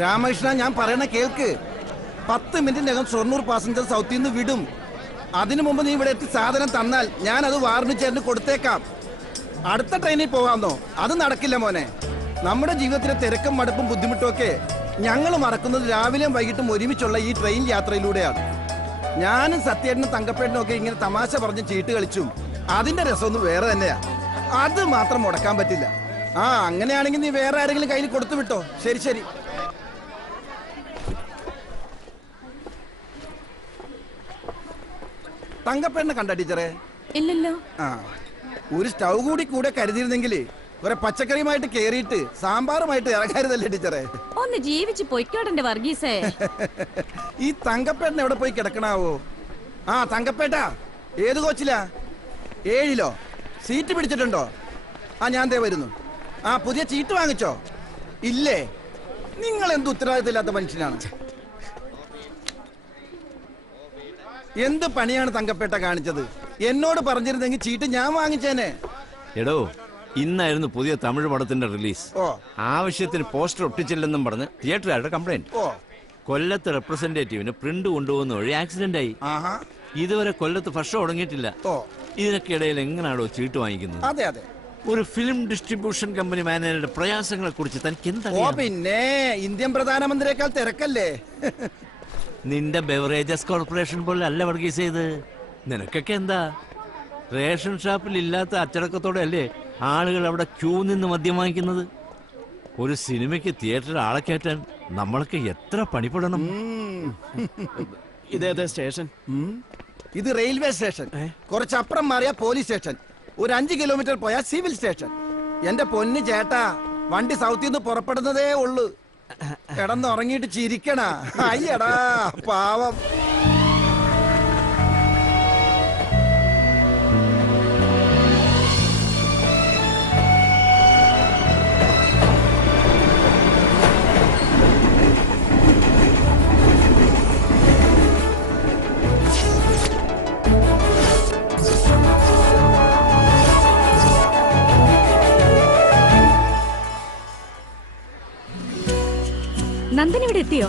രാമകൃഷ്ണ, ഞാൻ പറയണ കേൾക്ക്. 10 മിനിറ്റിനകം ഷൊർണൂർ പാസഞ്ചർ സൗത്തിൽ നിന്ന് വിടും. അതിനു മുമ്പ് നീ ഇവിടെ എത്തി സാധനം തന്നാൽ ഞാൻ അത് വാർണിച്ചേരിന് കൊടുത്തേക്കാം. അടുത്ത ട്രെയിനിൽ പോകാമെന്നോ? അത് നടക്കില്ല മോനെ. നമ്മുടെ ജീവിതത്തിലെ തിരക്കും മടുപ്പും ബുദ്ധിമുട്ടും ഒക്കെ ഞങ്ങൾ മറക്കുന്നത് രാവിലെയും വൈകിട്ടും ഒരുമിച്ചുള്ള ഈ ട്രെയിൻ യാത്രയിലൂടെയാണ്. ഞാനും സത്യേട്ടനും തങ്കപ്പേട്ടനും ഒക്കെ ഇങ്ങനെ തമാശ പറഞ്ഞ് ചീട്ട് കളിച്ചും അതിന്റെ രസമൊന്നും വേറെ തന്നെയാ. അത് മാത്രം മുടക്കാൻ പറ്റില്ല. അങ്ങനെയാണെങ്കിൽ നീ വേറെ ആരെങ്കിലും കയ്യിൽ കൊടുത്തു വിട്ടോ. ശരി ശരി. തങ്കപ്പേണ്ണ കണ്ട ടീച്ചറെ? ഇല്ലല്ലോ. ഒരു സ്റ്റൗ കൂടെ കരുതിയിരുന്നെങ്കിൽ കുറെ പച്ചക്കറിയുമായിട്ട് കേറിയിട്ട് സാമ്പാറുമായിട്ട് ഇറങ്ങരുതല്ലേ ടീച്ചറെ? ഒന്ന് ജീവിച്ചു പൊയ്ക്കോട്ടെ വർഗീസേ. ഈ തങ്കപ്പേട്ടൻ എവിടെ പോയി കിടക്കണാവോ? തങ്കപ്പേട്ട ഏത് കോച്ചിലാ? 7-ലോ? സീറ്റ് പിടിച്ചിട്ടുണ്ടോ? ഞാൻ ദേ വരുന്നു. പുതിയ ചീട്ട് വാങ്ങിച്ചോ? ഇല്ലേ? നിങ്ങൾ എന്ത് ഉത്തരവാദിത്തമില്ലാത്ത മനുഷ്യനാണ്. എന്ത് പണിയാണ് തങ്കപ്പേട്ട കാണിച്ചത്? എന്നോട് പറഞ്ഞിരുന്നെങ്കിൽ ചീട്ട് ഞാൻ വാങ്ങിച്ചേനെ. എടോ, ഇന്നായിരുന്നു പുതിയ തമിഴ് പടത്തിന്റെ റിലീസ്. ആവശ്യത്തിന് പോസ്റ്റർ ഒട്ടിച്ചില്ലെന്നും പറഞ്ഞ് തിയേറ്ററുകാരുടെ കംപ്ലൈന്റ്. കൊല്ലത്ത് റെപ്രസെന്റേറ്റീവിന് പ്രിന്റ് കൊണ്ടുപോകുന്ന വഴി ആക്സിഡന്റ് ആയി. ഇതുവരെ കൊല്ലത്ത് ഫസ്റ്റ് ഷോ തുടങ്ങിയിട്ടില്ല. ഇതിനൊക്കെ ഇടയിൽ എങ്ങനെയാണോ ചീട്ട് വാങ്ങിക്കുന്നത്? അതെ അതെ. ഒരു ഫിലിം ഡിസ്ട്രിബ്യൂഷൻ കമ്പനി മാനേജറുടെ പ്രയാസങ്ങളെ കുറിച്ച് തനിക്ക് എന്താ? പിന്നെ ഇന്ത്യൻ പ്രധാനമന്ത്രിയേക്കാൾ തിരക്കല്ലേ. നിന്റെ ബെവറേജസ് കോർപ്പറേഷൻ പോലെ അല്ല വർഗീസ് ചെയ്ത്. നിനക്കൊക്കെ എന്താ? റേഷൻ ഷാപ്പിൽ ഇല്ലാത്ത അച്ചടക്കത്തോടെ അല്ലേ ആളുകൾ അവിടെ ക്യൂ നിന്ന് മദ്യം വാങ്ങിക്കുന്നത്? ഒരു സിനിമയ്ക്ക് തിയേറ്ററിൽ ആളെ കയറ്റാൻ നമ്മളൊക്കെ എത്ര പണിപ്പെടണം. ഇതേതാ സ്റ്റേഷൻ? ഇത് റെയിൽവേ സ്റ്റേഷൻ. കുറച്ചപ്പുറം മാറിയ പോലീസ് സ്റ്റേഷൻ. ഒരു 5 കിലോമീറ്റർ പോയാൽ സിവിൽ സ്റ്റേഷൻ. എന്റെ പൊന്ന് ചേട്ടാ, വണ്ടി സൗത്തിൽ നിന്ന് പുറപ്പെടുന്നതേ ഉള്ളു. കിടന്നുറങ്ങിയിട്ട് ചിരിക്കണ. അയ്യടാ പാവം. നന്ദൻ ഇവിടെ എത്തിയോ?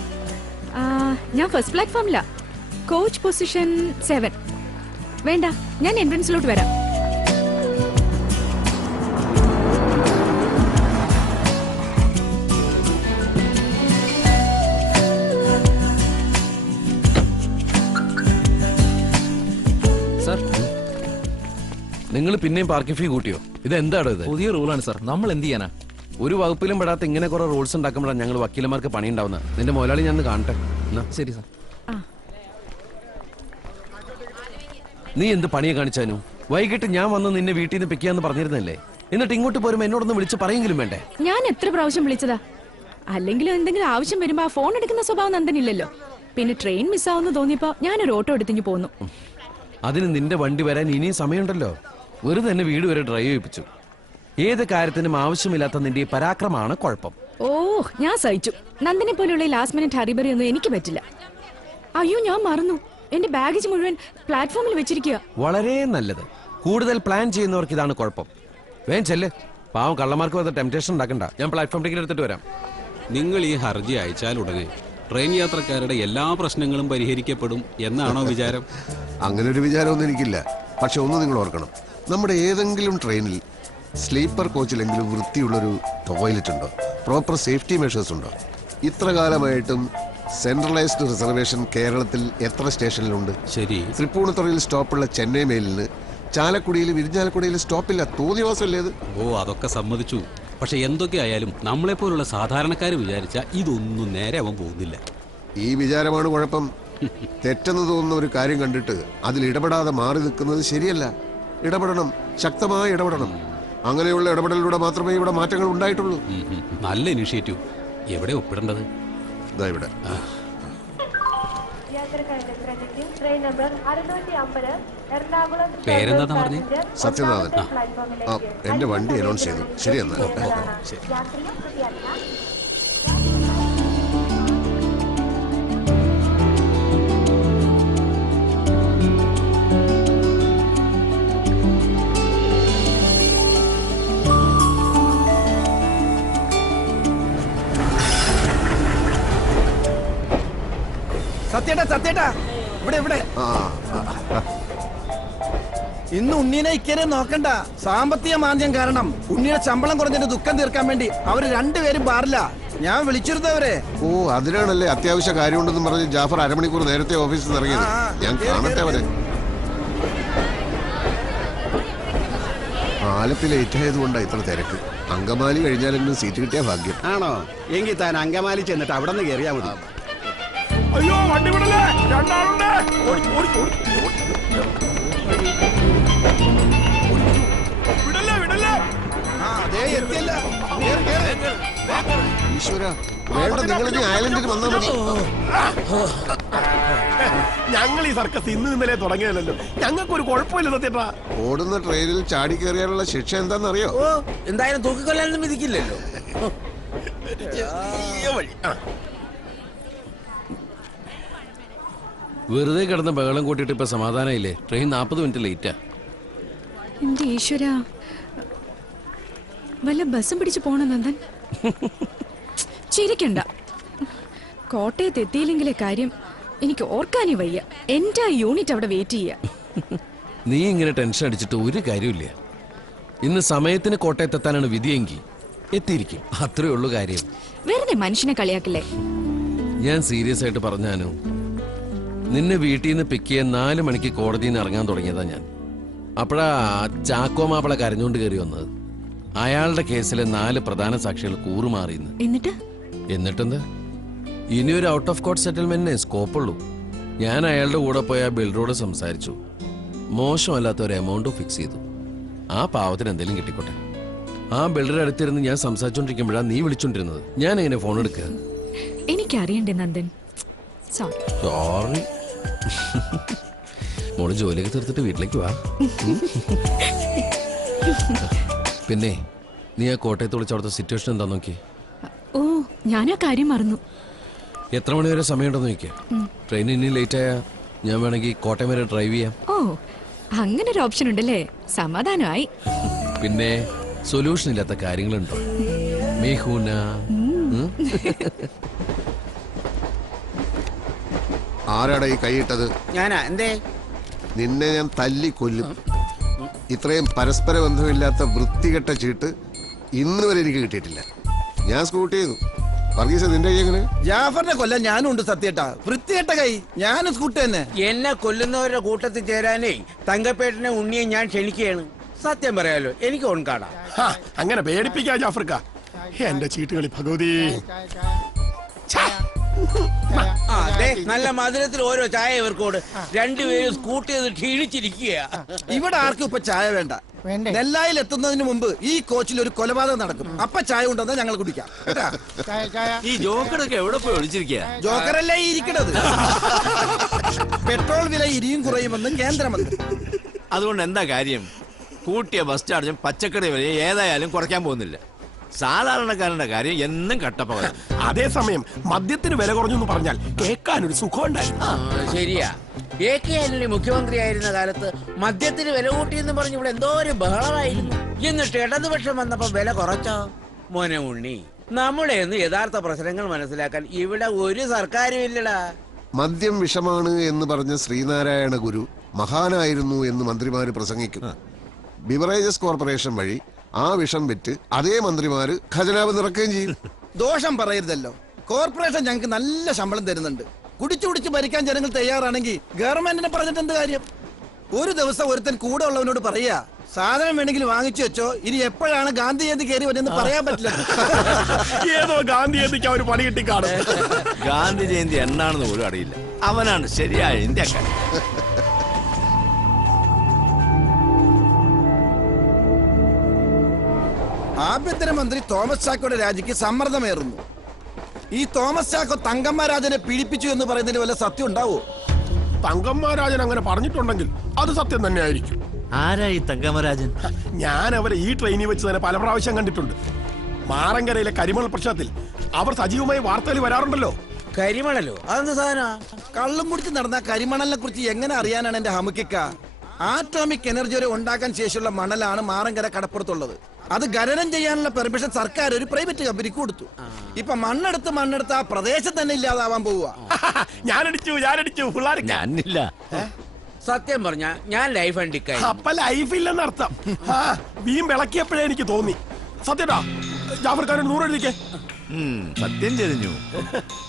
ഞാൻ ഫസ്റ്റ് പ്ലാറ്റ്ഫോമിലാ. Coach position 7. വേണ്ട, ഞാൻ എൻട്രൻസിലോട്ട് വരാം. സാർ, നിങ്ങൾ പിന്നെയും പാർക്കിംഗ് ഫീ കൂട്ടിയോ? ഇത് എന്താണ്? ഇത് പുതിയ റൂളാണ് സാർ. നമ്മൾ എന്ത് ചെയ്യാനാ? ഒരു വകുപ്പിലും പെടാത്ത ഇങ്ങനെ കുറെ റൂൾസ് ഉണ്ടാക്കുമ്പോഴാണ് ഞങ്ങൾ വക്കീലന്മാർക്ക് പണി ഉണ്ടാവുന്നത്. നിന്റെ മുതലാളി ഞാൻ കാണട്ടെ. ശരി സാർ. നീ എന്ത് പണിയെ കാണിച്ചാനു? വൈകിട്ട് ഞാൻ വന്ന് നിന്നെ വീട്ടിൽ നിന്ന് പിക്കാന്ന് പറഞ്ഞിരുന്നല്ലേ? എന്നിട്ട് ഇങ്ങോട്ട് പോരുമ്പോ എന്നോടൊന്ന് വിളിച്ച് പറയെങ്കിലും വേണ്ടേ? ഞാൻ എത്ര പ്രാവശ്യം വിളിച്ചതാ. അല്ലെങ്കിലും എന്തെങ്കിലും ആവശ്യം വരുമ്പോ ആ ഫോൺ എടുക്കുന്ന സ്വഭാവം നന്ദനില്ലല്ലോ. പിന്നെ ട്രെയിൻ മിസ്സാവുന്ന തോന്നിയപ്പോ ഞാനൊരു ഓട്ടോ എടുത്തിഞ്ഞു പോന്നു. അതിന് നിന്റെ വണ്ടി വരാൻ ഇനിയും സമയമുണ്ടല്ലോ. വെറുതെ എന്നെ വീട് വരെ ഡ്രൈവ് ചെയ്യിപ്പിച്ചു. ഏത് കാര്യത്തിനും ആവശ്യമില്ലാത്ത നിന്റെ പരാക്രമമാണ് കുഴപ്പം. ഞാൻ സഹിച്ചു. നന്ദനെ പോലെയുള്ള ലാസ്റ്റ് മിനിറ്റ് ഹറിബറി ഒന്നും എനിക്ക് പറ്റില്ല. അയ്യോ, ഞാൻ മറന്നു. എന്റെ ബാഗേജ് മുഴുവൻ പ്ലാറ്റ്ഫോമിൽ വെച്ചിരിക്കുക. വളരെ നല്ലത്. കൂടുതൽ പ്ലാൻ ചെയ്യുന്നവർക്ക് ഇതാണ് കുഴപ്പം. വേഗം ചെല്ല്. പാവം കള്ളന്മാർക്ക് വന്ന ടെംപ്റ്റേഷൻ ഉണ്ടാക്കണ്ട. ഞാൻ പ്ലാറ്റ്ഫോം ടിക്കറ്റ് എടുത്തിട്ട് വരാം. നിങ്ങൾ ഈ ഹർജി അയച്ചാൽ ഉടനെ ട്രെയിൻ യാത്രക്കാരുടെ എല്ലാ പ്രശ്നങ്ങളും പരിഹരിക്കപ്പെടും എന്നാണോ വിചാരം? അങ്ങനെ ഒരു വിചാരമൊന്നും എനിക്കില്ല. പക്ഷെ ഒന്ന് നിങ്ങൾ ഓർക്കണം, നമ്മുടെ ഏതെങ്കിലും ട്രെയിനിൽ സ്ലീപ്പർ കോച്ചിലെങ്കിലും വൃത്തിയുള്ളൊരു ടോയ്ലറ്റ് ഉണ്ടോ? പ്രോപ്പർ സേഫ്റ്റി മെഷേഴ്സ് ഉണ്ടോ? ഇത്ര കാലമായിട്ടും സെൻട്രലൈസ്ഡ് റിസർവേഷൻ കേരളത്തിൽ എത്ര സ്റ്റേഷനിലുണ്ട്? ശരി. തൃപ്പൂണിത്തുറയിൽ സ്റ്റോപ്പുള്ള ചെന്നൈ മെയിലിന് ചാലക്കുടിയിലും ഇരിഞ്ഞാലക്കുടിയിലും സ്റ്റോപ്പില്ല. തോന്നിയവാസമല്ലേ അത്? അതൊക്കെ സമ്മതിച്ചു. പക്ഷെ എന്തൊക്കെ ആയാലും നമ്മളെപ്പോലുള്ള സാധാരണക്കാർ വിചാരിച്ച ഇതൊന്നും നേരെ അവൻ പോകുന്നില്ല. ഈ വിചാരമാണ് കുഴപ്പം. തെറ്റെന്ന് തോന്നുന്ന ഒരു കാര്യം കണ്ടിട്ട് അതിൽ ഇടപെടാതെ മാറി നിൽക്കുന്നത് ശരിയല്ല. ഇടപെടണം, ശക്തമായി ഇടപെടണം. അങ്ങനെയുള്ള ഇടപെടലിലൂടെ മാത്രമേ ഇവിടെ മാറ്റങ്ങൾ ഉണ്ടായിട്ടുള്ളൂ. നല്ല ഇനിഷ്യേറ്റീവ്. എവിടെ ഒപ്പിടേണ്ടത്? ഇവിടെ. പേരെന്താ പറഞ്ഞേ? സത്യനാഥൻ. എന്റെ വണ്ടി അനൗൺസ് ചെയ്തു. ശരിയെന്നാ. സത്യേട്ടാ ഇവിടെ ഇന്ന് ഉണ്ണീനെ ഇക്കരെ നോക്കണ്ട. സാമ്പത്തിക മാന്ദ്യം കാരണം ഉണ്ണിയുടെ ശമ്പളം കുറഞ്ഞതിന്റെ ദുഃഖം തീർക്കാൻ വേണ്ടി അവര് രണ്ടുപേരും ബാറില്ല. ഞാൻ വിളിച്ചിരുന്നവരെ. ഓ അതിനാണല്ലേ അത്യാവശ്യ കാര്യമുണ്ടെന്ന് പറഞ്ഞ് ജാഫർ അരമണിക്കൂർ നേരത്തെ ഓഫീസിൽ നിന്ന് ഇറങ്ങിയത്. ഞാൻ കാണട്ടെ അവരെ. ആലപ്പി ലേറ്റ് ആയതുകൊണ്ടാ ഇത്ര തിരക്ക്. അങ്കമാലി കഴിഞ്ഞാലെങ്കിലും സീറ്റ് കിട്ടിയ ഭാഗ്യം. ആണോ? എങ്കിൽ താൻ അങ്കമാലി ചെന്നിട്ട് അവിടെ നിന്ന് കയറിയാ മതി. അയ്യോ വണ്ടി വിടല്ലേ, രണ്ടാളുണ്ട്. ഈശ്വര വേണ്ട, നിങ്ങളിനി ഐലൻഡിൽ വന്നാൽ മതി. ഞങ്ങൾ ഈ സർക്കസ് ഇന്നലെ തുടങ്ങിയതല്ലോ, ഞങ്ങൾക്കൊരു കുഴപ്പമില്ല സത്യേട്ടാ. ഓടുന്ന ട്രെയിനിൽ ചാടി കയറിയാലുള്ള ശിക്ഷ എന്താണെന്നറിയോ? എന്തായാലും തൂക്കിക്കൊല്ലാനൊന്നും വിധിക്കില്ലല്ലോ. വെറുതെ കിടന്ന് ബഹളം കൂട്ടിയിട്ട് ഇപ്പൊ സമാധാനമില്ലേ? Train 40 minute ലേറ്റാ. എന്റെ ഈശ്വര, വല്ല ബസ്സും പിടിച്ചു പോണ നന്ദൻ. ചിരിക്കണ്ട. കോട്ടയത്ത് എത്തിയില്ലെങ്കിലേ കാര്യം എനിക്ക് ഓർക്കാനേ വയ്യ. എന്റെ യൂണിറ്റ് അവിടെ വെയിറ്റ് ചെയ്യാ. നീ ഇങ്ങനെ ടെൻഷൻ അടിച്ചിട്ട് ഒരു കാര്യമില്ല. ഇന്ന് സമയത്തിന് കോട്ടയത്തെത്താനാണ് വിധിയെങ്കിൽ എത്തിയിരിക്കും. അത്രേ ഉള്ളൂ കാര്യം. വെറുതെ മനുഷ്യനെ കളിയാക്കില്ലേ. ഞാൻ സീരിയസ് ആയിട്ട് പറഞ്ഞാനു, നിന്നെ വീട്ടിൽ നിന്ന് പിക്ക് ചെയ്യാൻ 4 മണിക്ക് കോടതിയിൽ നിന്ന് ഇറങ്ങാൻ തുടങ്ങിയതാ ഞാൻ. അപ്പോഴാ ചാക്കോ മാപ്പിള കരഞ്ഞോണ്ട് കയറി വന്നത്. അയാളുടെ കേസിലെ 4 പ്രധാന സാക്ഷികൾ കൂറുമാറിയെന്ന്. എന്നിട്ടെന്താ, ഇനിയൊരു ഔട്ട് ഓഫ് കോർട്ട് സെറ്റിൽമെന്റിനെ സ്കോപ്പുള്ളൂ. ഞാൻ അയാളുടെ കൂടെ പോയ ആ ബിൽഡറോട് സംസാരിച്ചു. മോശമല്ലാത്ത ഒരു എമൗണ്ട് ഫിക്സ് ചെയ്തു. ആ പാവത്തിന് എന്തെങ്കിലും കിട്ടിക്കോട്ടെ. ആ ബിൽഡറെ അടുത്തിരുന്ന് ഞാൻ സംസാരിച്ചോണ്ടിരിക്കുമ്പോഴാണ് നീ വിളിച്ചോണ്ടിരുന്നത്. ഞാൻ എങ്ങനെ ഫോൺ എടുക്കുക? എനിക്കറിയണ്ടേ നന്ദൻ. സോറി. മോള് ജോലിയൊക്കെ തീർത്തിട്ട് വീട്ടിലേക്ക് വാ. പിന്നെ നീ ആ കോട്ടയത്ത് വിളിച്ച അവിടുത്തെ സിറ്റുവേഷൻ എന്താ നോക്കി? ഓ, ഞാനാ കാര്യം മറന്നു. എത്ര മണി വരെ സമയമുണ്ടെന്ന് നോക്കിയാ? ട്രെയിൻ ഇനി ലേറ്റ് ആയാ ഞാൻ വേണമെങ്കിൽ കോട്ടയം വരെ ഡ്രൈവ് ചെയ്യാം. ഓ, അങ്ങനെ ഒരു ഓപ്ഷൻ ഉണ്ടല്ലേ? സമാധാനമായി. പിന്നെ സൊല്യൂഷൻ ഇല്ലാത്ത കാര്യങ്ങളുണ്ടോ മേഹൂന? ആരാടാ ഈ കൈയിട്ടത്? ഞാനാ. എന്തേ? നിന്നെ ഞാൻ തല്ലി കൊല്ലും. ഇത്രയും പരസ്പര ബന്ധമില്ലാത്ത വൃത്തികെട്ട ചീട്ട് ഇന്ന് വരെ എനിക്ക് കിട്ടിയിട്ടില്ല. ഞാൻ സ്കൂട്ട് ചെയ്തു. വർഗീസ് നിന്റെ കൈ എങ്ങനെ? ജാഫറിനെ കൊല്ലാൻ ഞാനും ഉണ്ട് സത്യേട്ടാ. വൃത്തികെട്ട കൈ. ഞാനും സ്കൂട്ട് തന്നെ. എന്നെ കൊല്ലുന്നവരുടെ കൂട്ടത്തിൽ ചേരാനേ തങ്കപ്പേട്ടനെ ഉണ്ണിയെ ഞാൻ ക്ഷണിക്കുകയാണ്. സത്യം പറയാലോ, എനിക്ക് ഓൺകാടാ. അങ്ങനെ പേടിപ്പിക്കാ ജാഫർക്ക. എന്റെ ചീട്ടുകളി ഭഗവതി. അതെ, നല്ല മധുരത്തിൽ ഓരോ ചായ ഇവർക്കോട്. രണ്ടുപേരും സ്കൂട്ട് ചെയ്ത് ക്ഷീണിച്ചിരിക്കുക. ഇവിടെ ആർക്കും ഇപ്പൊ ചായ വേണ്ട. നെല്ലായിൽ എത്തുന്നതിന് മുമ്പ് ഈ കോച്ചിൽ ഒരു കൊലപാതകം നടക്കും. അപ്പൊ ചായ ഉണ്ടെന്ന് ഞങ്ങൾ കുടിക്കാം. ഈ ജോക്കറൊക്കെ എവിടെ പോയി ഒളിച്ചിരിക്കുക? ജോക്കറല്ലേ ഈ ഇരിക്കണത്. പെട്രോൾ വില ഇരിയും കുറയുമെന്ന് കേന്ദ്രമന്ത്രി. അതുകൊണ്ട് എന്താ കാര്യം? കൂട്ടിയ ബസ് ചാർജും പച്ചക്കറി വില ഏതായാലും കുറയ്ക്കാൻ പോകുന്നില്ല. സാധാരണക്കാരന്റെ കാര്യം എന്നും കട്ടപ്പകരം. അതേസമയം മദ്യത്തിന് വില കുറഞ്ഞു പറഞ്ഞാൽ കേൾക്കാനൊരു സുഖം ഉണ്ടായിരുന്നു. ശരിയാ. AK ആന്റണി മുഖ്യമന്ത്രി ആയിരുന്ന കാലത്ത് മദ്യത്തിന് വില കൂട്ടിയെന്ന് പറഞ്ഞു ഇവിടെ എന്തോ ഒരു ബഹളമായിരുന്നു. എന്നിട്ട് ഇടതുപക്ഷം വന്നപ്പോ വില കുറച്ചോ? മോനെ ഉണ്ണി, നമ്മുടെ യഥാർത്ഥ പ്രശ്നങ്ങൾ മനസ്സിലാക്കാൻ ഇവിടെ ഒരു സർക്കാരും ഇല്ലടാ. മദ്യം വിഷമാണ് എന്ന് പറഞ്ഞ ശ്രീനാരായണ ഗുരു മഹാനായിരുന്നു എന്ന് മന്ത്രിമാര് പ്രസംഗിക്കും. ബിവറേജസ് കോർപ്പറേഷൻ വഴി ആ വിഷം വിറ്റ് അതേ മന്ത്രിമാര് ഖജനാവ് നിറക്കുകയും ചെയ്യും. ദോഷം പറയരുതല്ലോ. കോർപ്പറേഷൻ ഞങ്ങൾക്ക് നല്ല ശമ്പളം തരുന്നുണ്ട്. കുടിച്ചു ഭരിക്കാൻ ജനങ്ങൾ തയ്യാറാണെങ്കിൽ ഗവൺമെന്റിനെ പറഞ്ഞിട്ട് എന്ത് കാര്യം? ഒരു ദിവസം ഒരുത്തൻ കൂടെ ഉള്ളവനോട് പറയാ, സാധനം വേണമെങ്കിൽ വാങ്ങിച്ചു വെച്ചോ, ഇനി എപ്പോഴാണ് ഗാന്ധി ജയന്തി കയറി വരുന്നത് പറയാൻ പറ്റില്ല. ഏതോ ഗാന്ധി ജയന്തിക്ക് അവർ പണി കിട്ടിക്കാണും. ഗാന്ധി ജയന്തി എന്നാണെന്ന് പോലും അറിയില്ല. അവനാണ് ശരിയായ ഇന്ത്യക്കാരൻ. ആഭ്യന്തരമന്ത്രി തോമസ് ചാക്കോയുടെ രാജിക്ക് സമ്മർദ്ദമേറുന്നു. ഈ തോമസ് ചാക്കോ തങ്കമ്മരാജനെ പീഡിപ്പിച്ചു എന്ന് പറയുന്നതിന് വല്ല സത്യം ഉണ്ടാവോ? തങ്കമ്മരാജൻ അങ്ങനെ പറഞ്ഞിട്ടുണ്ടെങ്കിൽ അത് സത്യം തന്നെയായിരിക്കും. ആരാ ഈ തങ്കമ്മരാജൻ? ഞാൻ അവരെ ഈ ട്രെയിനിൽ വെച്ച് തന്നെ പല പ്രാവശ്യം കണ്ടിട്ടുണ്ട്. മാറങ്കരയിലെ കരിമണൽ പ്രശ്നത്തിൽ അവർ സജീവമായി വാർത്തയിൽ വരാറുണ്ടല്ലോ. കരിമണലോ? അതെന്ത് സാധന? കള്ളും കുടിച്ച് നടന്ന കരിമണലിനെ കുറിച്ച് എങ്ങനെ അറിയാനാണ് എന്റെ ഹമുക്കിക്ക? ആറ്റോമിക് എനർജി വരെ ഉണ്ടാക്കാൻ ശേഷിയുള്ള മണലാണ് മാറങ്കര കടപ്പുറത്തുള്ളത്. അത് ഖനനം ചെയ്യാനുള്ള പെർമിഷൻ സർക്കാർ ഒരു പ്രൈവറ്റ് കമ്പനിക്ക് കൊടുത്തു. ഇപ്പൊ മണ്ണെടുത്ത് ആ പ്രദേശത്ത് തന്നെ ഇല്ലാതാവാൻ പോവുക. ഞാനടിച്ചു പിള്ളേർക്ക് ഞാനില്ല. സത്യം പറഞ്ഞ ഞാൻ ലൈഫ് അണ്ടിക്കായി. അപ്പൊ ലൈഫ് ഇല്ലെന്നർത്ഥം. വീം വിളക്കിയപ്പോഴേ എനിക്ക് തോന്നി. സത്യട്ടാ ജാഫർഖാൻ 100 എഴുതിക്കേ. സത്യം ചെരിഞ്ഞു.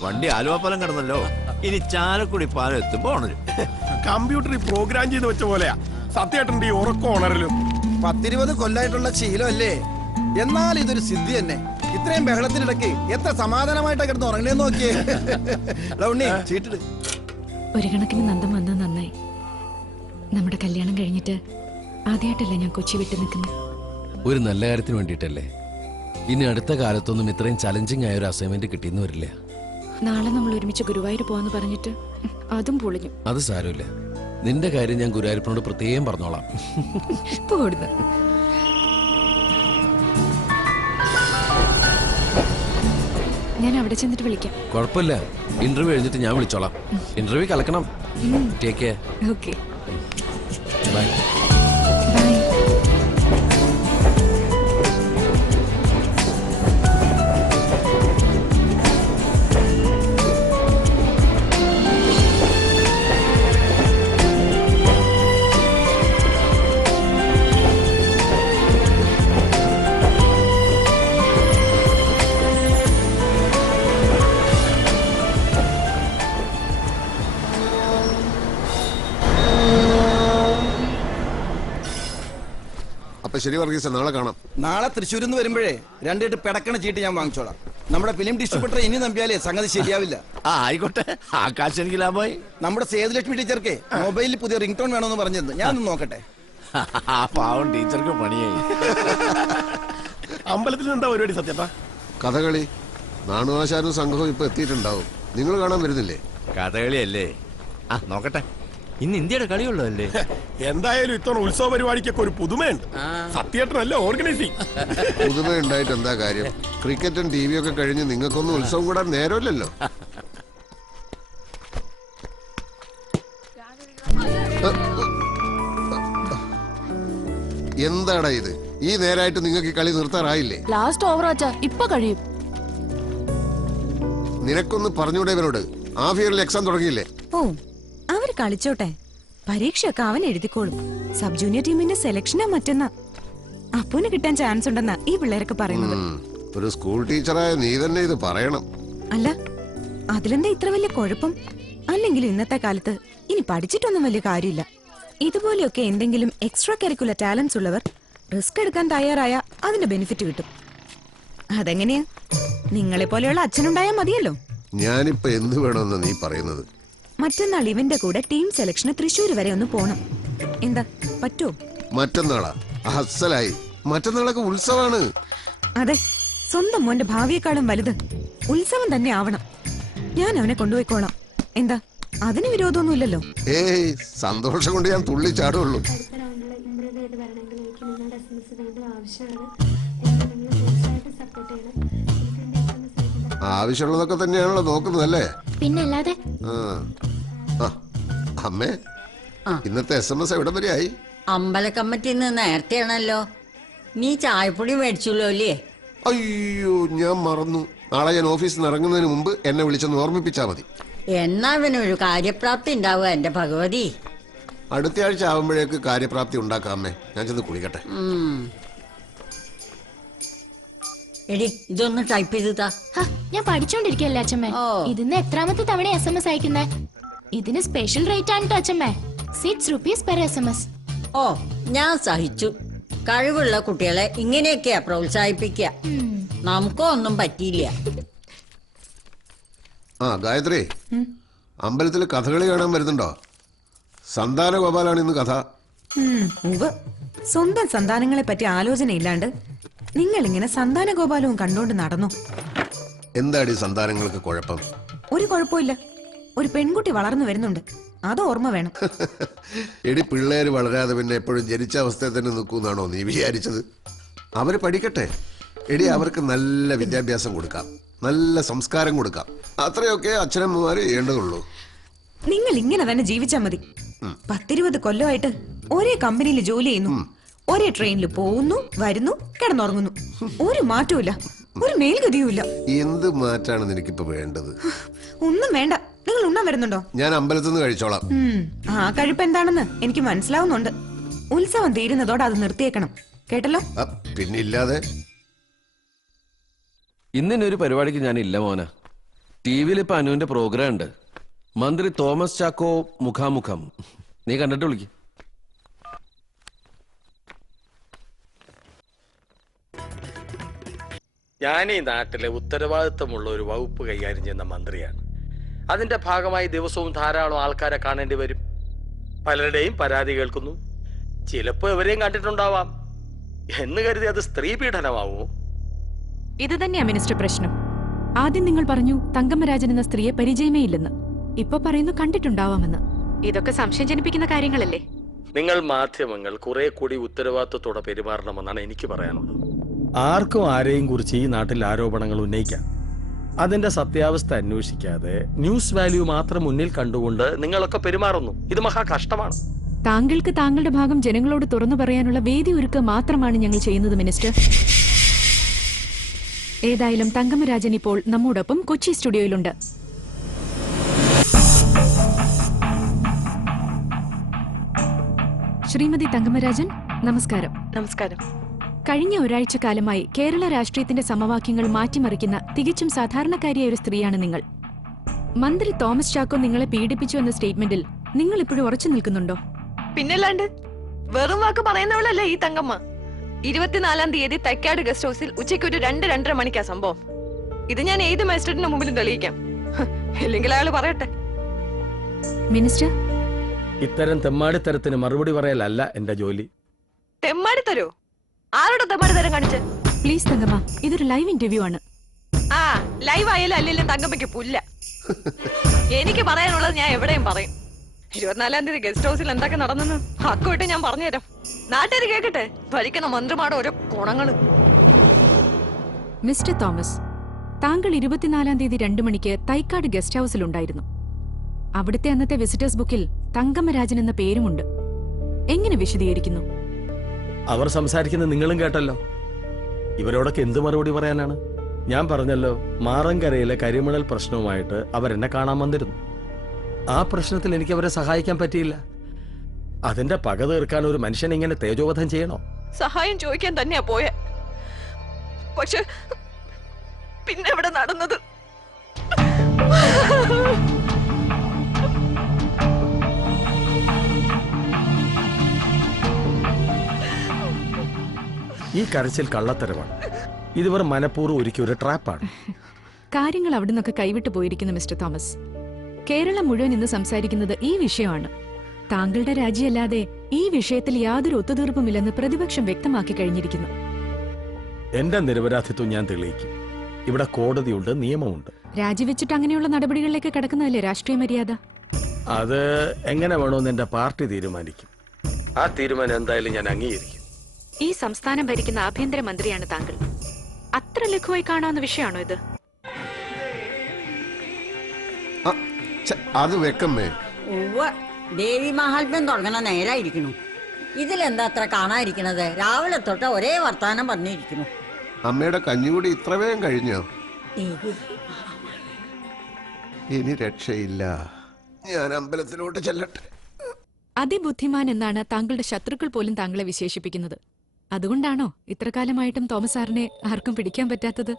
വണ്ടി ആലുവാപ്പാലം കിടന്നല്ലോ. ഇനി ചാലക്കുടി പാലം എത്തുമ്പോ ഉണരും. കമ്പ്യൂട്ടറിൽ പ്രോഗ്രാം ചെയ്ത് വെച്ച പോലെയാ സത്യേട്ടൻ്റെ ഈ ഉറക്കം ഉണരലും. 10-20 കൊല്ലായിട്ടുള്ള ശീലമല്ലേ? എന്നാൽ ഇതൊരു സിദ്ധി തന്നെ. ഇത്രയും ബഹളത്തിനിടയ്ക്ക് എത്ര സമാധാനമായിട്ടാ കിടന്ന് ഉറങ്ങണേന്ന് നോക്കിയേ. ഉണ്ണി ചീട്ടിട്. ഒരു കണക്കിന് നന്ദൻ വന്നത് നന്നായി. നമ്മുടെ കല്യാണം കഴിഞ്ഞിട്ട് ആദ്യമായിട്ടല്ലേ ഞാൻ കൊച്ചി വിട്ടു നിൽക്കുന്നത്. ഒരു നല്ല കാര്യത്തിന് വേണ്ടിയിട്ടല്ലേ. ഇനി അടുത്ത കാലത്തൊന്നും ഇത്രയും ചലഞ്ചിങ് ആയ ഒരു അസൈൻമെന്റ് കിട്ടിയെന്ന് വരില്ല. നാളെ നമ്മൾ ഒരുമിച്ച് ഗുരുവായൂർ പോവാന്ന് പറഞ്ഞിട്ട് അതും പൊളിഞ്ഞു. അത് സാരമില്ല. നിന്റെ കാര്യം ഞാൻ ഗുരുവായൂരപ്പനോട് പ്രത്യേകം പറഞ്ഞോളാം. പോടുന്നു. ഞാൻ അവിടെ ചെന്നിട്ട് വിളിക്കാം. കുഴപ്പമില്ല. ഇന്റർവ്യൂ കഴിഞ്ഞിട്ട് ഞാൻ വിളിച്ചോളാം. ഇന്റർവ്യൂ കലക്കണം. Take care. Okay, bye. Bye. അപ്പൊ ശരി വർഗീസ്, നാളെ കാണാം. നാളെ തൃശ്ശൂരിൽ നിന്ന് വരുമ്പോഴേ 2 പെടക്കണ ചീട്ട് ഞാൻ വാങ്ങിച്ചോളാം. നമ്മുടെ ഫിലിം ഡിസ്ട്രിബ്യൂട്ടർ ഇനി നമ്പിയാലേ സംഗതി ശരിയാവില്ല. ആയിക്കോട്ടെ, ആകാശ് എനിക്ക് ലാഭമായി. നമ്മുടെ സേതുലക്ഷ്മി ടീച്ചർക്ക് മൊബൈലിൽ പുതിയ റിംഗ് ടോൺ വേണമെന്ന് പറഞ്ഞത് ഞാനൊന്ന് നോക്കട്ടെ. ആ പാവം ടീച്ചർക്ക് പണിയായി. അമ്പലത്തിൽ എന്താ പരിപാടി സത്യട്ടാ? കഥകളി. നാണുവാശാനും സംഘവും ഇപ്പൊ എത്തിയിട്ടുണ്ടാവും. നിങ്ങൾ കാണാൻ വരുന്നില്ലേ? കഥകളിയല്ലേ? ആ നോക്കട്ടെ. ഇന്ന് ഇന്ത്യയുടെ കളിയുള്ളൂ അല്ലേ? എന്തായാലും ഇത്തവണ ഉത്സവ പരിപാടിക്കൊക്കെ ഒരു പുതുമയുണ്ട്. സത്യേട്ടനല്ല ഓർഗനൈസിങ്. പുതുമ ഉണ്ടായിട്ട് എന്താ കാര്യം? ക്രിക്കറ്റും ടി വി ഒക്കെ കഴിഞ്ഞ് നിങ്ങൾക്കൊന്നും ഉത്സവം കൂടാൻ നേരമില്ലല്ലോ. എന്താടാ ഇത്? ഈ നേരായിട്ട് നിങ്ങൾക്ക് ഈ കളി നിർത്താറായില്ലേ? ലാസ്റ്റ് ഓവർ ആച്ചാ ഇപ്പൊ കഴിയും. നിനക്കൊന്ന് പറഞ്ഞൂടെ ഇവരോട്? ഹാഫ് ഇയറിൽ എക്സാം തുടങ്ങിയില്ലേ? ഓ, അവര് കളിച്ചോട്ടെ. പരീക്ഷയൊക്കെ അവൻ എഴുതിക്കോളും. സബ് ജൂനിയർ ടീമിന്റെ സെലക്ഷനാ മറ്റന്നാ. അപ്പൂന് കിട്ടാൻ ചാൻസ് ഉണ്ടെന്നാ ഈ പിള്ളേരൊക്കെ പറയുന്നത്. ഒരു സ്കൂൾ ടീച്ചറായ നീ തന്നെ ഇത് പറയണം. അല്ല, അതിലെന്താ ഇത്ര വലിയ കുഴപ്പം? അല്ലെങ്കിൽ ഇന്നത്തെ കാലത്ത് ഇനി പഠിച്ചിട്ടൊന്നും വലിയ കാര്യമില്ല. ഇതുപോലെയൊക്കെ എന്തെങ്കിലും എക്സ്ട്രാ കരിക്കുലർ ടാലൻസ് ഉള്ളവർ റിസ്ക് എടുക്കാൻ തയ്യാറായ അതിന്റെ ബെനിഫിറ്റ് കിട്ടും. അതെങ്ങനെയാ? നിങ്ങളെ പോലെയുള്ള അച്ഛനുണ്ടായാൽ മതിയല്ലോ. ഞാനിപ്പോ എന്ത് വേണമെന്ന് നീ പറയുന്നത്? മറ്റന്നാൾ ഇവന്റെ കൂടെ ടീം സെലക്ഷന് തൃശ്ശൂർ വരെ ഒന്ന് പോണം. എന്താ, പറ്റുമോ? മറ്റന്നാളാ? അസലായി. മറ്റന്നാളൊക്കെ ഉത്സവമാണ്. അതെ, സ്വന്തം മോന്റെ ഭാവിയെക്കാളും വലുത് ഉത്സവം തന്നെ ആവണം. ഞാൻ അവനെ കൊണ്ടുപോയിക്കോളാം. എന്താ, അതിന് വിരോധമൊന്നുമില്ലല്ലോ? ഏയ്, സന്തോഷം കൊണ്ട് ഞാൻ തുള്ളി ചാടുള്ളൂ. ആവശ്യമുള്ളതൊക്കെ തന്നെയാണല്ലോ നോക്കുന്നത് അല്ലേ? പിന്നല്ലാതെ. അമ്മേ, ഇന്നത്തെ SMS എവിടെ വരെയായി? അമ്പല കമ്മിറ്റിന്ന് നേരത്തെയാണല്ലോ. നീ ചായപ്പൊടി മേടിച്ചല്ലോ അല്ലേ? അയ്യോ, ഞാൻ മറന്നു. നാളെ ഞാൻ ഓഫീസിൽ നിന്ന് ഇറങ്ങുന്നതിന് മുമ്പ് എന്നെ വിളിച്ചൊന്ന് ഓർമ്മിപ്പിച്ചാ മതി. എന്നാ ഇവനൊരു കാര്യപ്രാപ്തി ഉണ്ടാവുക എന്റെ ഭഗവതി. അടുത്ത ആഴ്ച ആവുമ്പോഴേക്ക് കാര്യപ്രാപ്തി ഉണ്ടാക്കാം അമ്മേ. ഞാൻ ചെന്ന് കുളിക്കട്ടെ. എടി, ഇതൊന്ന് ടൈപ്പ് ചെയ്താ. ഞാൻ പഠിച്ചോണ്ടിരിക്കല്ലേ അച്ഛമ്മേ. ഇതിന്ന് എത്രാമത്തെ തവണ SMS അയക്കുന്നേ? ഇതിന് സ്പെഷ്യൽ റേറ്റ് ആണ് അച്ഛമ്മേ. 6 rupees per SMS. ഓ, ഞാൻ സഹിച്ചു. കഴിവുള്ള കുട്ടികളെ ഇങ്ങനെയൊക്കെയാ പ്രോത്സാഹിപ്പിക്കുക. നമുക്കോ ഒന്നും പറ്റിയില്ല. ഗായത്രി, അമ്പലത്തിൽ കഥകളി കാണാൻ വരുന്നുണ്ടോ? സന്താന ഗോപാലാണ് ഇന്ന് കഥ. സ്വന്തം സന്താനങ്ങളെ പറ്റി ആലോചനയില്ലാണ്ട് നിങ്ങൾ ഇങ്ങനെ സന്താന ഗോപാലവും കണ്ടോണ്ട് നടന്നു. എന്താടി സന്താനങ്ങൾക്ക് കുഴപ്പം? ഒരു കുഴപ്പമില്ല. ഒരു പെൺകുട്ടി വളർന്നു വരുന്നുണ്ട്, അത് ഓർമ്മ വേണം. എടി, പിള്ളേര് വളരാതെ പിന്നെ എപ്പോഴും ജനിച്ച അവസ്ഥയിൽ തന്നെ നിൽക്കുന്നാണോ നീ വിചാരിച്ചത്? അവര് പഠിക്കട്ടെ. എടി, അവർക്ക് നല്ല വിദ്യാഭ്യാസം കൊടുക്കാം, നല്ല സംസ്കാരം കൊടുക്കാം. അത്രയൊക്കെ അച്ഛനമ്മമാര് ചെയ്യേണ്ടതുള്ളൂ. നിങ്ങൾ ഇങ്ങനെ തന്നെ ജീവിച്ചാ മതി. 10-20 കൊല്ലമായിട്ട് ഒരേ കമ്പനിയിൽ ജോലി ചെയ്യുന്നു, ഒരേ ട്രെയിനിൽ പോകുന്നു, വരുന്നു, കിടന്നുറങ്ങുന്നു. ഒരു മാറ്റവും ഒരു മേൽഗതിയുമില്ല. എന്ത് മാറ്റാണ് നിനക്കിപ്പോ വേണ്ടത്? ഒന്നും വേണ്ട. നിങ്ങൾ ഉണ്ണാൻ വരുന്നുണ്ടോ? ഞാൻ അമ്പലത്തിൽ നിന്ന് കഴിച്ചോളാം. ആ കഴിപ്പ് എന്താണെന്ന് എനിക്ക് മനസ്സിലാവുന്നുണ്ട്. ഉത്സവം തീരുന്നതോടെ അത് നിർത്തിയേക്കണം, കേട്ടല്ലോ? പിന്നില്ലാതെ. ഇന്നിനൊരു പരിപാടിക്ക് ഞാനില്ല മോന. ടി വിയിൽ ഇപ്പൊ അനുവിന്റെ പ്രോഗ്രാം ഉണ്ട്. മന്ത്രി തോമസ് ചാക്കോ മുഖാമുഖം. നീ കണ്ടിട്ട് വിളിക്ക്. ഞാൻ ഈ നാട്ടിലെ ഉത്തരവാദിത്തമുള്ള ഒരു വകുപ്പ് കൈകാര്യം ചെയ്യുന്ന മന്ത്രിയാണ്. അതിന്റെ ഭാഗമായി ദിവസവും ധാരാളം ആൾക്കാരെ കാണേണ്ടി വരും. പലരുടെയും പരാതി കേൾക്കുന്നു. ചിലപ്പോൾ ഇവരെയും കണ്ടിട്ടുണ്ടാവാം എന്ന് കരുതി അത് സ്ത്രീ പീഡനമാവോ? ഇത് തന്നെയാ മിനിസ്റ്റർ പ്രശ്നം. ആദ്യം നിങ്ങൾ പറഞ്ഞു തങ്കമ്മരാജൻ എന്ന സ്ത്രീയെ പരിചയമേ ഇല്ലെന്ന്. ഇപ്പൊ പറയുന്നു കണ്ടിട്ടുണ്ടാവാമെന്ന്. ഇതൊക്കെ സംശയം ജനിപ്പിക്കുന്ന കാര്യങ്ങളല്ലേ? നിങ്ങൾ മാധ്യമങ്ങൾ കുറെ കൂടി ഉത്തരവാദിത്തത്തോടെ പെരുമാറണമെന്നാണ് എനിക്ക് പറയാനുള്ളത്. ആർക്കും ആരെയും കുറിച്ച് ഈ നാട്ടിൽ ആരോപണങ്ങൾ ഉന്നയിക്കാം. അതിന്റെ സത്യാവസ്ഥ അന്വേഷിക്കാതെ ന്യൂസ് വാല്യൂ മാത്രം മുന്നിൽ കണ്ടുകൊണ്ട് നിങ്ങളൊക്കെ പെരുമാറുന്നു. ഇത് മഹാ കഷ്ടമാണ്. താങ്കൾക്ക് താങ്കളുടെ ഭാഗം ജനങ്ങളോട് തുറന്നു പറയാനുള്ള വേദി ഒരുക്കുക മാത്രമാണ് ഞങ്ങൾ ചെയ്യുന്നത് മിനിസ്റ്റർ. ഏതായാലും തങ്കമ്മരാജൻ ഇപ്പോൾ നമ്മോടൊപ്പം കൊച്ചി സ്റ്റുഡിയോയിലുണ്ട്. ശ്രീമതി തങ്കമ്മരാജൻ, നമസ്കാരം. നമസ്കാരം. കഴിഞ്ഞ ഒരാഴ്ച കാലമായി കേരള രാഷ്ട്രീയത്തിന്റെ സമവാക്യങ്ങൾ മാറ്റിമറിക്കുന്ന തികച്ചും സാധാരണക്കാരിയായ ഒരു സ്ത്രീയാണ് നിങ്ങൾ. മന്ത്രി തോമസ് ചാക്കോ നിങ്ങളെ പീഡിപ്പിച്ചു എന്ന സ്റ്റേറ്റ്മെന്റിൽ നിങ്ങൾ ഇപ്പോഴും ഉറച്ചു നിൽക്കുന്നുണ്ടോ? പിന്നല്ലാണ്ട് വെറും വാക്ക് പറയുന്നവളല്ലേ ഈ തങ്കമ്മ. 24-ാം തീയതി തൈക്കാട് ഗസ്റ്റ് ഹൗസിൽ ഉച്ചയ്ക്ക് ഒരു 2-2:30 മണിക്കാ സംഭവം. ഇത് ഞാൻ ഏത് മജിസ്ട്രേറ്റിന്റെ മുമ്പിലും തെളിയിക്കാം. ഇല്ലെങ്കിൽ അയാൾ പറയട്ടെ. മിനിസ്റ്റർ, ഇത്തരം തെമ്മാടിത്തരത്തിന് മറുപടി പറയലല്ല എന്റെ ജോലി. തെമ്മാടി തരോ? ആരോടെ തെമ്മാടി തരം കാണിച്ച്? പ്ലീസ് തങ്കമ്മ, ഇതൊരു ലൈവ് ഇന്റർവ്യൂ ആണ്. ആ ലൈവ് ആയാലും അല്ലെങ്കിലും തങ്കമ്മയ്ക്ക് പുല്ല. എനിക്ക് പറയാനുള്ളത് ഞാൻ എവിടെയും പറയും. 24-ാം തീയതി ഗസ്റ്റ് ഹൗസിൽ എന്തൊക്കെ നടന്നെന്ന് ഹക്കുമായിട്ട് ഞാൻ പറഞ്ഞുതരാം. നാട്ടുകാർ കേൾക്കട്ടെ ഭരിക്കുന്ന മന്ത്രിമാരുടെ ഓരോ ഗുണങ്ങള്. മിസ്റ്റർ തോമസ്, താങ്കൾ 24-ാം തീയതി 2 മണിക്ക് തൈക്കാട് ഗസ്റ്റ് ഹൗസിലുണ്ടായിരുന്നു. അവിടുത്തെ അന്നത്തെ വിസിറ്റേഴ്സ് ബുക്കിൽ തങ്കമ്മരാജൻ എന്ന പേരുമുണ്ട്. എങ്ങനെ വിശദീകരിക്കുന്നു? അവർ സംസാരിക്കുന്നത് നിങ്ങളും കേട്ടല്ലോ. ഇവരോടൊക്കെ എന്ത് മറുപടി പറയാനാണ്? ഞാൻ പറഞ്ഞല്ലോ, മാറങ്കരയിലെ കരിമണൽ പ്രശ്നവുമായിട്ട് അവരെന്നെ കാണാൻ വന്നിരുന്നു. ആ പ്രശ്നത്തിൽ എനിക്ക് അവരെ സഹായിക്കാൻ പറ്റിയില്ല. അതിന്റെ പക തീർക്കാൻ ഒരു മനുഷ്യൻ ഇങ്ങനെ തേജോവധം ചെയ്യണോ? സഹായം ചോദിക്കാൻ തന്നെയാ പോയെ. പക്ഷെ പിന്നെ ഇവിടെ നടന്നത് ഈ കരച്ചിൽ കള്ളത്തരമാണ്. ഇതുവരെ മനഃപൂർവ്വം ഒരുക്കിയ ഒരു ട്രാപ്പാണ്. കാര്യങ്ങൾ അവിടെ നിന്നൊക്കെ കൈവിട്ടു പോയിരിക്കുന്നു മിസ്റ്റർ തോമസ്. കേരളം മുഴുവൻ ഇന്ന് സംസാരിക്കുന്നത് ഈ വിഷയമാണ്. താങ്കളുടെ രാജിയല്ലാതെ ഈ വിഷയത്തിൽ യാതൊരു ഒത്തുതീർപ്പുമില്ലെന്ന് പ്രതിപക്ഷം വ്യക്തമാക്കി കഴിഞ്ഞിരിക്കുന്നു. എന്റെ നിരപരാധിത്വം ഞാൻ തെളിയിക്കും. ഇവിടെ കോടതിയുണ്ട്, നിയമമുണ്ട്. രാജിവെച്ചിട്ട് അങ്ങനെയുള്ള നടപടികളിലേക്ക് കടക്കുന്നതല്ലേ രാഷ്ട്രീയ മര്യാദ? അത് എങ്ങനെ വേണമെന്ന് എന്റെ പാർട്ടി തീരുമാനിക്കും. ആ തീരുമാനം എന്തായാലും ഞാൻ അംഗീകരിക്കും. ഈ സംസ്ഥാനം ഭരിക്കുന്ന ആഭ്യന്തരമന്ത്രിയാണ് താങ്കൾ. അത്ര ലഘുവായി കാണാവുന്ന വിഷയമാണോ ഇത്? അത് വെക്കമ്മേ. ദേവി മഹാത്മ്യം തുടങ്ങണ നേരായിരിക്കണു. ഇതിലെന്താ അത്ര കാണാതിരിക്കണത്? രാവിലെ തൊട്ട് ഒരേ വർത്താനം പറഞ്ഞിരിക്കുന്നു. അമ്മയുടെ കഞ്ഞുകൂടി ഇത്ര വേഗം കഴിഞ്ഞോ? ഇനി രക്ഷയില്ല. ഞാൻ അമ്പലത്തിലോട്ട് ചെല്ലട്ടെ. അതിബുദ്ധിമാൻ എന്നാണ് താങ്കളുടെ ശത്രുക്കൾ പോലും താങ്കളെ വിശേഷിപ്പിക്കുന്നത്. അതുകൊണ്ടാണോ ഇത്ര കാലമായിട്ടും തോമസ് സാറിനെ ആർക്കും പിടിക്കാൻ പറ്റാത്തത്?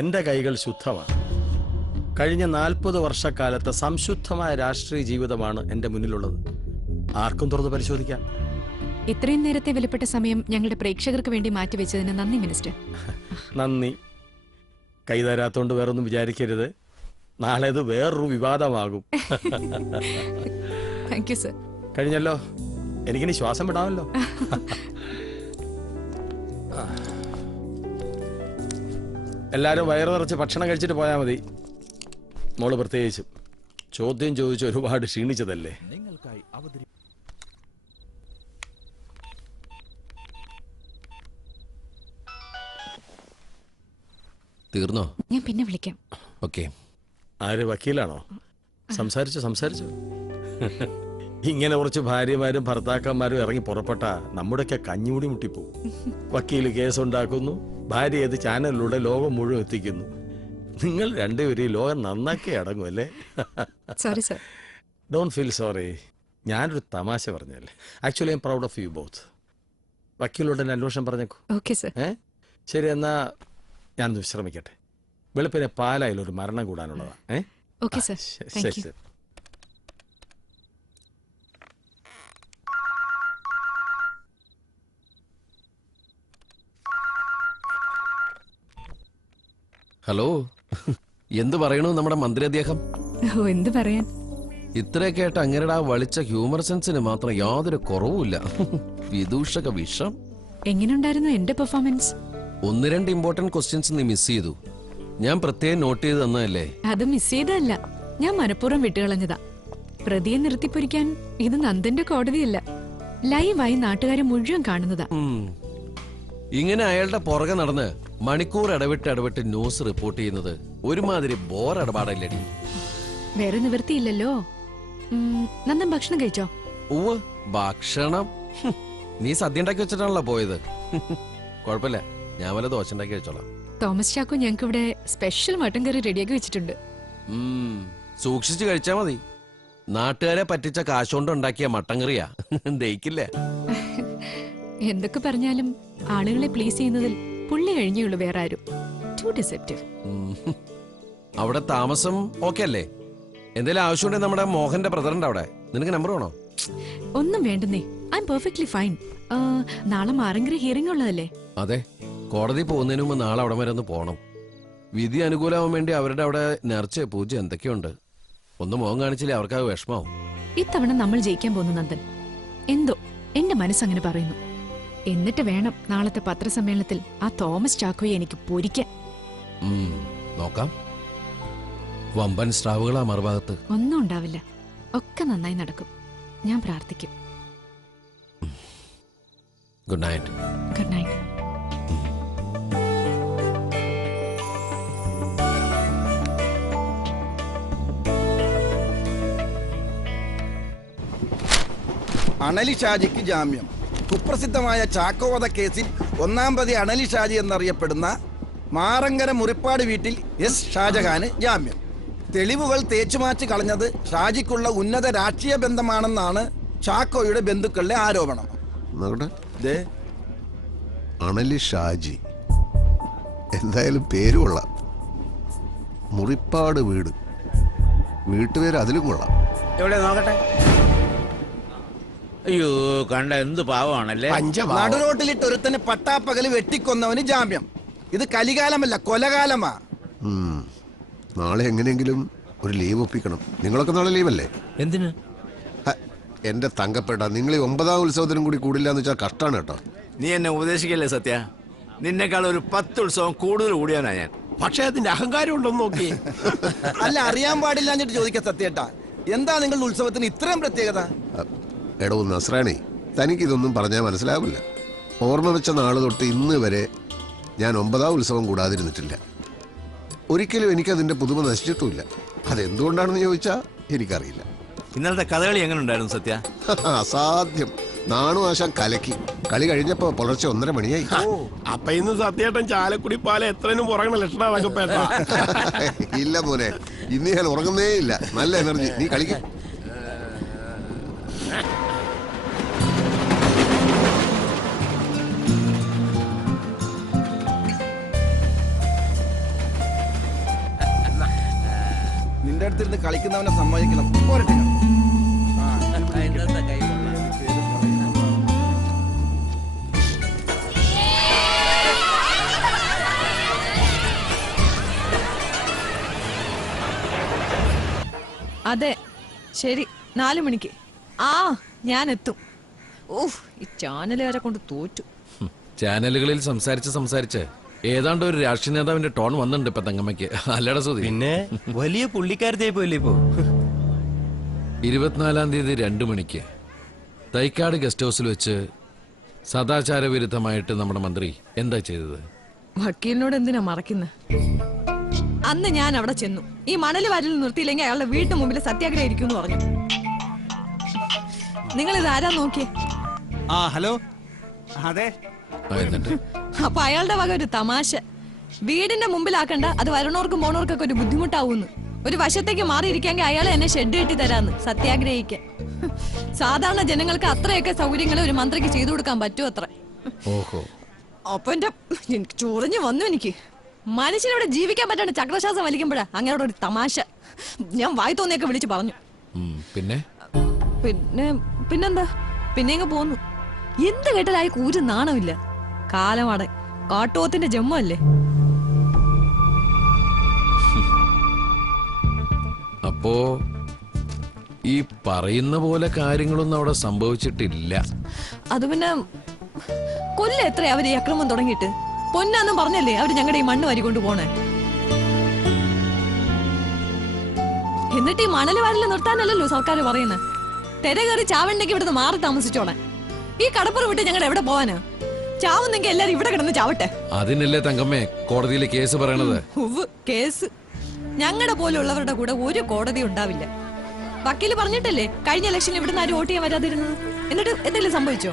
എന്റെ കൈകൾ ശുദ്ധമാണ്. കഴിഞ്ഞ 40 വർഷക്കാലത്തെ സംശുദ്ധമായ രാഷ്ട്രീയ ജീവിതമാണ് എന്റെ മുന്നിലുള്ളത്. ആർക്കും തുറന്ന് പരിശോധിക്കാം. ഇത്രയും നേരത്തെ വിലപ്പെട്ട സമയം ഞങ്ങളുടെ പ്രേക്ഷകർക്ക് വേണ്ടി മാറ്റിവെച്ചതിന് നന്ദി മിനിസ്റ്റർ. നന്ദി. കൈതരാത്തോണ്ട് വേറൊന്നും വിചാരിക്കരുത്. നാളെ ഇത് വേറൊരു വിവാദമാകും. Thank you sir. കഴിഞ്ഞല്ലോ, എനിക്കിനി ശ്വാസം വിടാമല്ലോ. എല്ലാരും വയറു നിറച്ച് ഭക്ഷണം കഴിച്ചിട്ട് പോയാൽ മതി. മോള് പ്രത്യേകിച്ചും. ചോദ്യം ചോദിച്ച് ഒരുപാട് ക്ഷീണിച്ചതല്ലേ. തീർന്നോ? ഞാൻ പിന്നെ വിളിക്കാം. ഓക്കെ. ആര്, വക്കീലാണോ? സംസാരിച്ചോ. ഇങ്ങനെ കുറച്ച് ഭാര്യമാരും ഭർത്താക്കന്മാരും ഇറങ്ങി പുറപ്പെട്ട നമ്മുടെയൊക്കെ കഞ്ഞിമുടി മുട്ടിപ്പോവും. വക്കീല് കേസുണ്ടാക്കുന്നു, ഭാര്യ ഏത് ചാനലിലൂടെ ലോകം മുഴുവൻ എത്തിക്കുന്നു. നിങ്ങൾ രണ്ടുപേരും ഈ ലോകം നന്നാക്കി അടങ്ങും അല്ലേ? Sorry sir. Don't feel sorry. ഞാനൊരു തമാശ പറഞ്ഞല്ലേ. Actually I am proud of you both. വക്കീലോട് തന്നെ അന്വേഷണം പറഞ്ഞേക്കൂ. Okay sir. ശരി, എന്നാ ഞാനൊന്ന് വിശ്രമിക്കട്ടെ. വെളുപ്പിനെ പാലായിലൊരു മരണം കൂടാനുള്ളതാ. Okay sir. ശരി ശരി. ഹലോ, എന്ത് പറയണു നമ്മുടെ മന്ത്രി അദ്ദേഹം? ഓ, എന്ത് പറയാൻ. ഇത്രയൊക്കെ ആയിട്ട് അങ്ങനെയുടെ ആ വളിച്ച ഹ്യൂമർ സെൻസിന് മാത്രം യാതൊരു കുറവുമില്ല. വിദൂഷക വിഷം. എങ്ങനെയുണ്ടായിരുന്നു എന്റെ പെർഫോമൻസ്? 1-2 ഇമ്പോർട്ടന്റ് ക്വസ്റ്റ്യൻസ് നീ മിസ് ചെയ്തു. ഞാൻ പ്രത്യേകം നോട്ട് ചെയ്ത് തന്നതല്ലേ. അത് മിസ് ചെയ്തതല്ല, ഞാൻ മനഃപൂർവ്വം വിട്ടുകളഞ്ഞതാ. പ്രതിയെ നിർത്തിപ്പൊരിക്കാൻ ഇത് നന്ദന്റെ കോടതിയല്ല, ലൈവായി നാട്ടുകാരെ മുഴുവൻ കാണുന്നതാ. ഇങ്ങനെ അയാളുടെ പുറകെ നടന്ന് മണിക്കൂർ ഇടവിട്ട് ന്യൂസ് റിപ്പോർട്ട് ചെയ്യുന്നത് ഒരുമാതിരി ബോർ ഇടപാടല്ലേടി. വേറെ നിവൃത്തിയില്ലല്ലോ. നന്ദൻ ഭക്ഷണം കഴിച്ചോ? ഉവ്വ്, ഭക്ഷണം നീ സദ്യ ഉണ്ടാക്കി വെച്ചിട്ടാണല്ലോ പോയത്. കുഴപ്പമില്ല, ഞാൻ വല്ല ദോശ ഉണ്ടാക്കി വെച്ചോളാം. തോമസ് ചാക്കോ ഞങ്ങൾക്ക് ഇവിടെ സ്പെഷ്യൽ മട്ടൻ കറി റെഡിയാക്കി വെച്ചിട്ടുണ്ട്. സൂക്ഷിച്ചു കഴിച്ചാ മതി. നാട്ടുകാരെ പറ്റിച്ച കാശുകൊണ്ട് ഉണ്ടാക്കിയ മട്ടൻ കറിയാ, ദഹിക്കില്ല. എന്തൊക്കെ പറഞ്ഞാലും ആളുകളെ പ്ലീസ് ചെയ്യുന്നതിൽ പുള്ളി കഴിഞ്ഞുള്ളൂ, വേറെ ആരും. Too deceptive. അവിടെ താമസം ഓക്കെ അല്ലേ? എന്തെങ്കിലും ആവശ്യമുണ്ടെങ്കിൽ നമ്മുടെ മോഹന്റെ ബ്രദറിന്റെ അവിടെ. നിനക്ക് നമ്പർ വേണോ? ഒന്നും വേണ്ടെന്നേ, ഐ എം പെർഫെക്റ്റ്ലി ഫൈൻ. നാളെ മാറങ്കര ഹിയറിംഗ് ഉള്ളതല്ലേ? അതെ, കോടതി പോകുന്നതിന് മുമ്പ് നാളെ അവിടെ വരെ ഒന്ന് പോണം. വിധി അനുകൂലമാവാൻ വേണ്ടി അവരുടെ അവിടെ നേർച്ച പൂജ എന്തൊക്കെയുണ്ട്. ഒന്ന് മുഖം കാണിച്ചില്ലേ അവർക്ക് അത് വിഷമാവും. ഇത്തവണ നമ്മൾ ജയിക്കാൻ പോകുന്നു നന്ദൻ. എന്തോ എന്റെ മനസ്സങ്ങനെ പറയുന്നു. എന്നിട്ട് വേണം നാളത്തെ പത്രസമ്മേളനത്തിൽ ആ തോമസ് ചാക്കോയെ എനിക്ക് പൊരിക്കാൻ. നോക്കാം. വമ്പൻ സ്രാവുകളാ മറുഭാഗത്ത്. ഒന്നും ഉണ്ടാവില്ല, ഒക്കെ നന്നായി നടക്കും. ഞാൻ പ്രാർത്ഥിക്കും. Good night. Good night. അണലി ഷാജിക്ക് ജാമ്യം. കുപ്രസിദ്ധമായ ചാക്കോവധ കേസിൽ 1-ാം പ്രതി അണലി ഷാജി എന്നറിയപ്പെടുന്ന മാറങ്കര മുറിപ്പാട് വീട്ടിൽ എസ് ഷാജഹാന് ജാമ്യം. തെളിവുകൾ തേച്ചുമാച്ച് കളഞ്ഞത് ഷാജിക്കുള്ള ഉന്നത രാഷ്ട്രീയ ബന്ധമാണെന്നാണ് ചാക്കോയുടെ ബന്ധുക്കളുടെ ആരോപണം. അണലി ഷാജി എന്തായാലും പേര് കൊള്ളാം. മുറിപ്പാട് വീട്, വീട്ടുപേര് അതിലും കൊള്ളാം. എവിടെ നോക്കട്ടെ. അയ്യോ, കണ്ട എന്ത് പാവമാണല്ലേ. നടുറോട്ടിലിട്ട് ഒരുത്തന് പട്ടാപ്പകല് വെട്ടിക്കൊന്നവന് ജാമ്യം. ഇത് കലികാലമല്ല, കൊലകാലമാ. നാളെ എങ്ങനെയെങ്കിലും ഒരു ലീവ് ഒപ്പിക്കണം. നിങ്ങളൊക്കെ നാളെ ലീവല്ലേ? എന്തിന്? എന്റെ തങ്കപ്പെട്ട, നിങ്ങൾ ഈ 9-ാം ഉത്സവത്തിനും കൂടി കൂടില്ല എന്ന് വെച്ചാൽ കഷ്ടാണ് കേട്ടോ. നീ എന്നെ ഉപദേശിക്കല്ലേ സത്യ. നിന്നെക്കാൾ ഒരു 10 ഉത്സവം കൂടുതൽ കൂടിയാനാ ഞാൻ. പക്ഷെ അതിന്റെ അഹങ്കാരം ഉണ്ടോന്ന് നോക്കി. അല്ല, അറിയാൻ പാടില്ല എന്നിട്ട് ചോദിക്കാം സത്യേട്ടാ, എന്താ നിങ്ങളുടെ ഉത്സവത്തിന് ഇത്രയും പ്രത്യേകത? എടോ നസ്രാണി, തനിക്കിതൊന്നും പറഞ്ഞാൽ മനസ്സിലാവില്ല. ഓർമ്മ വെച്ച നാള് തൊട്ട് ഇന്ന് വരെ ഞാൻ 9-ാം ഉത്സവം കൂടാതിരുന്നിട്ടില്ല. ഒരിക്കലും എനിക്കതിന്റെ പുതുമ നശിച്ചിട്ടുമില്ല. അതെന്തുകൊണ്ടാണെന്ന് ചോദിച്ചാൽ എനിക്കറിയില്ല. ഇന്നലത്തെ കഥകളി എങ്ങനെ ഉണ്ടായിരുന്നു സത്യ? അസാധ്യം. നാണു ആശാൻ കലക്കി. കളി കഴിഞ്ഞപ്പോ പുലർച്ചെ 1:30 മണിയായി. അപ്പൊ ഇന്ന് സത്യേട്ടൻ ചാലക്കുടി പാല എത്രയും ഉറങ്ങണ ലക്ഷണ. ഇല്ല മോനെ, ഇന്ന് ഞാൻ ഉറങ്ങുന്നേ ഇല്ല. നല്ല എനർജി. നീ കളിക്കും. നിന്റെ അടുത്തിരുന്ന് കളിക്കുന്നവനെ സമ്മതിക്കണം. പോരട്ടെ. ഇന്നത്തെ കൈ കൊള്ളാം. അതെ, ശരി, 4 മണിക്ക്. ഞാൻ എത്തും. ഓഹ്, ഈ ചാനലുകാരെ കൊണ്ട് തോറ്റു. ചാനലുകളിൽ സംസാരിച്ച് ഏതാണ്ട് ഒരു രാഷ്ട്രീയ നേതാവിന്റെ ടോൺ വന്നിട്ടുണ്ട് ഇപ്പൊ തങ്കമ്മയ്ക്ക്. അല്ലട സുധി, പിന്നെ വലിയ പുള്ളിക്കാരത്തെ പോയില്ലേ ഇപ്പോ. 24-ാം തീയതി 2 മണിക്ക് തൈക്കാട് ഗസ്റ്റ് ഹൗസിൽ വെച്ച് സദാചാര വിരുദ്ധമായിട്ട് നമ്മുടെ മന്ത്രി എന്താ ചെയ്തത്? വക്കീലിനോട് എന്തിനാ മറക്കുന്നത്? അന്ന് ഞാൻ അവിടെ ചെന്നു. ഈ മണല് വാരിൽ നിർത്തിയില്ലെങ്കിൽ അയാളുടെ വീട്ടു മുമ്പിൽ സത്യാഗ്രഹം ഇരിക്കും പറഞ്ഞു. നിങ്ങൾ ഇത് ആരാ നോക്കിയേ? ആ ഹലോ, അതെ. എന്നിട്ട് അപ്പൊ അയാളുടെ വക ഒരു തമാശ. വീടിന്റെ മുമ്പിലാക്കണ്ട, അത് വരണോർക്കും പോണോർക്കൊക്കെ ഒരു ബുദ്ധിമുട്ടാവുന്നു. ഒരു വശത്തേക്ക് മാറിയിരിക്കാമെങ്കിൽ അയാളെ എന്നെ ഷെഡ് കെട്ടി തരാന്ന് സത്യാഗ്രഹിക്കാൻ. സാധാരണ ജനങ്ങൾക്ക് അത്രയൊക്കെ സൗകര്യങ്ങൾ ഒരു മന്ത്രിക്ക് ചെയ്തു കൊടുക്കാൻ പറ്റുമോ അത്ര? ഓഹോ, അപ്പൊ എനിക്ക് ചൊറിഞ്ഞു വന്നു. എനിക്ക് മനുഷ്യനവിടെ ജീവിക്കാൻ പറ്റാണ്ട് ചക്രശ്വാസം വലിക്കുമ്പോഴാ അങ്ങനോട് ഒരു തമാശ. ഞാൻ വായി തോന്നിയൊക്കെ വിളിച്ചു പറഞ്ഞു. പിന്നെ പിന്നെന്താ, പിന്നെ ഇങ്ങ് പോന്നു. എന്ത് കേട്ടാലായി കൂര് നാണമില്ല. കാലമാടെ കാട്ടോത്തിന്റെ ജമ്മല്ലേ. അപ്പോ ഈ പറയുന്ന പോലെ കാര്യങ്ങളൊന്നും അവിടെ സംഭവിച്ചിട്ടില്ല. അത് പിന്നെ കൊല്ലം എത്രയാ അവര് ഈ അക്രമം തുടങ്ങിയിട്ട്? പൊന്നാന്നും പറഞ്ഞല്ലേ അവര് ഞങ്ങളുടെ ഈ മണ്ണ് വാരിക്കൊണ്ട് പോണേ. എന്നിട്ട് ഈ മണല് വാരിൽ നിർത്താനല്ലല്ലോ സർക്കാർ പറയുന്നത്. തെര കയറി ചാവണ്ടെങ്കിൽ ഇവിടുന്ന് മാറി താമസിച്ചോണേ. ഈ കടപ്പുറം വിട്ട് ഞങ്ങൾ എവിടെ പോവാനാ? ചാവുന്നെങ്കിൽ എല്ലാരും ഇവിടെ കിടന്ന് ചാവട്ടെ. അതിനല്ലേ തങ്കമ്മേ കോടതിയിൽ കേസ് പറയണത്? കേസ് ഞങ്ങളുടെ പോലുള്ളവരുടെ കൂടെ ഒരു കോടതി ഉണ്ടാവില്ല. വക്കീല് പറഞ്ഞിട്ടല്ലേ കഴിഞ്ഞ ഇലക്ഷനിൽ ഇവിടുന്ന് ആരും വോട്ട് ചെയ്യാൻ വരാതിരുന്നത്. എന്നിട്ട് എന്തെങ്കിലും സംഭവിച്ചോ?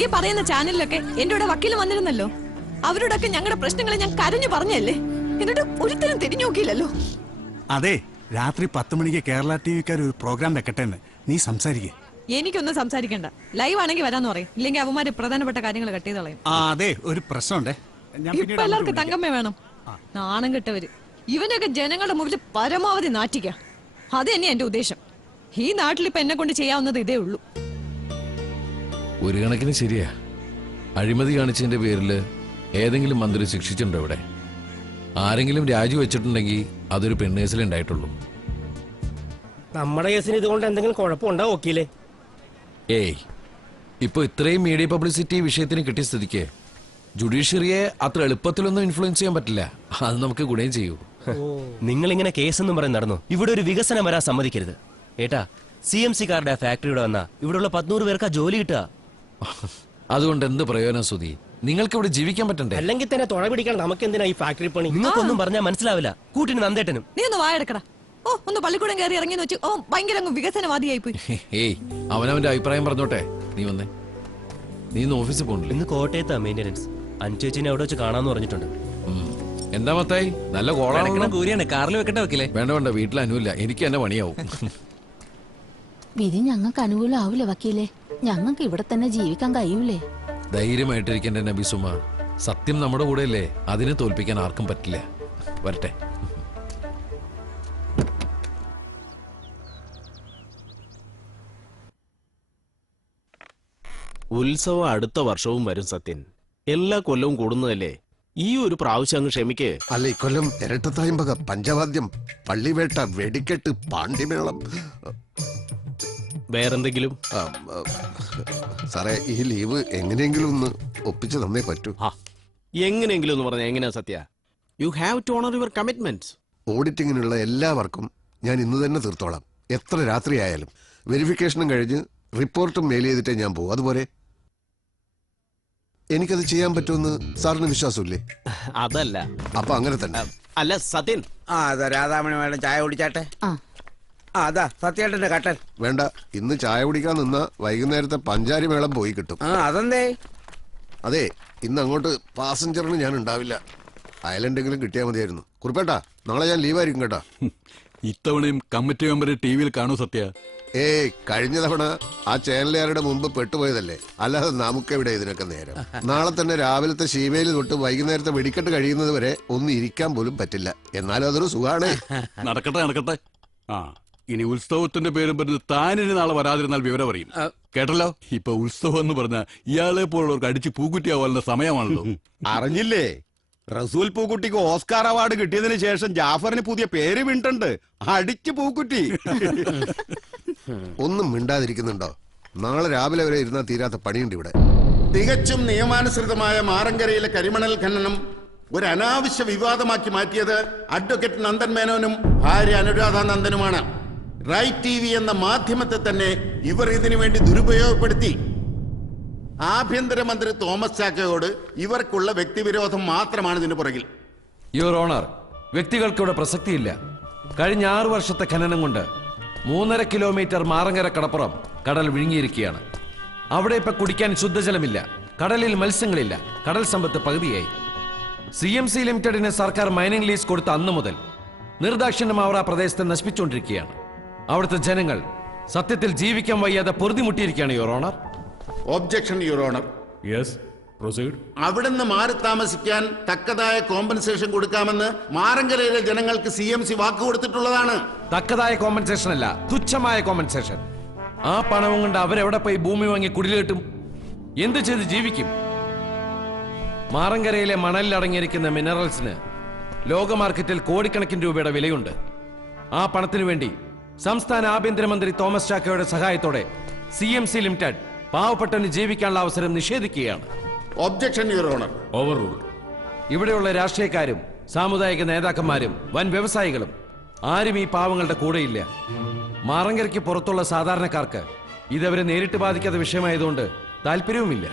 ഈ പറയുന്ന ചാനലിലൊക്കെ എന്റെ കൂടെ വക്കീല് വന്നിരുന്നല്ലോ. അവരോടൊക്കെ ഞങ്ങളുടെ പ്രശ്നങ്ങളെ ഞാൻ കരഞ്ഞു പറഞ്ഞല്ലേ. എന്നിട്ട് ഒരിക്കലും തിരിഞ്ഞു നോക്കിയില്ലല്ലോ. അതെ, രാത്രി 10 മണിക്ക് കേരള ടിവിക്കാർ ഒരു പ്രോഗ്രാം വെക്കട്ടെ. നീ സംസാരിക്കേ. എനിക്കൊന്നും സംസാരിക്കണ്ട. ലൈവ് ആണെങ്കിൽ വരാന്ന് പറയും. ഇല്ലെങ്കിൽ അവന്മാര് പ്രധാനപ്പെട്ട കാര്യങ്ങൾ കട്ട് ചെയ്ത് കളയും. അതെ, ഒരു പ്രശ്നമുണ്ടേ. ഇപ്പൊ എല്ലാവർക്കും തങ്കമ്മ വേണം. നാണം കെട്ടവര്. ഇവനൊക്കെ ജനങ്ങളുടെ മുമ്പിൽ പരമാവധി നാറ്റിക്ക. അത് തന്നെ എന്റെ ഉദ്ദേശം. ഈ നാട്ടിൽ ഇപ്പൊ എന്നെ കൊണ്ട് ചെയ്യാവുന്നത് ഇതേ ഉള്ളൂ. ഒരു കണക്കിന് ശരിയാ. അഴിമതി കാണിച്ചതിന്റെ പേരില് ഏതെങ്കിലും മന്ത്രി ശിക്ഷിച്ചിട്ടുണ്ടോ ഇവിടെ? ആരെങ്കിലും രാജിവെച്ചിട്ടുണ്ടെങ്കിൽ അതൊരു പെണ്ണേസിലേ ഉണ്ടായിട്ടുള്ളൂ. നമ്മുടെ കേസിന് ഇതുകൊണ്ട് എന്തെങ്കിലും കുഴപ്പമുണ്ടാവും വക്കീലേ? ഏയ്, ഇപ്പൊ ഇത്രയും മീഡിയ പബ്ലിസിറ്റി വിഷയത്തിന് കിട്ടിയ സ്ഥിതിക്ക് ജുഡീഷ്യറിയെ അത്ര എളുപ്പത്തിലൊന്നും ഇൻഫ്ലുവൻസ് ചെയ്യാൻ പറ്റില്ല. അത് നമുക്ക് ഗുണം ചെയ്യൂ. നിങ്ങൾ ഇങ്ങനെ കേസെന്നും പറഞ്ഞ് നടന്നു. ഇവിടെ ഒരു വികസനം വരാൻ സമ്മതിക്കരുത് ഏട്ടാ. CMC കാരുടെ ഫാക്ടറി ഇവിടെ വന്നാ ഇവിടെയുള്ള 100 പേർക്ക് ജോലി കിട്ടുക. അതുകൊണ്ട് എന്ത് പ്രയോജനം സുധി? നിങ്ങൾക്ക് ഇവിടെ ജീവിക്കാൻ പറ്റണ്ടേ? അല്ലെങ്കിൽ തന്നെ തുഴ പിടിക്കാൻ നമുക്ക് എന്തിനാ ഈ ഫാക്ടറി പണി? നിങ്ങൾക്കൊന്നും പറഞ്ഞാൽ മനസ്സിലാവില്ല. കൂട്ടിന് നന്ദേട്ടനും. നീ ഒന്ന് വായെടുക്കടാ. ഒന്ന് പള്ളിക്കൂടം കയറി ഇറങ്ങി വെച്ച് ഭയങ്കര വികസനവാദിയായി പോയി. ഏയ്, അവനവന്റെ അഭിപ്രായം പറഞ്ഞോട്ടെ. നീ വന്നേ. നീ ഇന്ന് ഓഫീസിൽ പോകണില്ലേ? ഇന്ന് കോട്ടയത്താ മെയിൻ്റെനൻസ്. അഞ്ചേച്ചിനെ അവിടെ വെച്ച് കാണാന്ന് പറഞ്ഞിട്ടുണ്ട്. എന്താ മത്തായി, നല്ല കോളാണ്. കൂരിയാണ്. കാറിൽ വെക്കട്ടെ വക്കീലേ? വേണ്ട വേണ്ട, വീട്ടിൽ അനുവില്ല. എനിക്ക് എന്നെ പണിയാവും. വിധി ഞങ്ങൾക്ക് അനുകൂലമാവില്ല വക്കീലേ. ഞങ്ങൾക്ക് ഇവിടെ തന്നെ ജീവിക്കാൻ കഴിയൂലേ? ധൈര്യമായിട്ടിരിക്കേണ്ട നബിസുമ. സത്യം നമ്മുടെ കൂടെയല്ലേ. അതിനെ തോൽപ്പിക്കാൻ ആർക്കും പറ്റില്ല. വരട്ടെ. ഉത്സവം അടുത്ത വർഷവും വരും സത്യൻ. എല്ലാ കൊല്ലവും കൂടുന്നതല്ലേ. ഈ ഒരു പ്രാവശ്യം അങ്ങ് ക്ഷമിക്ക്. അല്ല, ഇക്കൊല്ലം ഇരട്ടത്തായമ്പക, പഞ്ചവാദ്യം, പള്ളിവേട്ട, വെടിക്കെട്ട്, പാണ്ടിമേളം. വേറെന്തെങ്കിലും? സാറേ, ഈ ലീവ് എങ്ങനെയെങ്കിലും ഒന്ന് ഒപ്പിച്ചു തന്നേ പറ്റൂ. എങ്ങനെയെങ്കിലും എന്ന് പറഞ്ഞാൽ എങ്ങനെയാ Sathya? You have to honour your commitments. ഓഡിറ്റിങ്ങിനുള്ള എല്ലാ വർക്കും ഞാൻ ഇന്ന് തന്നെ തീർത്തോളാം. എത്ര രാത്രിയായാലും. വെരിഫിക്കേഷനും കഴിഞ്ഞ് റിപ്പോർട്ടും മെയിൽ ചെയ്തിട്ടേ ഞാൻ പോകും. അതുപോലെ എനിക്കത് ചെയ്യാൻ പറ്റുമെന്ന് സാറിന് വിശ്വാസമില്ലേ? അതല്ല. അപ്പൊ അങ്ങനെ തന്നെ. അല്ല സത്യൻ. അതാ രാധാമണി വേണം ചായ കുടിച്ചാട്ടെ. അതാ സത്യേട്ടന്റെ കട്ടൻ. വേണ്ട, ഇന്ന് ചായ കുടിക്കാൻ നിന്ന വൈകുന്നേരത്തെ പഞ്ചാരി മേളം പോയി കിട്ടും. അതെന്തേ? അതെ, ഇന്ന് അങ്ങോട്ട് പാസഞ്ചറിന് ഞാൻ ഉണ്ടാവില്ല. അയലെന്തെങ്കിലും കിട്ടിയാൽ മതിയായിരുന്നു. കുറിപ്പേട്ടാ, നാളെ ഞാൻ ലീവായിരിക്കും കേട്ടാ. ഇത്തവണയും കമ്മിറ്റി മെമ്പർ TV-യിൽ കാണൂ സത്യ. ഏയ്, കഴിഞ്ഞ തവണ ആ ചാനലുകാരുടെ മുമ്പ് പെട്ടുപോയതല്ലേ. അല്ലാതെ നമുക്കെവിടെ ഇതിനൊക്കെ നേരം. നാളെ തന്നെ രാവിലത്തെ ശീമയിൽ തൊട്ട് വൈകുന്നേരത്തെ വെടിക്കെട്ട് കഴിയുന്നത് വരെ ഒന്ന് ഇരിക്കാൻ പോലും പറ്റില്ല. എന്നാലും അതൊരു സുഖാണ്. നടക്കട്ടെ നടക്കട്ടെ. ഇനി ഉത്സവത്തിന്റെ പേരും പറഞ്ഞ് താനിനി നാളെ വരാതിരുന്നാൽ വിവരം അറിയും. കേട്ടല്ലോ? ഇപ്പൊ ഉത്സവം എന്ന് പറഞ്ഞ ഇയാളെ പോലുള്ളവർക്ക് അടിച്ച് പൂക്കുറ്റിയാവാനുള്ള സമയമാണല്ലോ. അറിഞ്ഞില്ലേ? റസൂൽ പൂക്കുട്ടിക്ക് ഓസ്കാർ അവാർഡ് കിട്ടിയതിന് ശേഷം ജാഫറിന് പുതിയ പേര് വീണിട്ടുണ്ട്. അടിച്ച് പൂക്കുറ്റി. ഒന്നും മിണ്ടാതിരിക്കുന്നുണ്ടോ? നാളെ രാവിലെ വരെ ഇരുന്നാൽ തീരാത്ത പണിയുണ്ട് ഇവിടെ. തികച്ചും നിയമാനുസൃതമായ മാറങ്കരയിലെ കരിമണൽ ഖനനം ഒരു അനാവശ്യ വിവാദമാക്കി മാറ്റിയത് അഡ്വക്കേറ്റ് നന്ദൻ മേനോനും ഭാര്യ അനുരാധ നന്ദനുമാണ്. റൈറ്റ് TV എന്ന മാധ്യമത്തെ തന്നെ ഇവർ ഇതിനു വേണ്ടി ദുരുപയോഗപ്പെടുത്തി. ആഭ്യന്തരമന്ത്രി തോമസ് ചാക്കയോട് ഇവർക്കുള്ള വ്യക്തിവിരോധം മാത്രമാണ് ഇതിന് പുറകിൽ. യുവർ ഓണർ, വ്യക്തികൾക്കിവിടെ പ്രസക്തിയില്ല. കഴിഞ്ഞ 6 വർഷത്തെ ഖനനം കൊണ്ട് 3.5 കിലോമീറ്റർ മാറങ്കര കടപ്പുറം കടൽ വിഴുങ്ങിയിരിക്കുകയാണ്. അവിടെ ഇപ്പൊ കുടിക്കാൻ ശുദ്ധജലമില്ല, കടലിൽ മത്സ്യങ്ങളില്ല, കടൽ സമ്പത്ത് പകുതിയായി. CMC ലിമിറ്റഡിന് സർക്കാർ മൈനിങ് ലീസ് കൊടുത്ത അന്നു മുതൽ നിർദാക്ഷിണ്യം അവർ ആ പ്രദേശത്തെ നശിപ്പിച്ചുകൊണ്ടിരിക്കുകയാണ്. അവിടുത്തെ ജനങ്ങൾ സത്യത്തിൽ ജീവിക്കാൻ വയ്യാതെ പൊറുതിമുട്ടിയിരിക്കുകയാണ് your honour. Objection your honour. അവിടുന്ന് മാറി താമസിക്കാൻ തക്കതായ കോമ്പൻസേഷൻ കൊടുക്കാമെന്ന് മാറങ്കരയിലെ ജനങ്ങൾക്ക് CMC വാക്ക് കൊടുത്തിട്ടുള്ളതാണ്. തക്കതായ കോമ്പൻസേഷൻ അല്ല, തുച്ഛമായ കോമ്പൻസേഷൻ. ആ പണവും കൊണ്ട് അവരെവിടെ പോയി ഭൂമി വാങ്ങി കുടിലേട്ടും എന്ത് ചെയ്ത് ജീവിക്കും? മാറങ്കരയിലെ മണലിൽ അടങ്ങിയിരിക്കുന്ന മിനറൽസിന് ലോക മാർക്കറ്റിൽ കോടിക്കണക്കിന് രൂപയുടെ വിലയുണ്ട്. ആ പണത്തിനു വേണ്ടി സംസ്ഥാന ആഭ്യന്തരമന്ത്രി തോമസ് ചാക്കോയുടെ സഹായത്തോടെ CMC ലിമിറ്റഡ് പാവപ്പെട്ടവന് ജീവിക്കാനുള്ള അവസരം നിഷേധിക്കുകയാണ്. Objection your honour. Overrule. ഇവിടെയുള്ള രാഷ്ട്രീയക്കാരും സാമുദായിക നേതാക്കന്മാരും വൻ വ്യവസായികളും ആരും ഈ പാവങ്ങളുടെ കൂടെയില്ല. മാറങ്കരയ്ക്ക് പുറത്തുള്ള സാധാരണക്കാർക്ക് ഇതവരെ നേരിട്ട് ബാധിക്കാത്ത വിഷയമായതുകൊണ്ട് താല്പര്യവുമില്ല.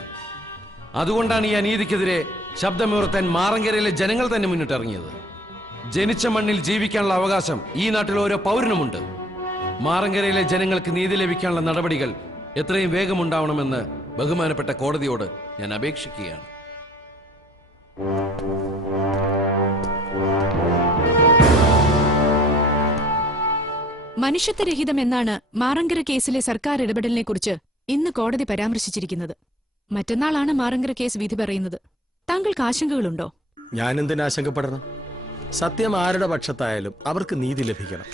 അതുകൊണ്ടാണ് ഈ അനീതിക്കെതിരെ ശബ്ദമുയർത്താൻ മാറങ്കരയിലെ ജനങ്ങൾ തന്നെ മുന്നിട്ടിറങ്ങിയത്. ജനിച്ച മണ്ണിൽ ജീവിക്കാനുള്ള അവകാശം ഈ നാട്ടിലെ ഓരോ പൗരനുമുണ്ട്. മാറങ്കരയിലെ ജനങ്ങൾക്ക് നീതി ലഭിക്കാനുള്ള നടപടികൾ എത്രയും വേഗമുണ്ടാവണമെന്ന് ബഹുമാനപ്പെട്ട കോടതിയോട് ഞാൻ അപേക്ഷിക്കുകയാണ്. മനുഷ്യത്വരഹിതം എന്നാണ് മാറങ്കര കേസിലെ സർക്കാർ ഇടപെടലിനെ കുറിച്ച് ഇന്ന് കോടതി പരാമർശിച്ചിരിക്കുന്നത്. മറ്റന്നാളാണ് മാറങ്കര കേസ് വിധി പറയുന്നത്. താങ്കൾക്ക് ആശങ്കകളുണ്ടോ? ഞാൻ എന്തിനാ ആശങ്കപ്പെടണം? സത്യം ആരുടെ പക്ഷത്തായാലും അവർക്ക് നീതി ലഭിക്കണം.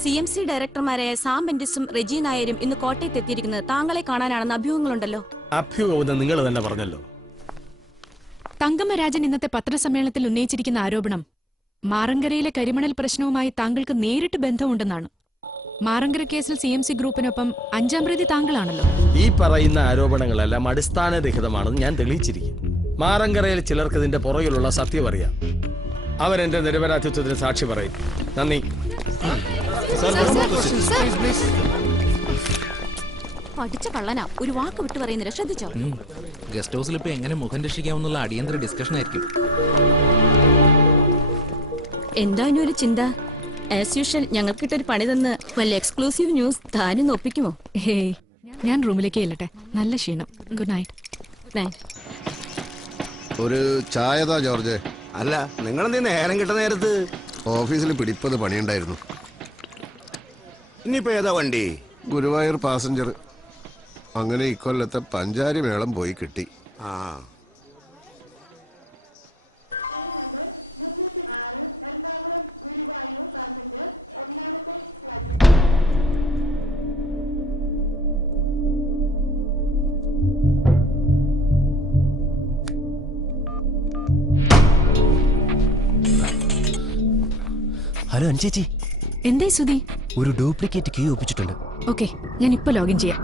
CMC ഡയറക്ടർമാരായ സാം ബെന്റിസും റെജി നായരും ഇന്ന് കോട്ടയത്ത് എത്തിയിരിക്കുന്നത് താങ്കളെ കാണാനാണെന്ന് അഭ്യൂഹങ്ങളുണ്ടല്ലോ. അഭ്യൂഹം നിങ്ങൾ തന്നെ പറഞ്ഞല്ലോ. തങ്കമ്മ രാജൻ ഇന്നത്തെ പത്രസമ്മേളനത്തിൽ ഉന്നയിച്ചിരിക്കുന്ന ആരോപണം മാറങ്കരയിലെ കരിമണൽ പ്രശ്നവുമായി താങ്കൾക്ക് നേരിട്ട് ബന്ധമുണ്ടെന്നാണ്. മാറങ്കര കേസിൽ CMC ഗ്രൂപ്പിനൊപ്പം 5-ാം പ്രതി താങ്കളാണല്ലോ. ഈ പറയുന്ന ആരോപണങ്ങളെല്ലാം അടിസ്ഥാനരഹിതമാണെന്ന് ഞാൻ തെളിയിച്ചിരിക്കും. മാറങ്കരയിൽ ചിലർക്ക് ഇതിന്റെ പുറകിലുള്ള സത്യം അറിയാം. അവരെന്റെ നിരപരാധിത്വത്തിന് സാക്ഷി പറയും. നന്ദി. പഠിച്ച കള്ളനാ, ഒരു വാക്ക് വിട്ടു പറയുന്നില്ല, ശ്രദ്ധിച്ചോ? ഗസ്റ്റ് ഹൗസിൽ ഇപ്പൊ എങ്ങനെ മുഖം രക്ഷിക്കാമെന്നുള്ള അടിയന്തര ഡിസ്കഷൻ ആയിരിക്കും. എന്താ ഒരു ചിന്ത? ആസ് യൂഷ്വൽ ഞങ്ങൾക്കിട്ടൊരു പണി തന്ന് വല്ല എക്സ്ക്ലൂസീവ് ന്യൂസ് താനും ഒപ്പിക്കുമോ? ഹേയ്, ഞാൻ റൂമിലേക്ക് ചെല്ലട്ടെ. നല്ല ക്ഷീണം. Good night. നൈറ്റ്. ഒരു ചായതാ ജോർജ്. അല്ല, നിങ്ങളെന്തീ നേരം കിട്ടുന്ന നേരത്ത്? ഓഫീസിൽ പിടിപ്പത് പണിയുണ്ടായിരുന്നു. ഇനിയിപ്പോ ഏതാ വണ്ടി? ഗുരുവായൂർ പാസഞ്ചർ. അങ്ങനെ ഇക്കൊല്ലത്തെ പഞ്ചാരി മേളം പോയി കിട്ടി. ആ, ഹലോ അഞ്ചേച്ചി, എന്തേ സുധി? ഒരു ഡ്യൂപ്ലിക്കേറ്റ് കീ ഒപ്പിച്ചിട്ടുണ്ട്. ഓക്കെ, ഞാൻ ഇപ്പൊ ലോഗിൻ ചെയ്യാം.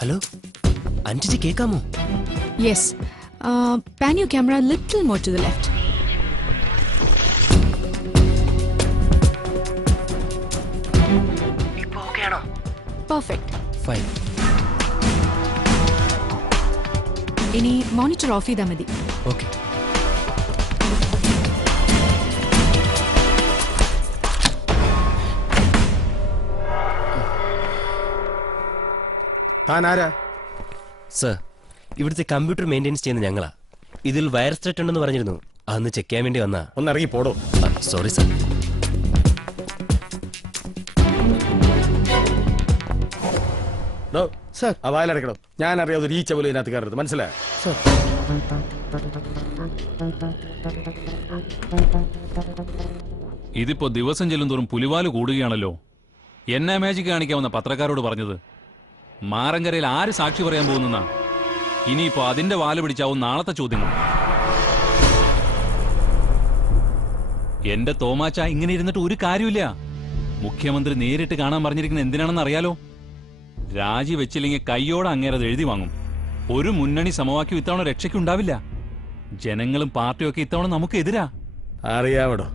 ഹലോ അഞ്ചേച്ചി, കേൾക്കാമോ? Yes. Pan your camera little more to the left. Perfect. Fine. ഇനി മോണിറ്റർ ഓഫ് ചെയ്താൽ മതി. ഓക്കെ. താനാരാ? സർ, ഇവിടുത്തെ കമ്പ്യൂട്ടർ മെയിൻ്റെനൻസ് ചെയ്യുന്ന ഞങ്ങളാ. ഇതിൽ വൈറസ് ത്രെറ്റ് ഉണ്ടെന്ന് പറഞ്ഞിരുന്നു. അതൊന്ന് ചെക്ക് ചെയ്യാൻ വേണ്ടി വന്നാ. ഒന്ന് ഇറങ്ങി പോടോ. Sorry sir. സർ, ആ വായിലടക്കണം. ഞാൻ അറിയാതെ ഒരു ഈച്ച പോലും ഇതിനകത്ത് കയറരുത്, മനസ്സിലായോ? ഇതിപ്പോ ദിവസം ചെല്ലുന്തോറും പുലിവാല് കൂടുകയാണല്ലോ. എന്നാ മാജിക് കാണിക്കാവുന്ന പത്രക്കാരോട് പറഞ്ഞത്? മാറങ്കരയിൽ ആര് സാക്ഷി പറയാൻ പോകുന്ന? ഇനിയിപ്പോ അതിന്റെ വാല് പിടിച്ചാവും നാളത്തെ ചോദ്യങ്ങൾ. എന്റെ തോമാച്ച ഇങ്ങനെ ഇരുന്നിട്ട് ഒരു കാര്യമില്ല. മുഖ്യമന്ത്രി നേരിട്ട് കാണാൻ പറഞ്ഞിരിക്കുന്നത് എന്തിനാണെന്ന് അറിയാലോ? രാജി വെച്ചില്ലെങ്കിൽ കയ്യോടെ അങ്ങേരത് എഴുതി വാങ്ങും. ഒരു മുന്നണി സമവാക്യം ഇത്തവണ രക്ഷയ്ക്കുണ്ടാവില്ല. ജനങ്ങളും പാർട്ടിയും ഒക്കെ ഇത്തവണ നമുക്ക് എതിരാ. അറിയാവടോ,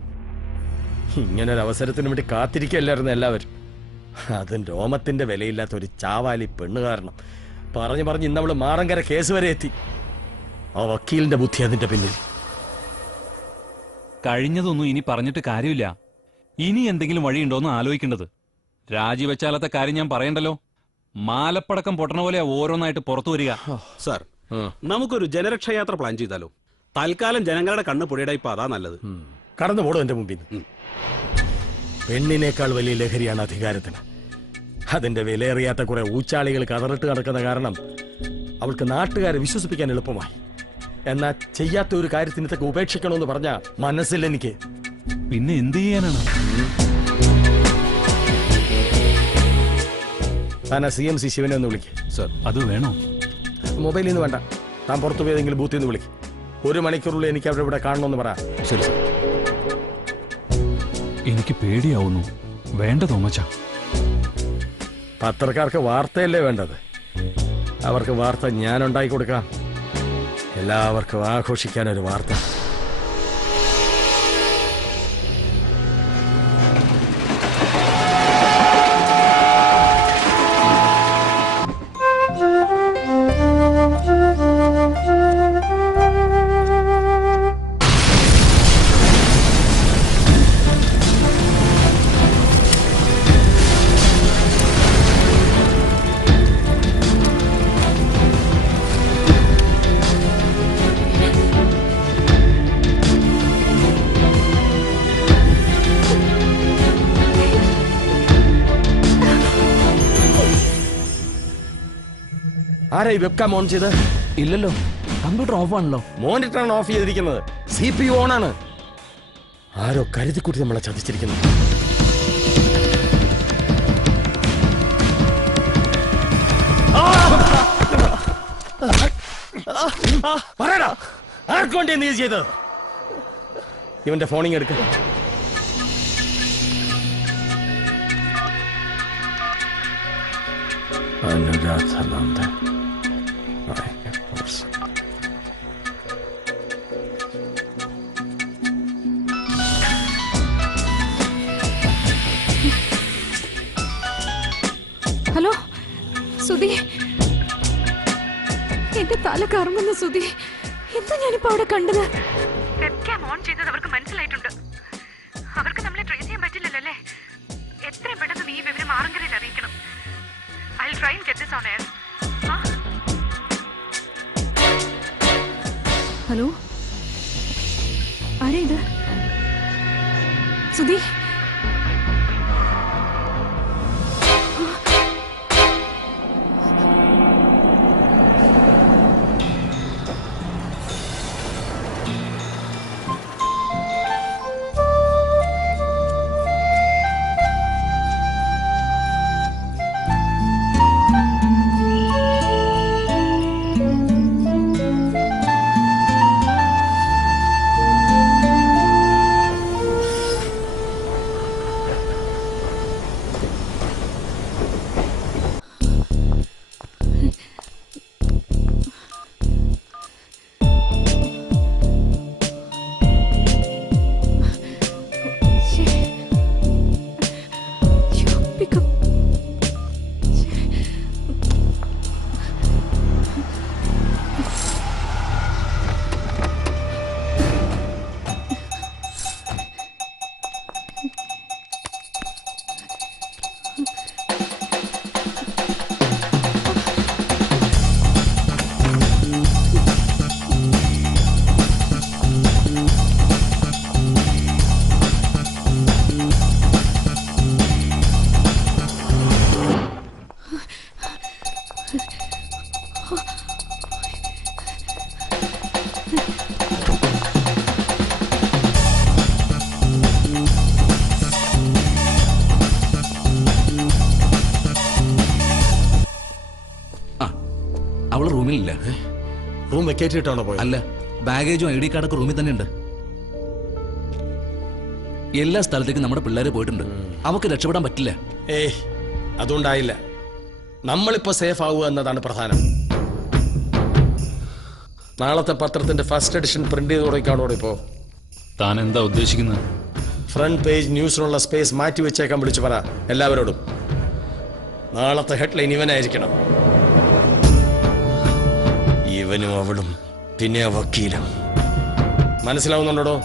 ഇങ്ങനൊരു അവസരത്തിന് വേണ്ടി കാത്തിരിക്കല്ലായിരുന്നു എല്ലാവരും. അതും രോമത്തിന്റെ വിലയില്ലാത്ത ഒരു ചാവാലി പെണ്ണ് കാരണം പറഞ്ഞ് ഇന്നവള് മാറങ്കര കേസ് വരെ എത്തി. ആ വക്കീലിന്റെ ബുദ്ധി അതിന്റെ പിന്നിൽ. കഴിഞ്ഞതൊന്നും ഇനി പറഞ്ഞിട്ട് കാര്യമില്ല. ഇനി എന്തെങ്കിലും വഴിയുണ്ടോന്ന് ആലോചിക്കേണ്ടത്. രാജിവെച്ചാലത്തെ കാര്യം ഞാൻ പറയണ്ടല്ലോ. മാലപ്പടക്കം പൊട്ടണ പോലെ ഓരോന്നായിട്ട് പുറത്തു വരിക. സാർ, നമുക്കൊരു ജനരക്ഷായാത്ര പ്ലാൻ ചെയ്താലോ? തൽക്കാലം ജനങ്ങളുടെ കണ്ണ് പൊടിയുടെ ഇപ്പൊ അതാ നല്ലത്. കടന്നു പോടും എന്റെ മുമ്പിൽ. പെണ്ണിനേക്കാൾ വലിയ ലഹരിയാണ് അധികാരത്തിന്. അതിന്റെ വിലയേറിയാത്ത കുറെ ഊച്ചാളികൾ കതറിട്ട് നടക്കുന്ന കാരണം അവൾക്ക് നാട്ടുകാരെ വിശ്വസിപ്പിക്കാൻ എളുപ്പമായി. എന്നാ ചെയ്യാത്ത ഒരു കാര്യത്തിന് ഇതൊക്കെ ഉപേക്ഷിക്കണമെന്ന് പറഞ്ഞ മനസ്സിൽ എനിക്ക്. പിന്നെ എന്ത് ചെയ്യാനാണ്? താൻ CMC ശിവനെ ഒന്ന് വിളിക്ക്. സർ, അത് വേണോ? മൊബൈലിൽ നിന്ന് വേണ്ട, താൻ പുറത്തു പോയതെങ്കിലും ബൂത്തിൽ നിന്ന് വിളിക്ക്. 1 മണിക്കൂറുള്ളിൽ എനിക്ക് അവിടെ ഇവിടെ കാണണമെന്ന് പറ. ശരി സർ. എനിക്ക് പേടിയാവുന്നു. വേണ്ട തോമച്ച. പത്രക്കാർക്ക് വാർത്തയല്ലേ വേണ്ടത്? അവർക്ക് വാർത്ത ഞാൻ ഉണ്ടാക്കി കൊടുക്കാം. എല്ലാവർക്കും ആഘോഷിക്കാൻ ഒരു വാർത്ത. ആരാ ഈ വെബ്കാം ഓൺ ചെയ്ത്? ഇല്ലല്ലോ, കമ്പ്യൂട്ടർ ഓഫ് ആണല്ലോ. മോണിറ്ററാണ് ഓഫ് ചെയ്തിരിക്കുന്നത്. CPU ഓണാണ്. ആരോ കരുതിക്കൂട്ടി നമ്മളെ ചതിച്ചിരിക്കുന്നു. പറയടാ, ആർക്കൊണ്ടേ നീ ചെയ്തത്? ഇവന്റെ ഫോണിങ് എടുക്ക. അനുരാധാനന്ദൻ. ഹലോ സുധി, എന്റെ തല കറങ്ങുന്നു സുധി. എന്താ ഞാനിപ്പോ അവിടെ കണ്ടത്? വെബ്കാം ഓൺ ചെയ്തത് അവർക്ക് മനസ്സിലായിട്ടുണ്ട്. അവർക്ക് നമ്മളെ ട്രേസ് ചെയ്യാൻ പറ്റില്ലല്ലോ അല്ലേ? എത്രയും പെട്ടെന്ന് നീ വിവരം മാറങ്കരയിൽ അറിയിക്കണം. I'll try and get this on air. Hello, ആരാ ഇത്? സുധി, റൂമിലില്ല. റൂം വെക്കേറ്റ് ചെയ്തിട്ടാണോ പോയത്? അല്ല, ബാഗേജും ID കാർഡൊക്കെ റൂമിൽ തന്നെ ഉണ്ട്. എല്ലാ സ്ഥലത്തേക്കും നമ്മുടെ പിള്ളേര് പോയിട്ടുണ്ട്. അവക്ക് രക്ഷപ്പെടാൻ പറ്റില്ല. ഏയ്, അതുകൊണ്ടായില്ല. നമ്മളിപ്പോ സേഫ് ആവുക എന്നതാണ് പ്രധാനം. നാളത്തെ പത്രത്തിന്റെ ഫസ്റ്റ് എഡിഷൻ പ്രിന്റ് ചെയ്ത് തുടങ്ങിക്കാണോ ഇപ്പോ? താൻ എന്താ ഉദ്ദേശിക്കുന്നത്? ഫ്രണ്ട് പേജ് ന്യൂസിനുള്ള സ്പേസ് മാറ്റി വെച്ചേക്കാൻ വിളിച്ചു പറ എല്ലാവരോടും. നാളത്തെ ഹെഡ്ലൈൻ ഇവനായിരിക്കണം. ഇവനും അവളും പിന്നെ ആ വക്കീലും. മനസ്സിലാവുന്നുണ്ടോ?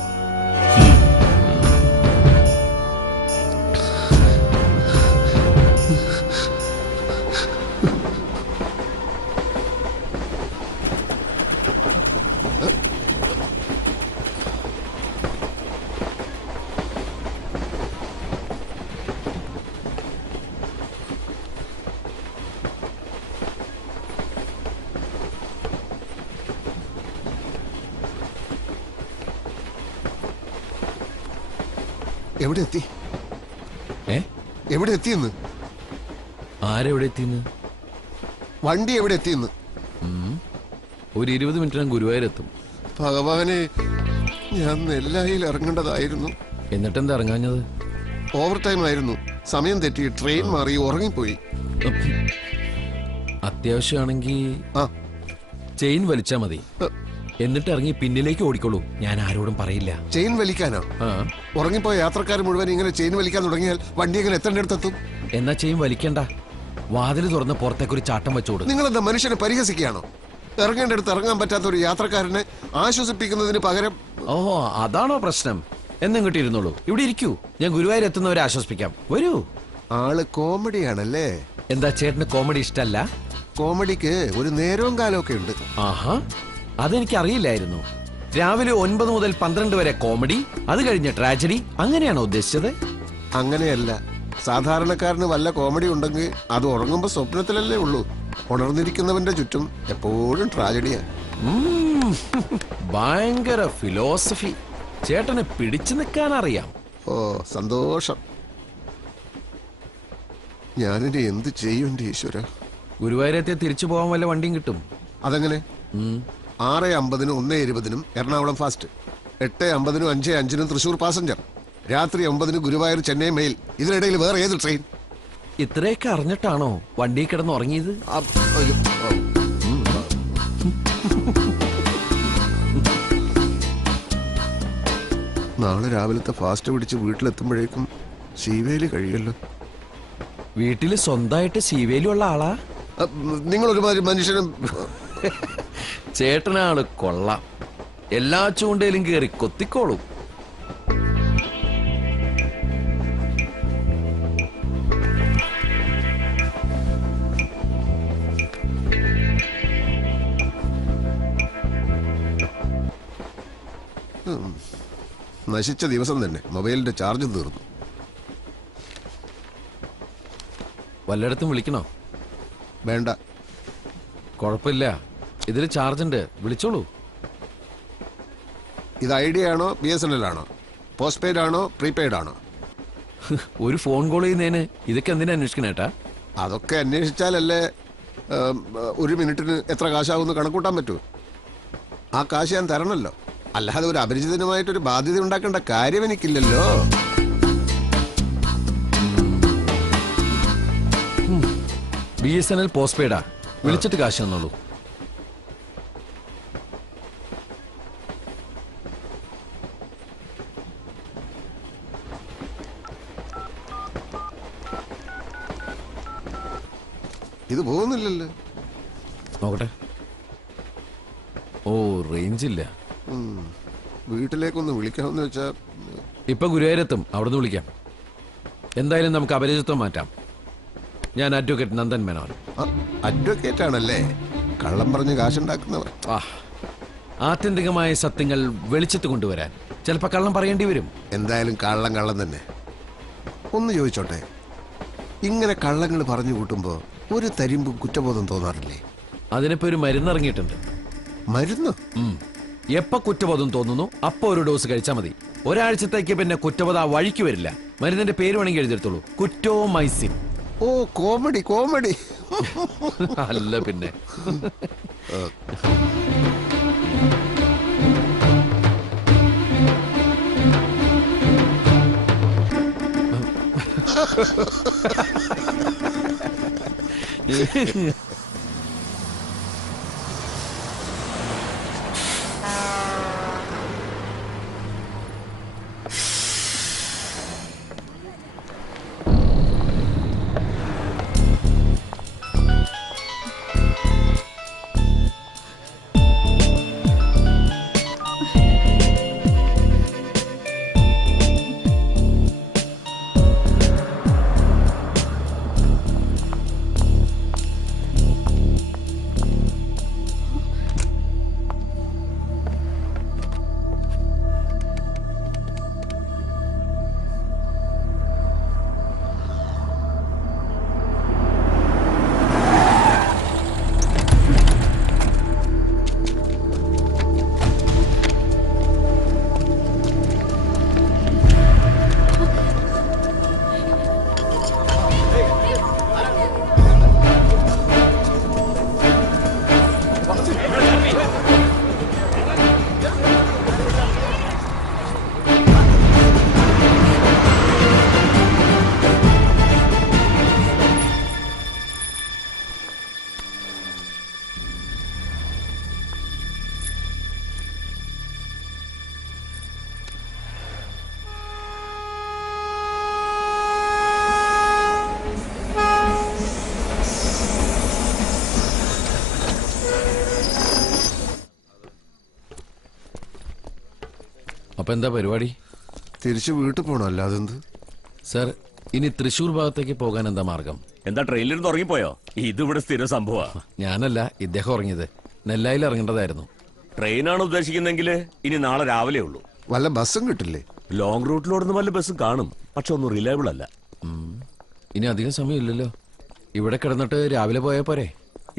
എവിടെ എത്തി? എവിടെ എത്തിയെന്ന്? ആരെവിടെ എത്തിന്ന്? വണ്ടി എവിടെ എത്തിയെന്ന്? ഒരു 20 മിനിറ്റിനും ഗുരുവായൂരെത്തും. ഭഗവാനെ, ഞാൻ നെല്ലായിൽ ഇറങ്ങേണ്ടതായിരുന്നു. എന്നിട്ടെന്താ ഇറങ്ങാഞ്ഞത്? ഓവർ ടൈം ആയിരുന്നു. സമയം തെറ്റി ട്രെയിൻ മാറി ഉറങ്ങിപ്പോയി. അത്യാവശ്യമാണെങ്കിൽ ചെയിൻ വലിച്ചാ മതി. എന്നിട്ട് ഇറങ്ങി പിന്നിലേക്ക് ഓടിക്കോളൂ. ഞാൻ ആരോടും പറയില്ല. ചെയിൻ വലിക്കാനോ? ഉറങ്ങിപ്പോയ യാത്രക്കാർ മുഴുവൻ ഇങ്ങനെ ചെയിൻ വലിക്കാൻ തുടങ്ങിയാൽ വണ്ടി എങ്ങനെ എത്തേണ്ടടുത്തെത്തും? എന്നാ ചെയിൻ വലിക്കണ്ട, വാതിൽ തുറന്ന് പുറത്തേക്ക് ഒരു ചാട്ടം വെച്ചോട്. നിങ്ങളെന്താ മനുഷ്യനെ പരിഹസിക്കുകയാണോ? ഇറങ്ങേണ്ടടുത്ത് ഇറങ്ങാൻ പറ്റാത്ത ഒരു യാത്രക്കാരനെ ആശ്വസിപ്പിക്കുന്നതിന് പകരം. ഓഹോ, അതാണോ പ്രശ്നം? എന്നും കിട്ടിയിരുന്നുള്ളൂ. ഇവിടെ ഇരിക്കൂ, ഞാൻ ഗുരുവായൂർ എത്തുന്നവരെ ആശ്വസിപ്പിക്കാം. വരൂ. ആള് കോമഡിയാണല്ലേ? എന്താ ചേട്ടന് കോമഡി ഇഷ്ടല്ല? കോമഡിക്ക് ഒരു നേരവും കാലമൊക്കെ ഉണ്ട്. ആഹാ, അതെനിക്ക് അറിയില്ലായിരുന്നു. രാവിലെ 9 മുതൽ 12 വരെ കോമഡി, അത് കഴിഞ്ഞ് ട്രാജഡി, അങ്ങനെയാണോ ഉദ്ദേശിച്ചത്? അങ്ങനെയല്ല. സാധാരണക്കാരന് വല്ല കോമഡി ഉണ്ടെങ്കിൽ അത് ഉറങ്ങുമ്പോ സ്വപ്നത്തിലല്ലേ ഉള്ളൂ. ഉണർന്നിരിക്കുന്നവന്റെ ചുറ്റും എപ്പോഴും ട്രാജഡിയാ. ഭയങ്കര ഫിലോസഫി. ചേട്ടനെ പിടിച്ചു നിൽക്കാൻ അറിയാം. ഓ, സന്തോഷം. ഞാനിനി എന്ത് ചെയ്യും എന്റെ ഈശ്വര? ഗുരുവായൂരത്തെ തിരിച്ചു പോകാൻ വല്ല വണ്ടിയും കിട്ടും? അതെങ്ങനെ? 6:50-നും 1:20-നും എറണാകുളം ഫാസ്റ്റ്, 8:50-നും 5:05-നും തൃശൂർ പാസഞ്ചർ, രാത്രി 9-ന് ഗുരുവായൂർ ചെന്നൈ മെയിൽ. ഇതിനിടയിൽ വേറെ ഏത് ട്രെയിൻ? ഇത്രയൊക്കെ അറിഞ്ഞിട്ടാണോ വണ്ടി കിടന്ന് ഉറങ്ങിയത്? നാളെ രാവിലത്തെ ഫാസ്റ്റ് പിടിച്ച് വീട്ടിലെത്തുമ്പോഴേക്കും ശീവേലി കഴിയല്ലോ. വീട്ടില് സ്വന്തമായിട്ട് ശീവേലിയുള്ള ആളാ? നിങ്ങളൊരുമാതിരി മനുഷ്യനും. ചേട്ടനാള് കൊള്ളാം. എല്ലാ ചൂണ്ടയിലും കയറി കൊത്തിക്കോളും. നശിച്ച ദിവസം തന്നെ മൊബൈലിന്റെ ചാർജ് തീർന്നു. വല്ലയിടത്തും വിളിക്കണോ? വേണ്ട. കുഴപ്പമില്ല, ഇതിൽ ചാർജ് ഉണ്ട്, വിളിച്ചോളൂ. ഇത് ഐഡിയ ആണോ BSNL ആണോ? പോസ്റ്റ് പെയ്ഡ് ആണോ പ്രീപെയ്ഡ് ആണോ? ഒരു ഫോൺ കോൾ ചെയ്യുന്നതിന് ഇതൊക്കെ എന്തിനാ അന്വേഷിക്കണേട്ടാ? അതൊക്കെ അന്വേഷിച്ചാലല്ലേ 1 മിനിറ്റിന് എത്ര കാശാവുമെന്ന് കണക്കൂട്ടാൻ പറ്റൂ. ആ കാശ് ഞാൻ തരണമല്ലോ. അല്ലാതെ ഒരു അപരിചിതനുമായിട്ടൊരു ബാധ്യത ഉണ്ടാക്കേണ്ട കാര്യം എനിക്കില്ലല്ലോ. BSNL പോസ്റ്റ് പെയ്ഡാ, വിളിച്ചിട്ട് കാശ് തന്നോളൂ. ഇത് പോകുന്നില്ലല്ലോ. നോക്കട്ടെ. ഓ, റേഞ്ച് ഇല്ല. വീട്ടിലേക്കൊന്ന് വിളിക്കാമെന്ന് വെച്ചാ. ഇപ്പൊ ഗുരുവായൂരെത്തും, അവിടുന്ന് വിളിക്കാം. എന്തായാലും നമുക്ക് അപരിചിത്വം മാറ്റാം. ഞാൻ അഡ്വക്കേറ്റ് നന്ദൻ മേനോൻ. അഡ്വക്കേറ്റ് ആണല്ലേ? കള്ളം പറഞ്ഞ് കാശുണ്ടാക്കുന്നവർ. ആത്യന്തികമായ സത്യങ്ങൾ വെളിച്ചത്ത് കൊണ്ടുവരാൻ ചിലപ്പോ കള്ളം പറയേണ്ടി വരും. എന്തായാലും കള്ളം തന്നെ. ഒന്ന് ചോദിച്ചോട്ടെ, ഇങ്ങനെ കള്ളങ്ങൾ പറഞ്ഞു കൂട്ടുമ്പോ ഒരു തരിമ്പും കുറ്റബോധം തോന്നാറില്ലേ? അതിനിപ്പോ ഒരു മരുന്ന് ഇറങ്ങിയിട്ടുണ്ട്. മരുന്ന്? എപ്പോ കുറ്റബോധം തോന്നുന്നു അപ്പൊ ഒരു ഡോസ് കഴിച്ചാൽ മതി. ഒരാഴ്ചത്തേക്ക് പിന്നെ കുറ്റബോധം ആ വഴിക്ക് വരില്ല. മരുന്നിന്റെ പേര് വേണമെങ്കിൽ എഴുതിയെടുത്തോളൂ, കുറ്റോമൈസിൻ. ഓ, കോമഡി. അല്ല പിന്നെ. അപ്പൊ എന്താ പരിപാടി? തിരിച്ചു വീട്ടിൽ പോകണം, അല്ലാതെ എന്ത്? സർ, ഇനി തൃശൂർ ഭാഗത്തേക്ക് പോകാൻ എന്താ മാർഗം? എന്താ ട്രെയിനിലിരുന്ന് ഉറങ്ങിപ്പോയോ? ഇതിവിടെ സ്ഥിര സംഭവ. ഞാനല്ല, ഇദ്ദേഹം ഉറങ്ങിയത്. നെല്ലായിൽ ഇറങ്ങേണ്ടതായിരുന്നു. ട്രെയിനാണ് ഉദ്ദേശിക്കുന്നെങ്കിൽ ഇനി നാളെ രാവിലെ ഉള്ളൂ. വല്ല ബസ്സും കിട്ടില്ലേ? ലോങ് റൂട്ടിലോടുന്ന് വല്ല ബസ്സും കാണും, പക്ഷെ ഒന്നും റിലയബിൾ അല്ല. ഇനി അധികം സമയമില്ലല്ലോ. ഇവിടെ കിടന്നിട്ട് രാവിലെ പോയാൽ പോരെ?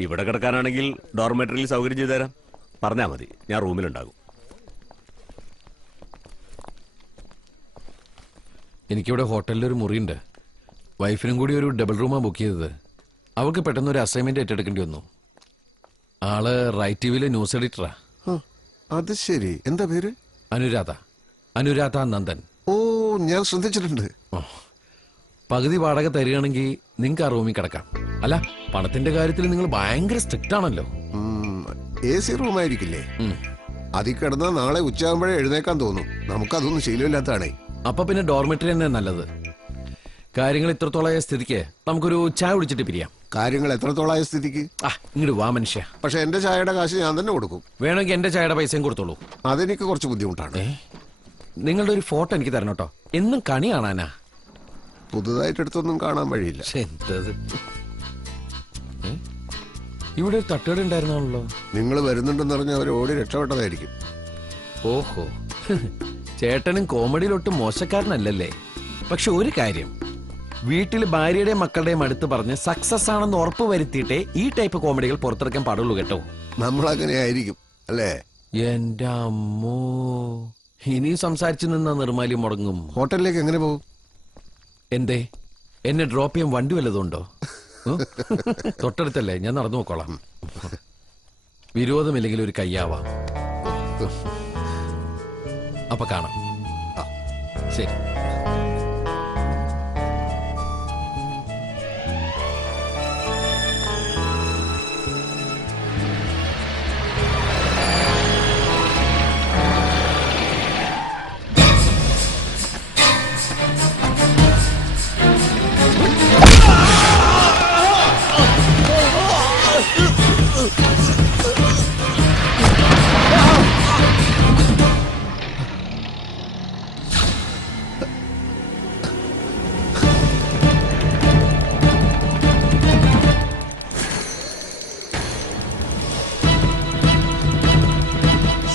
ഇവിടെ കിടക്കാനാണെങ്കിൽ ഡോർമെറ്ററിയിൽ സൗകര്യം ചെയ്തു തരാം. പറഞ്ഞാൽ മതി, ഞാൻ റൂമിലുണ്ടാകും. എനിക്കിവിടെ ഹോട്ടലിലൊരു മുറിയുണ്ട്. വൈഫിനും കൂടി ഒരു ഡബിൾ റൂമാണ് ബുക്ക് ചെയ്തത്. അവൾക്ക് പെട്ടെന്ന് ഒരു അസൈൻമെന്റ് ഏറ്റെടുക്കേണ്ടി വന്നു. ആള് റൈറ്റ് ടിവിയിലെ ന്യൂസ് എഡിറ്ററാ. അത് ശരി. എന്താ പേര്? അനുരാധ നന്ദൻ. ഓ, ഞാൻ ശ്രദ്ധിച്ചിട്ടുണ്ട്. പകുതി വാടക തരികയാണെങ്കിൽ നിങ്ങൾക്ക് ആ റൂമിൽ കിടക്കാം. അല്ല, പണത്തിന്റെ കാര്യത്തിൽ നിങ്ങൾ ഭയങ്കര സ്ട്രിക്റ്റ് ആണല്ലോ. AC റൂമായിരിക്കില്ലേ? അതിൽ കിടന്നാൽ നാളെ ഉച്ചയാകുമ്പോഴേ എഴുന്നേക്കാൻ തോന്നും. നമുക്കതൊന്നും ശീലമില്ലാത്തതാണേ. അപ്പൊ പിന്നെ ഡോർമെറ്ററി തന്നെ നല്ലത്. കാര്യങ്ങൾ ഇത്രത്തോളായ സ്ഥിതിക്ക് നമുക്കൊരു ചായ കുടിച്ചിട്ട് പിരിയാം. കാര്യങ്ങൾ എത്രത്തോളായ സ്ഥിതിക്ക്? ഇങ്ങോട്ട് വാ മനുഷ്യ. പക്ഷെ എന്റെ ചായയുടെ കാശ് ഞാൻ തന്നെ കൊടുക്കും. വേണമെങ്കിൽ എന്റെ ചായയുടെ പൈസയും കൊടുത്തോളൂ. അതെനിക്ക് കുറച്ച് ബുദ്ധിമുട്ടാണ്. നിങ്ങളുടെ ഒരു ഫോട്ടോ എനിക്ക് തരണം കേട്ടോ. എന്നും കണി കാണാനാ. പുതുതായിട്ട് എടുത്തൊന്നും കാണാൻ വഴിയില്ല. ഇവിടെ ഒരു തട്ടുകട ഉണ്ടായിരുന്നാണല്ലോ. നിങ്ങൾ വരുന്നുണ്ടെന്ന് പറഞ്ഞ അവർ ഓടി രക്ഷപ്പെട്ടതായിരിക്കും. ഓഹോ, ചേട്ടനും കോമഡിയിലൊട്ടും മോശക്കാരനല്ലല്ലേ. പക്ഷെ ഒരു കാര്യം, വീട്ടിൽ ഭാര്യയുടെയും മക്കളുടെയും അടുത്ത് പറഞ്ഞ് സക്സസ് ആണെന്ന് ഉറപ്പ് വരുത്തിയിട്ടേ ഈ ടൈപ്പ് കോമഡികൾ പുറത്തിറക്കാൻ പാടുള്ളൂ കേട്ടോ. നമ്മളങ്ങനെ ആയിരിക്കും അല്ലേ? എന്റെ അമ്മോ, ഇനിയും സംസാരിച്ചു നിന്ന നിർമാലി മുടങ്ങും. ഹോട്ടലിലേക്ക് എങ്ങനെ പോകും? എന്തേ, എന്നെ ഡ്രോപ്പ് ചെയ്യാൻ വണ്ടി വല്ലതുണ്ടോ? തൊട്ടടുത്തല്ലേ, ഞാൻ നടന്നു നോക്കോളാം. വിരോധമില്ലെങ്കിൽ ഒരു കയ്യാവാം. അപ്പൊ കാണാം. ശരി.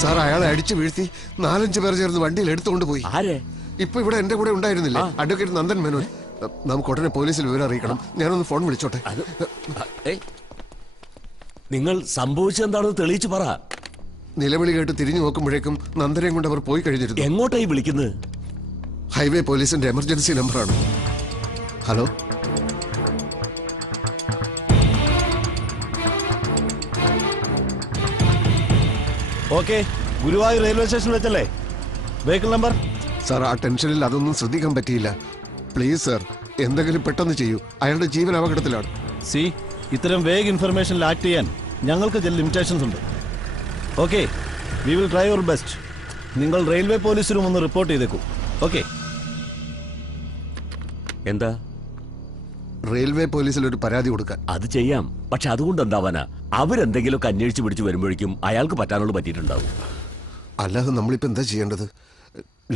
സാർ, അയാളെ അടിച്ചു വീഴ്ത്തി 4-5 പേർ ചേർന്ന് വണ്ടിയിൽ എടുത്തുകൊണ്ട് പോയി. ആരെ? ഇപ്പൊ ഇവിടെ എന്റെ കൂടെ ഉണ്ടായിരുന്നില്ലേ, അഡ്വക്കേറ്റ് നന്ദൻ മേനോൻ. നമുക്ക് ഉടനെ പോലീസിൽ വിവരം അറിയിക്കണം. ഞാനൊന്ന് ഫോൺ വിളിച്ചോട്ടെ. നിങ്ങൾ സംഭവിച്ചെന്താണെന്ന് തെളിയിച്ചു പറ. നിലവിളി കേട്ട് തിരിഞ്ഞു നോക്കുമ്പോഴേക്കും നന്ദനെയും കൊണ്ട് അവർ പോയി കഴിഞ്ഞിരുന്നു. എങ്ങോട്ടായി വിളിക്കുന്നത്? ഹൈവേ പോലീസിന്റെ എമർജൻസി നമ്പറാണ്. Hello, okay, Guruvayur railway station വെച്ചല്ലേ? Vehicle number? സാർ, ആ ടെൻഷനിൽ അതൊന്നും ശ്രദ്ധിക്കാൻ പറ്റിയില്ല. പ്ലീസ് സാർ, എന്തെങ്കിലും പെട്ടെന്ന് ചെയ്യൂ. അയാളുടെ ജീവൻ അപകടത്തിലാണ്. സി, ഇത്തരം വേഗ് ഇൻഫർമേഷനിൽ ആക്ട് ചെയ്യാൻ ഞങ്ങൾക്ക് ചില ലിമിറ്റേഷൻസ് ഉണ്ട്. Okay, we will try your best. നിങ്ങൾ റെയിൽവേ പോലീസിനും ഒന്ന് റിപ്പോർട്ട് ചെയ്തേക്കൂ. ഓക്കെ? എന്താ? റെയിൽവേ പോലീസിൽ ഒരു പരാതി കൊടുക്കാൻ. അത് ചെയ്യാം, പക്ഷെ അതുകൊണ്ട് എന്താവാനാ? അവരെന്തെങ്കിലുമൊക്കെ അന്വേഷിച്ച് പിടിച്ച് വരുമ്പോഴേക്കും അയാൾക്ക് പറ്റാനുള്ള പറ്റിയിട്ടുണ്ടാവും. അല്ലാതെ നമ്മളിപ്പോ എന്താ ചെയ്യേണ്ടത്?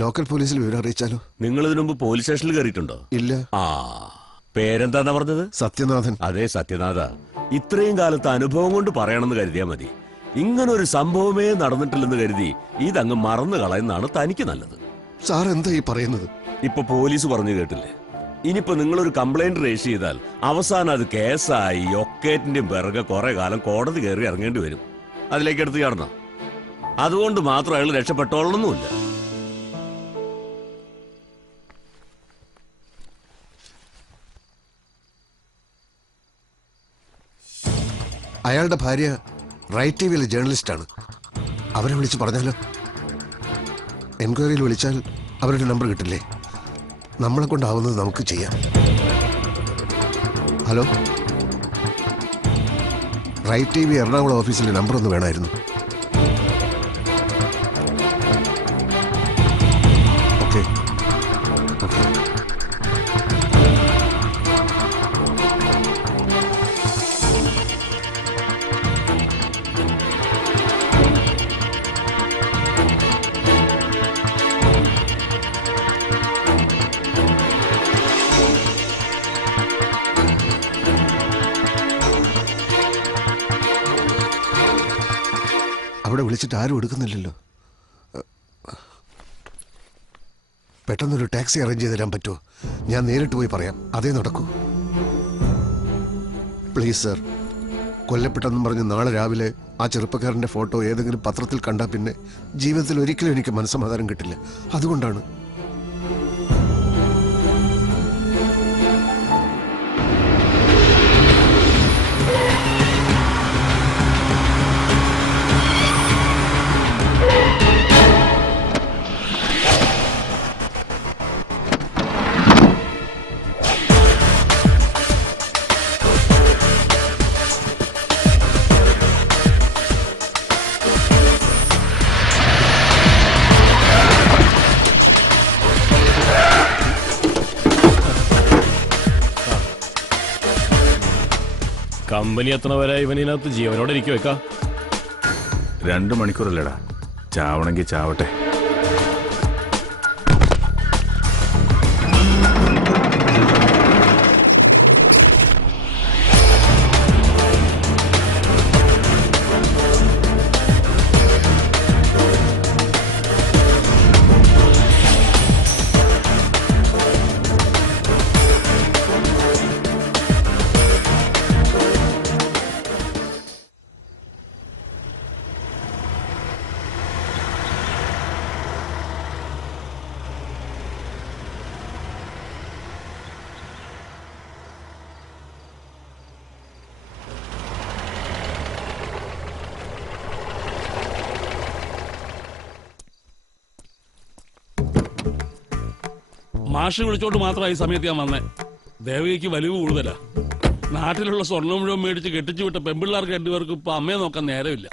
ലോക്കൽ പോലീസിൽ വിവരം അറിയിച്ചാലോ? നിങ്ങൾ ഇതിനു മുമ്പ് പോലീസ് സ്റ്റേഷനിൽ കയറിയിട്ടുണ്ടോ? ഇല്ല. ആ, പേരെന്താന്നാ പറഞ്ഞത്? സത്യനാഥൻ. അതെ, സത്യനാഥ. ഇത്രയും കാലത്ത് അനുഭവം കൊണ്ട് പറയണമെന്ന് കരുതിയാ മതി. ഇങ്ങനൊരു സംഭവമേ നടന്നിട്ടില്ലെന്ന് കരുതി ഇതങ്ങ് മറന്നു കളയുന്നതാണ് തനിക്ക് നല്ലത്. സാർ എന്താ ഈ പറയുന്നത്? ഇപ്പൊ പോലീസ് പറഞ്ഞു കേട്ടില്ലേ? ഇനിയിപ്പോ നിങ്ങളൊരു കംപ്ലൈന്റ് രജിസ്റ്റർ ചെയ്താൽ അവസാനം അത് കേസായി ഒക്കേറ്റിന്റെയും പിറകെ കുറെ കാലം കോടതി കയറി ഇറങ്ങേണ്ടി വരും. അതിലേക്ക് എടുത്ത് ചാടണം. അതുകൊണ്ട് മാത്രം അയാൾ രക്ഷപ്പെട്ടോളണമെന്നുമില്ല. അയാളുടെ ഭാര്യ റൈറ്റ് ടി വിയിലെ ജേർണലിസ്റ്റാണ്. അവരെ വിളിച്ച് പറഞ്ഞാലോ? എൻക്വയറിയിൽ വിളിച്ചാൽ അവരുടെ നമ്പർ കിട്ടില്ലേ? നമ്മളെ കൊണ്ടാവുന്നത് നമുക്ക് ചെയ്യാം. Hello, right T V Ernakulam ഓഫീസിലെ നമ്പർ ഒന്ന് വേണമായിരുന്നു. Okay okay. അവിടെ വിളിച്ചിട്ട് ആരും എടുക്കുന്നില്ലല്ലോ. പെട്ടെന്നൊരു ടാക്സി അറേഞ്ച് ചെയ്ത് തരാൻ പറ്റുമോ? ഞാൻ നേരിട്ട് പോയി പറയാം. അതേ നടക്കൂ. പ്ലീസ് സർ, കൊല്ലപ്പെട്ടെന്നും പറഞ്ഞ് നാളെ രാവിലെ ആ ചെറുപ്പക്കാരൻ്റെ ഫോട്ടോ ഏതെങ്കിലും പത്രത്തിൽ കണ്ടാൽ പിന്നെ ജീവിതത്തിൽ ഒരിക്കലും എനിക്ക് മനസ്സമാധാനം കിട്ടില്ല. അതുകൊണ്ടാണ്. കമ്പനി എത്ര വരെ ഇവനകത്ത് ജീവനോടെ ഇരിക്കും വെക്കാം? 2 മണിക്കൂറല്ലേടാ, ചാവണമെങ്കിൽ ചാവട്ടെ. മാഷ് വിളിച്ചോണ്ട് മാത്രമായി സമയത്ത് ഞാൻ വന്നേ. ദേവകിക്ക് വലിവ് കൂടുതലാ. നാട്ടിലുള്ള സ്വർണ്ണം മുഴുവൻ മേടിച്ച് കെട്ടിച്ചു വിട്ട പെമ്പിള്ളാർക്ക് 2 പേർക്ക് ഇപ്പൊ അമ്മയെ നോക്കാൻ നേരമില്ല.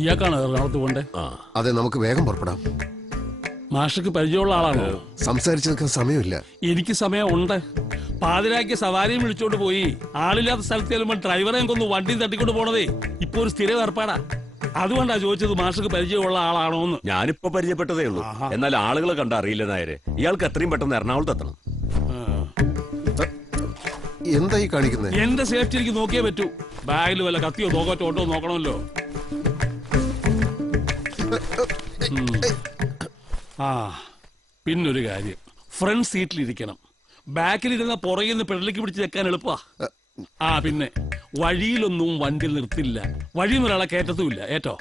ഇയാൾക്കാണ് എറണാകുളത്ത് പോണ്ടേ? അതെ, നമുക്ക് വേഗം പുറപ്പെടാം. മാഷക്ക് പരിചയമുള്ള ആളാണോ? സംസാരിച്ചു നിൽക്കാൻ സമയമില്ല. എനിക്ക് സമയം ഉണ്ട്. പാതിരാക്കി സവാരിയും വിളിച്ചോണ്ട് പോയി ആളില്ലാത്ത സ്ഥലത്ത് ചെല്ലുമ്പോൾ ഡ്രൈവറെ കൊന്ന് വണ്ടി തട്ടിക്കൊണ്ട് പോണതേ ഇപ്പൊ ഒരു സ്ഥിരം ഏർപ്പാടാ. അതുകൊണ്ടാ ചോദിച്ചത് മാഷക്ക് പരിചയമുള്ള ആളാണോന്ന്. ഞാനിപ്പോ പരിചയപ്പെട്ടതേ ഉള്ളൂ. എന്നാൽ ആളുകളെ കണ്ട അറിയില്ല നായരെ. ഇയാൾക്ക് എത്രയും പെട്ടെന്ന് എറണാകുളത്ത് എത്തണം. എന്തായി കാണിക്കുന്നത്? എന്റെ സേഫ്റ്റി എനിക്ക് നോക്കിയേ പറ്റൂ. ബാഗിൽ വല്ല കത്തിയോ തോക്കോ ഓട്ടോ നോക്കണമല്ലോ. ആ, പിന്നൊരു കാര്യം, ഫ്രണ്ട് സീറ്റിലിരിക്കണം. ബാക്കിലിരുന്ന പുറകിൽ നിന്ന് പെടലേക്ക് പിടിച്ച് വെക്കാൻ എളുപ്പാ. ആ, പിന്നെ വഴിയിലൊന്നും വണ്ടി നിർത്തില്ല. വഴിയിൽ നിന്ന് ഒരാളെ കയറ്റത്തുമില്ല. ഏറ്റോ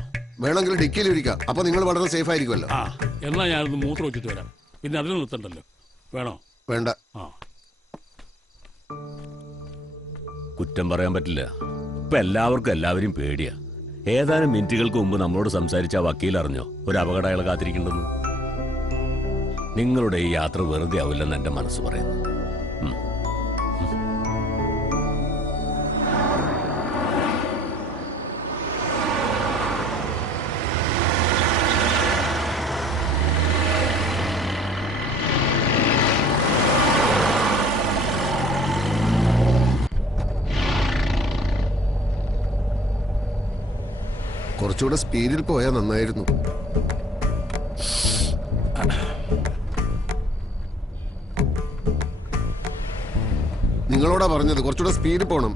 വേണമെങ്കിൽ ഡിക്കിയിൽ ഇരിക്കാം. അപ്പൊ നിങ്ങൾ വളരെ സേഫ് ആയിരിക്കുമല്ലോ. ആ, എന്നാ ഞാനൊന്ന് മൂത്രം വെച്ചിട്ട് വരാം. പിന്നെ അതിന് നിർത്തണ്ടല്ലോ. വേണോ? വേണ്ട. ആ, കുറ്റം പറയാൻ പറ്റില്ല. ഇപ്പൊ എല്ലാവർക്കും എല്ലാവരും പേടിയാ. ഏതാനും മിനിറ്റുകൾക്ക് മുമ്പ് നമ്മളോട് സംസാരിച്ച ആ വക്കീൽ അറിഞ്ഞോ ഒരു അപകടം അയാൾ കാത്തിരിക്കേണ്ടെന്ന്? നിങ്ങളുടെ ഈ യാത്ര വെറുതെ ആവില്ലെന്ന് എന്റെ മനസ്സ് പറയുന്നു. കുറച്ചുകൂടെ സ്പീഡിൽ പോയാൽ നന്നായിരുന്നു. നിങ്ങളോടാ പറഞ്ഞത് കുറച്ചുകൂടെ സ്പീഡിൽ പോണം.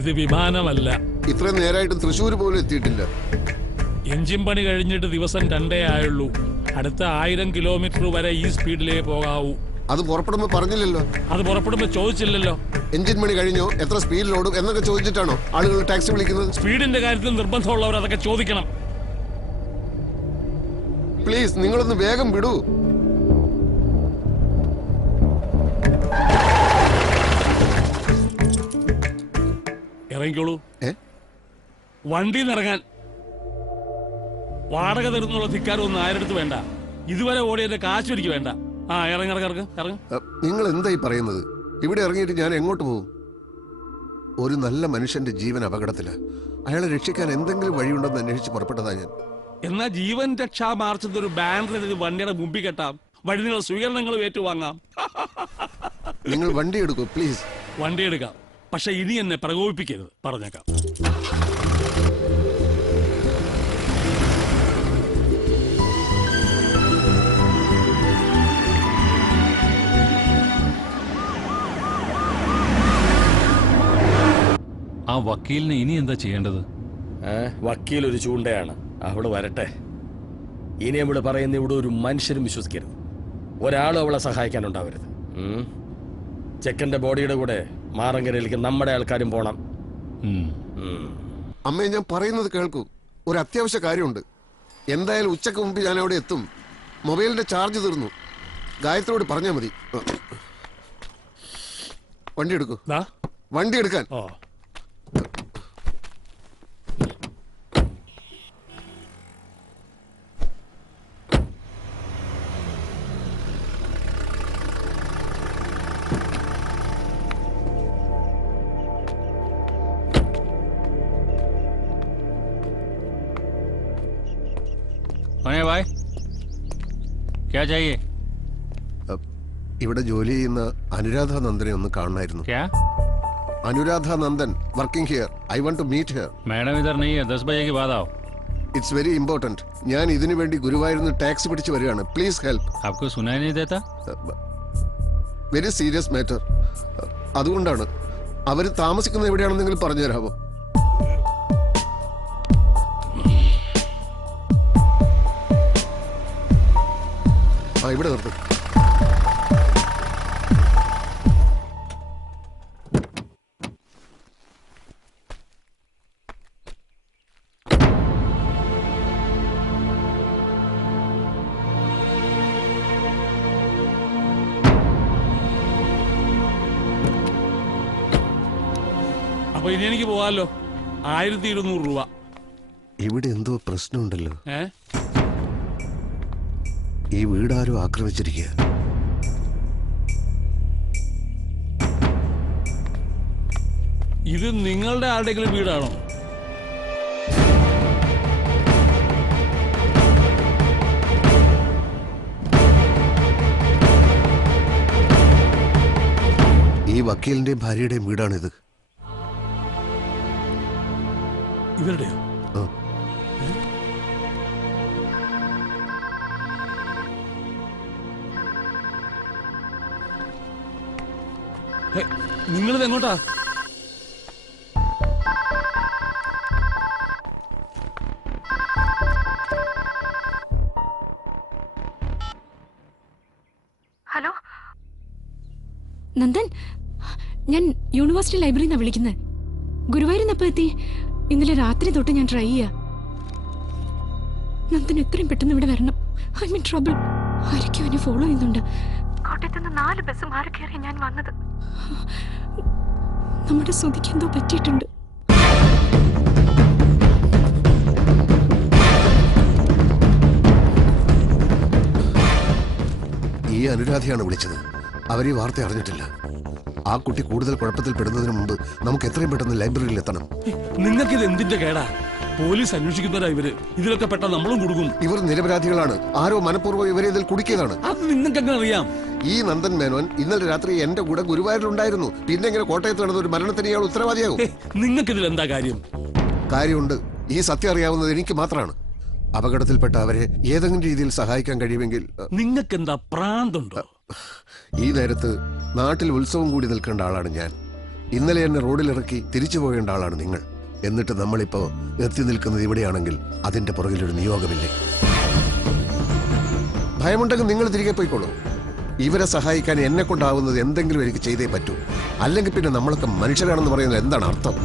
ഇത് വിമാനമല്ല. ഇത്രയും നേരമായിട്ട് തൃശ്ശൂർ പോലും എത്തിയിട്ടില്ല. എഞ്ചിൻ പണി കഴിഞ്ഞിട്ട് ദിവസം 2 ആയുള്ളൂ. അടുത്ത 1000 കിലോമീറ്റർ വരെ ഈ സ്പീഡിലേ പോകാവൂ. അത് പുറപ്പെടുമ്പോ പറഞ്ഞില്ലല്ലോ. അത് പുറപ്പെടുമ്പോ ചോദിച്ചില്ലല്ലോ. എഞ്ചിൻ പണി കഴിഞ്ഞോ, എത്ര സ്പീഡിൽ ഓടും എന്നൊക്കെ ചോദിച്ചിട്ടാണോ ആളുകൾ ടാക്സി വിളിക്കുന്നത്? സ്പീഡിന്റെ കാര്യത്തിൽ നിർബന്ധമുള്ളവർ അതൊക്കെ ചോദിക്കണം. പ്ലീസ് നിങ്ങളൊന്ന് വേഗം വിടൂ. ഇറങ്ങിക്കോളൂ. വണ്ടിയിൽ നിന്ന് ഇറങ്ങാൻ. വാടക തരുന്നുള്ള ധിക്കാരൊന്നും ആരെടുത്ത് വേണ്ട. ഇതുവരെ ഓടിയതിന്റെ കാശ് എനിക്ക് വേണ്ട. ആ ഇറങ്ങി. നിങ്ങൾ എന്തായി പറയുന്നത്? ഇവിടെ ഇറങ്ങിയിട്ട് ഞാൻ എങ്ങോട്ട് പോകും? ഒരു നല്ല മനുഷ്യന്റെ ജീവൻ അപകടത്തില്. അയാളെ രക്ഷിക്കാൻ എന്തെങ്കിലും വഴിയുണ്ടെന്ന് അന്വേഷിച്ച് പുറപ്പെട്ടതാ ഞാൻ. എന്നാ ജീവൻ രക്ഷാ മാർച്ചത്തിൽ ഒരു ബാനർ വണ്ടിയുടെ മുമ്പിൽ കെട്ടാം. വഴി നിങ്ങൾ സ്വീകരണങ്ങൾ ഏറ്റുവാങ്ങാം. നിങ്ങൾ വണ്ടി എടുക്കൂ പ്ലീസ്. വണ്ടി എടുക്കാം, പക്ഷെ ഇനി എന്നെ പ്രകോപിപ്പിക്കരുത്, പറഞ്ഞേക്കാം. ആ വക്കീലിന് ഇനി എന്താ ചെയ്യേണ്ടത്? വക്കീൽ ഒരു ചൂണ്ടയാണ്. അവള് വരട്ടെ. ഇനി അവള് പറയുന്ന ഇവിടെ ഒരു മനുഷ്യരും വിശ്വസിക്കരുത്. ഒരാളും അവളെ സഹായിക്കാനുണ്ടാവരുത്. ചെക്കന്റെ ബോഡിയുടെ കൂടെ മാറങ്കരയിലേക്ക് നമ്മുടെ ആൾക്കാരും പോണം. അമ്മേ, ഞാൻ പറയുന്നത് കേൾക്കൂ. ഒരു അത്യാവശ്യ കാര്യമുണ്ട്. എന്തായാലും ഉച്ചക്ക് മുമ്പ് ഞാൻ അവിടെ എത്തും. മൊബൈലിന്റെ ചാർജ് തീർന്നു. ഗായത്രിയോട് പറഞ്ഞാൽ മതി. വണ്ടി എടുക്കൂ. വണ്ടി എടുക്കാൻ. भाई क्या चाहिए? ഇവിടെ ജോലി ചെയ്യുന്ന അനുരാധ നന്ദനെ ഒന്ന് കാണണമായിരുന്നു. Anuradha Nandan working here. I want to meet here. Madam इधर नहीं है, 10 बजे के बाद आओ. It's very important. ഞാൻ ഇതിനു വേണ്ടി ഗുരുവായൂരിൽ ടാക്സി പിടിച്ച് വരികയാണ്. Please help. आपको सुनाई नहीं देता? Very serious matter. അതുകൊണ്ടാണ്. അവർ താമസിക്കുന്നത് എവിടെയാണെന്നെങ്കിലും പറഞ്ഞു തരാമോ? ഇവിടെ നിർത്തും. അപ്പൊ ഇനി എനിക്ക് പോവാല്ലോ. 1200 രൂപ. ഇവിടെ എന്തോ പ്രശ്നമുണ്ടല്ലോ. ഈ വീടാരും ആക്രമിച്ചിരിക്കുക. ഇത് നിങ്ങളുടെ ആരുടെയെങ്കിലും വീടാണോ? ഈ വക്കീലിന്റെയും ഭാര്യയുടെയും വീടാണിത്. ഇവരുടെയോ? നിങ്ങളിത് എങ്ങോട്ടാ? ഹലോ നന്ദൻ, ഞാൻ യൂണിവേഴ്സിറ്റി ലൈബ്രറിയിൽ നിന്നാണ് വിളിക്കുന്നത്. ഗുരുവായൂരിൽ എപ്പോ എത്തി? ഇന്നലെ രാത്രി തൊട്ട് ഞാൻ ട്രൈ ചെയ്യാ. നന്ദൻ എത്രയും പെട്ടെന്ന് ഇവിടെ വരണം. I mean trouble. ആരൊക്കെ അവനെ ഫോളോ ചെയ്യുന്നുണ്ട്. കോട്ടയത്ത് നിന്ന് 4 ബസ് മാറി കയറി ഞാൻ വന്നത്. നമ്മുടെ ശ്രുതിക്ക് എന്തോ പറ്റിയിട്ടുണ്ട്. അനുരാധയാണ് വിളിച്ചത്. അവരീ വാർത്ത അറിഞ്ഞിട്ടില്ല. ആ കുട്ടി കൂടുതൽ കുഴപ്പത്തിൽ പെടുന്നതിന് മുമ്പ് നമുക്ക് എത്രയും പെട്ടെന്ന് ലൈബ്രറിയിൽ എത്തണം. നിങ്ങൾക്കിത് എന്തിന്റെ കേടാ? പോലീസ് അന്വേഷിക്കുന്നവരാ ഇവര്. ഇതിലൊക്കെ പെട്ട നമ്മളും കൊടുക്കും. ഇവർ നിരപരാധികളാണ്. ആരോ മനഃപൂർവ്വം ഇവരെ ഇതിൽ കുടുക്കിയതാണ്. അത് നിങ്ങൾക്ക് എങ്ങനെ അറിയാം? ഈ നന്ദൻ മേനോൻ ഇന്നലെ രാത്രി എന്റെ കൂടെ ഗുരുവായൂരിലുണ്ടായിരുന്നു. പിന്നെ എങ്ങനെ കോട്ടയത്ത് നടന്ന ഒരു മരണത്തിന് ഇയാൾ ഉത്തരവാദിയാകും? നിങ്ങൾക്കിതിൽ എന്താ കാര്യം? കാര്യമുണ്ട്. ഈ സത്യം അറിയാവുന്നത് എനിക്ക് മാത്രമാണ്. അപകടത്തിൽപ്പെട്ട അവരെ ഏതെങ്കിലും രീതിയിൽ സഹായിക്കാൻ കഴിയുമെങ്കിൽ. നിങ്ങൾക്ക് എന്താ പ്രാന്തുണ്ടോ? ഈ നേരത്ത് നാട്ടിൽ ഉത്സവം കൂടി നിൽക്കേണ്ട ആളാണ് ഞാൻ. ഇന്നലെ എന്നെ റോഡിലിറക്കി തിരിച്ചു പോകേണ്ട ആളാണ് നിങ്ങൾ. എന്നിട്ട് നമ്മളിപ്പോ എത്തി നിൽക്കുന്നത് ഇവിടെയാണെങ്കിൽ അതിന്റെ പുറകിലൊരു നിയോഗമില്ലേ? ഭയമുണ്ടെങ്കിൽ നിങ്ങൾ തിരികെ പോയിക്കോളൂ. ഇവരെ സഹായിക്കാൻ എന്നെ കൊണ്ടാവുന്നത് എന്തെങ്കിലും എനിക്ക് ചെയ്തേ പറ്റൂ. അല്ലെങ്കിൽ പിന്നെ നമ്മളൊക്കെ മനുഷ്യരാണെന്ന് പറയുന്നത് എന്താണ് അർത്ഥം?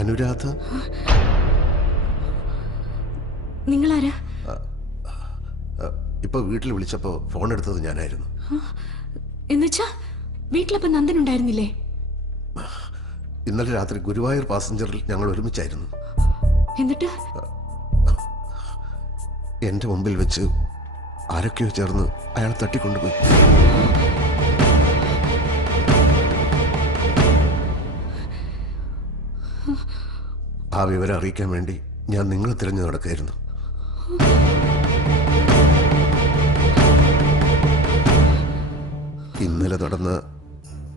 അനുരാധ, നിങ്ങളാരാ? ഇപ്പൊ വീട്ടിൽ വിളിച്ചപ്പോ ഫോൺ എടുത്തത് ഞാനായിരുന്നു. എന്നുവെച്ചാ വീട്ടിലപ്പോ നന്ദൻ ഉണ്ടായിരുന്നില്ലേ? ഇന്നലെ രാത്രി ഗുരുവായൂർ പാസഞ്ചറിൽ ഞങ്ങൾ ഒരുമിച്ചായിരുന്നു. എന്നിട്ട് എന്റെ മുമ്പിൽ വെച്ച് ആരൊക്കെയോ ചേർന്ന് അയാൾ തട്ടിക്കൊണ്ടുപോയി. ആ വിവരം അറിയിക്കാൻ വേണ്ടി ഞാൻ നിങ്ങളെ തിരഞ്ഞു നടക്കായിരുന്നു. ഇന്നലെ നടന്ന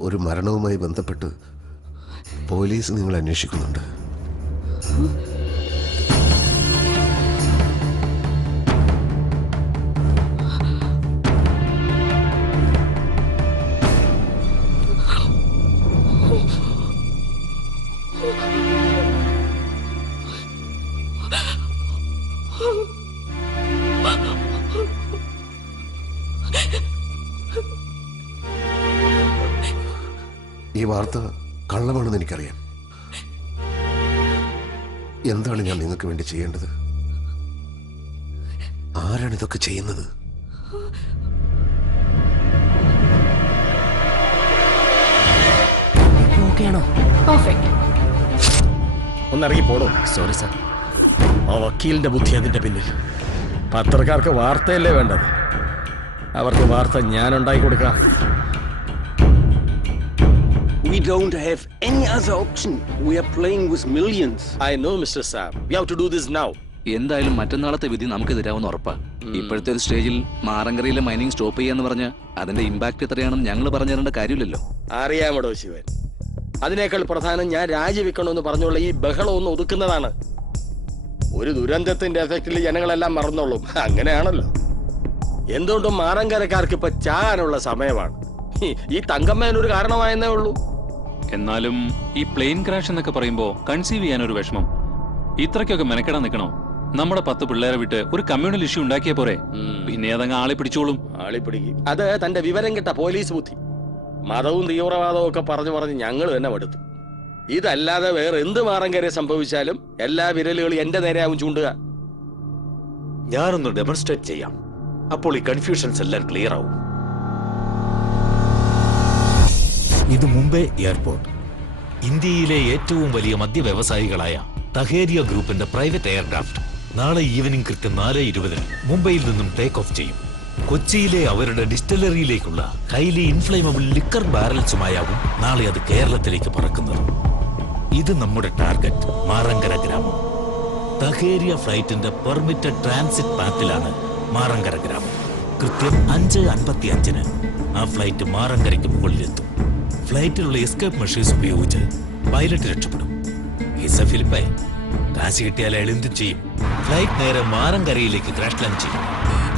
ഒരു മരണവുമായി ബന്ധപ്പെട്ട് പോലീസ് നിങ്ങളെ അന്വേഷിക്കുന്നുണ്ട്. ഈ വാർത്ത കള്ളമാണെന്ന് എനിക്കറിയാം. എന്താണ് ഞാൻ നിങ്ങൾക്ക് വേണ്ടി ചെയ്യേണ്ടത്? ആരാണ് ഇതൊക്കെ ചെയ്യുന്നത്? ഒന്നിറങ്ങി പോടോ. Sorry sir. ആ വക്കീലിന്റെ ബുദ്ധി അതിന്റെ പിന്നിൽ. പത്രക്കാർക്ക് വാർത്തയല്ലേ വേണ്ടത്? അവർക്ക് വാർത്ത ഞാൻ ഉണ്ടാക്കി കൊടുക്കാം. We don't have any other option. We are playing with millions. I know, Mr. Sam. We have to do this now. എന്തായാലും മറ്റന്നാളത്തെ വിധി നമുക്കെതിരാവുന്ന ഉറപ്പാ. ഇപ്പോഴത്തെ ഒരു സ്റ്റേജിൽ മാറങ്കരയിലെ മൈനിങ് സ്റ്റോപ്പ് ചെയ്യാന്ന് പറഞ്ഞ അതിന്റെ ഇമ്പാക്ട് എത്രയാണെന്ന് ഞങ്ങൾ പറഞ്ഞു തരേണ്ട കാര്യമില്ലല്ലോ. അറിയാമടോ ശിവൻ. അതിനേക്കാൾ പ്രധാനം ഞാൻ രാജിവെക്കണമെന്ന് പറഞ്ഞുള്ള ഈ ബഹളം ഒന്ന് ഒതുക്കുന്നതാണ്. ഒരു ദുരന്തത്തിന്റെ എഫക്റ്റിൽ ജനങ്ങളെല്ലാം മറന്നോളും. അങ്ങനെയാണല്ലോ. എന്തുകൊണ്ടും മാറങ്കരക്കാർക്ക് ഇപ്പൊ ചാകാനുള്ള സമയമാണ്. ഈ തങ്കമ്മേനൊരു കാരണമായെന്നേ ഉള്ളൂ. എന്നാലും ഈ പ്ലെയിൻ ക്രാഷ് എന്നൊക്കെ പറയുമ്പോ കൺസീവ് ചെയ്യാൻ ഒരു വിഷമം. ഇത്രയ്ക്കൊക്കെ മെനക്കെടാൻ നിൽക്കണോ? നമ്മുടെ 10 പിള്ളേരെ വിട്ട് ഒരു കമ്മ്യൂണൽ ഇഷ്യൂ ഉണ്ടാക്കിയ പോരെ? പിന്നെ അതങ്ങ് ആളെ പിടിച്ചോളും. ആളിപ്പിടിക്കും. അത് തന്റെ വിവരം കിട്ട പോലീസ് ബുദ്ധി. മതവും തീവ്രവാദവും ഒക്കെ പറഞ്ഞു ഞങ്ങൾ തന്നെ മടുത്തു. ഇതല്ലാതെ വേറെ എന്ത് മാറങ്കരെ സംഭവിച്ചാലും എല്ലാ വിരലുകളും എന്റെ നേരെയാവും ചൂണ്ടുക. ഞാനൊന്ന് ഡെമോൺസ്ട്രേറ്റ് ചെയ്യാം. അപ്പോൾ ഈ കൺഫ്യൂഷൻസ് എല്ലാം ക്ലിയർ ആവും. ഇത് മുംബൈ എയർപോർട്ട്. ഇന്ത്യയിലെ ഏറ്റവും വലിയ മദ്യ വ്യവസായികളായ തഹേരിയ ഗ്രൂപ്പിന്റെ പ്രൈവറ്റ് എയർക്രാഫ്റ്റ് നാളെ ഈവനിംഗ് കൃത്യം 4:20 മുംബൈയിൽ നിന്നും ടേക്ക് ഓഫ് ചെയ്യും. കൊച്ചിയിലെ അവരുടെ ഡിസ്റ്റിലറിയിലേക്കുള്ള ഹൈലി ഇൻഫ്ലേമബിൾ ലിക്കർ ബാരൽസുമായാവും നാളെ അത് കേരളത്തിലേക്ക് പറക്കുന്നത്. ഇത് നമ്മുടെ ടാർഗറ്റ് മാറങ്കര ഗ്രാമം. തഹേരിയ ഫ്ലൈറ്റിന്റെ പെർമിറ്റഡ് ട്രാൻസിറ്റ് പാത്തിലാണ് മാറങ്കര ഗ്രാമം. കൃത്യം 5:55 ആ ഫ്ലൈറ്റ് മാറങ്കരയ്ക്ക് മുകളിലെത്തും. ഫ്ലൈറ്റിലുള്ള എസ്കേപ്പ് മെഷേഴ്സ് ഉപയോഗിച്ച് പൈലറ്റ് രക്ഷപ്പെടും. ഹിസ ഫിലിപ്പേ, കാശ് കിട്ടിയാൽ അയാൾ എന്തും ചെയ്യും. ഫ്ലൈറ്റ് നേരെ മാറങ്കരയിലേക്ക് ക്രാഷ് ലാൻഡ് ചെയ്യും.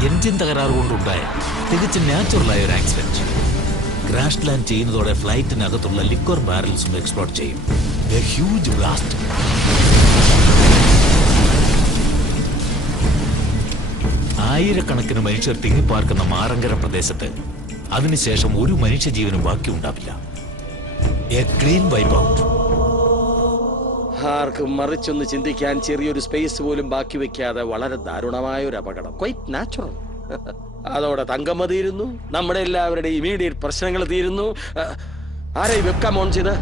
എഞ്ചിൻ തകരാറ് കൊണ്ടുണ്ടായ തികച്ചും നാച്ചുറലായ ഒരു ആക്സിഡന്റ്. ക്രാഷ് ലാൻഡ് ചെയ്യുന്നതോടെ ഫ്ലൈറ്റിനകത്തുള്ള ലിക്വർ ബാരൽസും എക്സ്പ്ലോഡ് ചെയ്യും. A huge blast. ആയിരക്കണക്കിന് മനുഷ്യർ തിങ്ങിപ്പാർക്കുന്ന മാറങ്കര പ്രദേശത്ത് അതിനുശേഷം ഒരു മനുഷ്യജീവനും ബാക്കിയുണ്ടാവില്ല. A clean wipe out. ആർക്കും മറിച്ചൊന്ന് ചിന്തിക്കാൻ ചെറിയൊരു സ്പേസ് പോലും ബാക്കി വെക്കാതെ വളരെ ദാരുണമായ ഒരു അപകടം. Quite natural. അതോടെ തങ്കമ്മ തീരുന്നു, നമ്മുടെ എല്ലാവരുടെയും ഇമീഡിയറ്റ് പ്രശ്നങ്ങൾ തീരുന്നു. ആരെ വെബ്കാം ഓൺ ചെയ്ത്?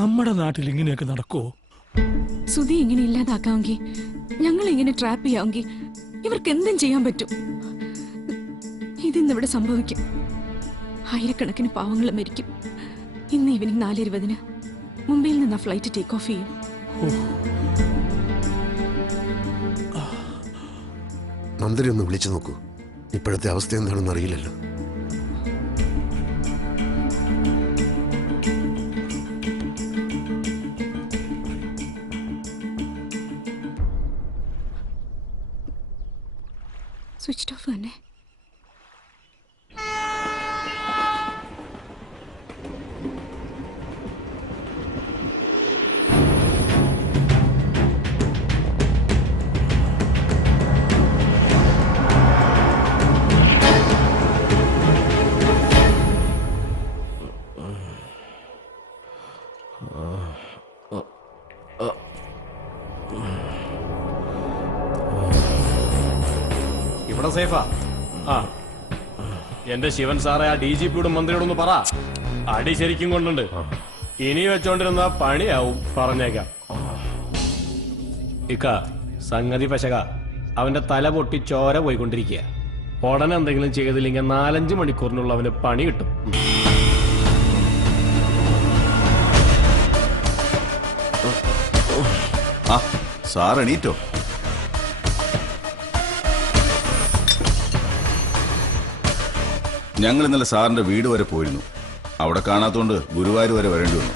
നമ്മുടെ നാട്ടിൽ ഇങ്ങനെയൊക്കെ നടക്കുമോ? സുധി ഇങ്ങനെ ഇല്ലാതാക്കാമെങ്കിൽ, ഞങ്ങൾ ഇങ്ങനെ ട്രാപ്പ് ചെയ്യാമെങ്കിൽ ഇവർക്ക് എന്തും ചെയ്യാൻ പറ്റും. ഇതിന്നിവിടെ സംഭവിക്കും. ആയിരക്കണക്കിന് പാവങ്ങൾ മരിക്കും. ഇന്ന് ഈവനിങ് 4:20 മുംബൈയിൽ നിന്ന് ഫ്ലൈറ്റ് ടേക്ക് ഓഫ് ചെയ്യും. നന്ദനെ ഒന്ന് വിളിച്ചു നോക്കൂ. ഇപ്പോഴത്തെ അവസ്ഥ എന്താണെന്ന് അറിയില്ലല്ലോ. സ്വിച്ച് ഓഫ് തന്നെ. ഇവിടെ സേഫാ? ആ, എന്റെ ശിവൻ സാറെ ആ DGPയോടും മന്ത്രിയോടൊന്ന് പറ. അടി ശരിക്കും കൊണ്ടുണ്ട്. ഇനി വെച്ചോണ്ടിരുന്ന പണിയാവും, പറഞ്ഞേക്കാം. ഇക്ക സംഗതി പശക, അവന്റെ തല പൊട്ടി ചോര പോയിക്കൊണ്ടിരിക്കുക. ഉടനെ എന്തെങ്കിലും ചെയ്തില്ലെങ്കിൽ 4-5 മണിക്കൂറിനുള്ള അവന് പണി കിട്ടും. സാർ എണീറ്റോ? ഞങ്ങൾ ഇന്നലെ സാറിന്റെ വീട് വരെ പോയിരുന്നു. അവിടെ കാണാത്തോണ്ട് ഗുരുവായൂർ വരെ വരേണ്ടി വന്നു.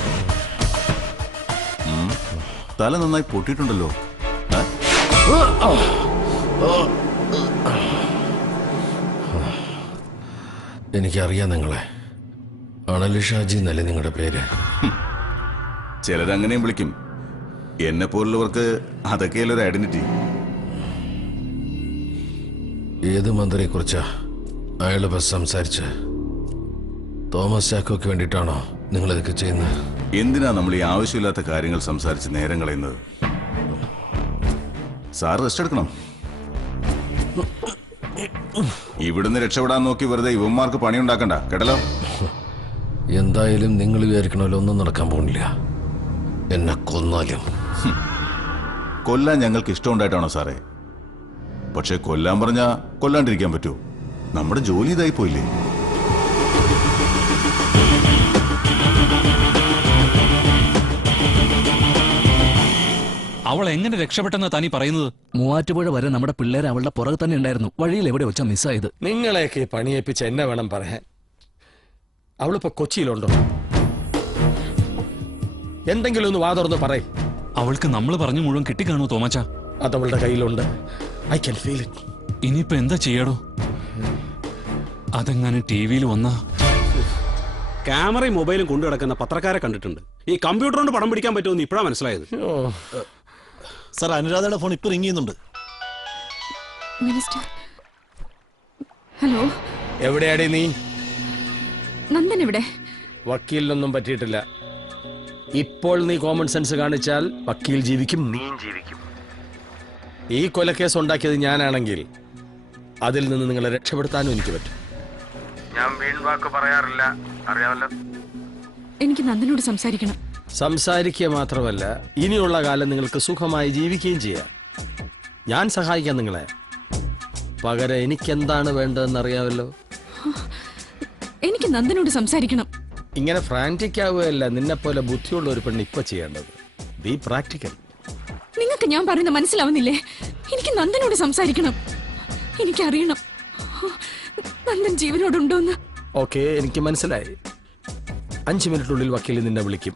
തല നന്നായി പൊട്ടിയിട്ടുണ്ടല്ലോ. എനിക്കറിയാം നിങ്ങളെ. അണലി ഷാജി എന്നല്ലേ നിങ്ങളുടെ പേര്? ചിലരങ്ങനെയും വിളിക്കും. എന്നെ പോലുള്ളവർക്ക് അതൊക്കെയല്ല ഒരു ഐഡന്റിറ്റി. ഏത് മന്ത്രിയെ കുറിച്ചാ അയാൾ ബസ് സംസാരിച്ച്? തോമസ് ചാക്കോയ്ക്ക് വേണ്ടിയിട്ടാണോ നിങ്ങൾ ഇതൊക്കെ ചെയ്യുന്നത്? എന്തിനാ നമ്മൾ ഈ ആവശ്യമില്ലാത്ത കാര്യങ്ങൾ സംസാരിച്ച് നേരം കളയുന്നത്? സാർ റെസ്റ്റ് എടുക്കണം. ഇവിടുന്ന് രക്ഷപ്പെടാൻ നോക്കി വെറുതെ ഇവന്മാർക്ക് പണിയുണ്ടാക്കണ്ട കേട്ടല്ലോ. എന്തായാലും നിങ്ങൾ വിചാരിക്കണമല്ലോ ഒന്നും നടക്കാൻ പോകുന്നില്ല. എന്നെ കൊന്നാലും. കൊല്ലാൻ ഞങ്ങൾക്ക് ഇഷ്ടമുണ്ടായിട്ടാണോ സാറേ? പക്ഷെ കൊല്ലാൻ പറഞ്ഞാ കൊല്ലാണ്ടിരിക്കാൻ പറ്റുമോ? നമ്മുടെ ജോലി ഇതായി പോയില്ലേ? അവൾ എങ്ങനെ രക്ഷപ്പെട്ടെന്നാ താനീ പറയുന്നത്? മൂവാറ്റുപുഴ വരെ നമ്മുടെ പിള്ളേരെ അവളുടെ പുറകെ തന്നെ ഉണ്ടായിരുന്നു. വഴിയിൽ എവിടെ വെച്ചാ മിസ്സായത്? നിങ്ങളെയൊക്കെ പണിയേപ്പിച്ച് എന്നെ വേണം പറയാൻ. അവളിപ്പോ കൊച്ചിയിലുണ്ടോ? എന്തെങ്കിലും ഒന്ന് വാതുറന്ന് പറയ്. അവൾക്ക് നമ്മൾ പറഞ്ഞു മുഴുവൻ കിട്ടിക്കാണോ തോമാച്ച? അതവളുടെ കയ്യിലുണ്ട്. I can feel it. ഇനിയിപ്പോ എന്താ ചെയ്യാടോ? അതെങ്ങനെ TV-യിൽ വന്നാ? ക്യാമറയും മൊബൈലും കൊണ്ടു കിടക്കുന്ന പത്രക്കാരെ കണ്ടിട്ടുണ്ട്. ഈ കമ്പ്യൂട്ടർ കൊണ്ട് പടം പിടിക്കാൻ പറ്റുമെന്ന് ഇപ്പോഴാണ് മനസ്സിലായത്. സാർ, അനുരാധയുടെ ഫോൺ ഇപ്പൊ റിംഗ് ചെയ്യുന്നുണ്ട്. Minister, hello. എവിടെയാടി നീ? നന്ദൻ എവിടെ? വക്കീലിനൊന്നും പറ്റിയിട്ടില്ല. ഇപ്പോൾ നീ കോമൺ സെൻസ് കാണിച്ചാൽ വക്കീൽ ജീവിക്കും, നീയും ജീവിക്കും. ഈ കൊലക്കേസ് ഉണ്ടാക്കിയത് ഞാനാണെങ്കിൽ അതിൽ നിന്ന് നിങ്ങളെ രക്ഷപ്പെടുത്താനും എനിക്ക് പറ്റും. ഞാൻ വീൺവാക്ക് പറയാറില്ല, അറിയാമല്ലോ. എനിക്ക് നന്ദനോട് സംസാരിക്കണം. സംസാരിക്കുക മാത്രമല്ല, ഇനിയുള്ള കാലം നിങ്ങൾക്ക് സുഖമായി ജീവിക്കുകയും ചെയ്യാം. ഞാൻ സഹായിക്കാം നിങ്ങളെ. പകരം എനിക്കെന്താണ് വേണ്ടതെന്ന് അറിയാമല്ലോ. എനിക്ക് നന്ദനോട് സംസാരിക്കണം. ഇങ്ങനെ ഫ്രാൻറ്റിക് ആവുകയല്ല നിന്നെപ്പോലെ ബുദ്ധിയുള്ള ഒരു പെണ്ണ് ഇപ്പൊ ചെയ്യേണ്ടത്. B practical. നിങ്ങൾക്ക് ഞാൻ പറയുന്നത് മനസ്സിലാവുന്നില്ലേ? എനിക്ക് നന്ദനോട് സംസാരിക്കണം. എനിക്കറിയണം നന്ദൻ ജീവനോടുണ്ടോന്ന്. ഓക്കെ, എനിക്ക് മനസ്സിലായി. 5 മിനിറ്റിനുള്ളിൽ വക്കീൽ നിന്നെ വിളിക്കും.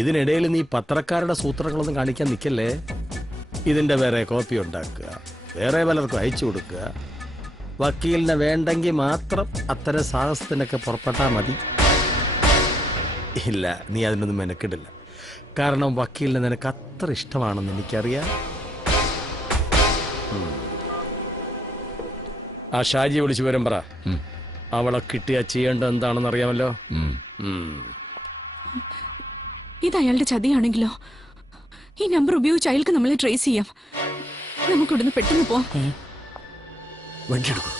ഇതിനിടയിൽ നീ പത്രക്കാരുടെ സൂത്രങ്ങളൊന്നും കാണിക്കാൻ നിൽക്കല്ലേ. ഇതിന്റെ വേറെ കോപ്പി ഉണ്ടാക്കുക, വേറെ പലർക്കും അയച്ചു കൊടുക്കുക. വക്കീലിനെ വേണ്ടെങ്കിൽ മാത്രം അത്തരം സാഹസത്തിനൊക്കെ പുറപ്പെട്ടാൽ മതി. ഇല്ല, നീ അതിനൊന്നും മെനക്കിടില്ല. കാരണം വക്കീലിനെ നിനക്ക് അത്ര ഇഷ്ടമാണെന്ന് എനിക്കറിയാം. ആ ഷാജിയെ വിളിച്ചു വരും പറ. അവളെ കിട്ടിയാ ചെയ്യേണ്ടത് എന്താണെന്ന് അറിയാമല്ലോ. ഇത് അയാളുടെ ചതിയാണെങ്കിലോ? ഈ നമ്പർ ഉപയോഗിച്ച് അയാൾക്ക് നമ്മളെ ട്രേസ് ചെയ്യാം. നമുക്കിവിടുന്ന് പെട്ടെന്ന് പോവാം. വണ്ടി എടുക്കും.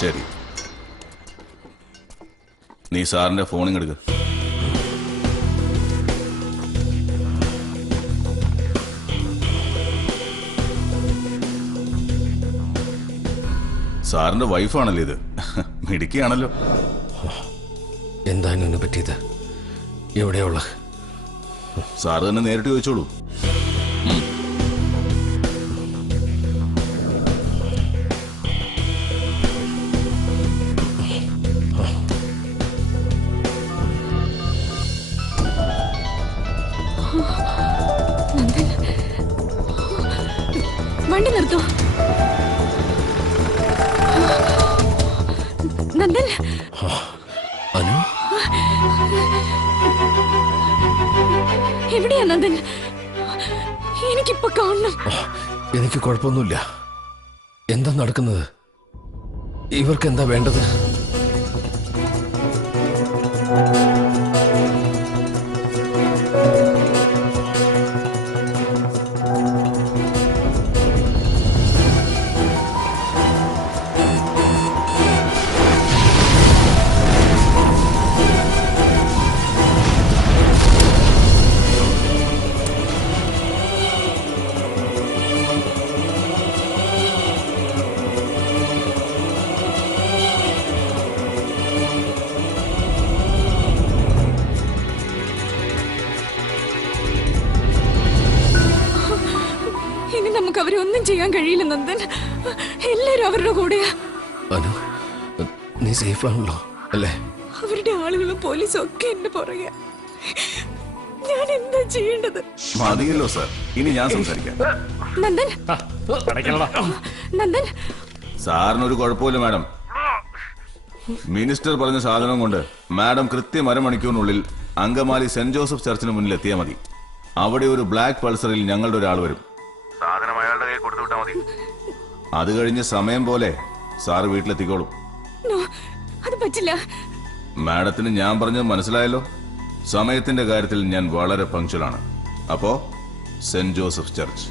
ശരി, നീ സാറിന്റെ ഫോണിങ് എടുക്ക. സാറിന്റെ വൈഫാണല്ലോ ഇത്. മിടുക്കിയാണല്ലോ. എന്താണ് ഇതിനെ പറ്റിയത്? എവിടെയുള്ള? സാറ് തന്നെ നേരിട്ട് ചോദിച്ചോളൂ. വണ്ടി നിർത്തോ നന്ദൻ. അനു, എവിടെയാ നന്ദൻ? എനിക്കിപ്പോ കാണണം. എനിക്ക് കുഴപ്പമൊന്നുമില്ല. എന്താ നടക്കുന്നത്? ഇവർക്ക് എന്താ വേണ്ടത്? നമുക്ക് അവരെ ഒന്നും ചെയ്യാൻ കഴിയില്ല നന്ദൻ. എല്ലാരും അവരുടെ കൂടെയാ. അനു, നീ സേഫ് ആണല്ലോ അല്ലേ? അവരുടെ ആളുകളും പോലീസും ഒക്കെ എന്നെ പുറകെ. ഞാൻ എന്താ ചെയ്യേണ്ടത്? മതിയല്ലോ സാർ, ഇനി ഞാൻ സംസാരിക്കാം. നന്ദൻ, നന്ദൻ. സാറിനൊരു കുഴപ്പമില്ല മാഡം. മിനിസ്റ്റർ പറഞ്ഞ സാധനം കൊണ്ട് മാഡം കൃത്യം അരമണിക്കൂറിനുള്ളിൽ അങ്കമാലി സെന്റ് ജോസഫ് ചർച്ചിന് മുന്നിൽ എത്തിയാൽ മതി. അവിടെ ഒരു ബ്ലാക്ക് പൾസറിൽ ഞങ്ങളുടെ ഒരാൾ വരും. സാധനം അയാളുടെ കയ്യിൽ കൊടുത്തു വിട്ടാൽ മതി. അത് കഴിഞ്ഞ് സമയം പോലെ സാറ് വീട്ടിലെത്തിക്കോളും. അത് പറ്റില്ല. മാഡത്തിന് ഞാൻ പറഞ്ഞത് മനസ്സിലായല്ലോ. സമയത്തിന്റെ കാര്യത്തിൽ ഞാൻ വളരെ പങ്ക്ച്വലാണ്. അപ്പോ saint Joseph church.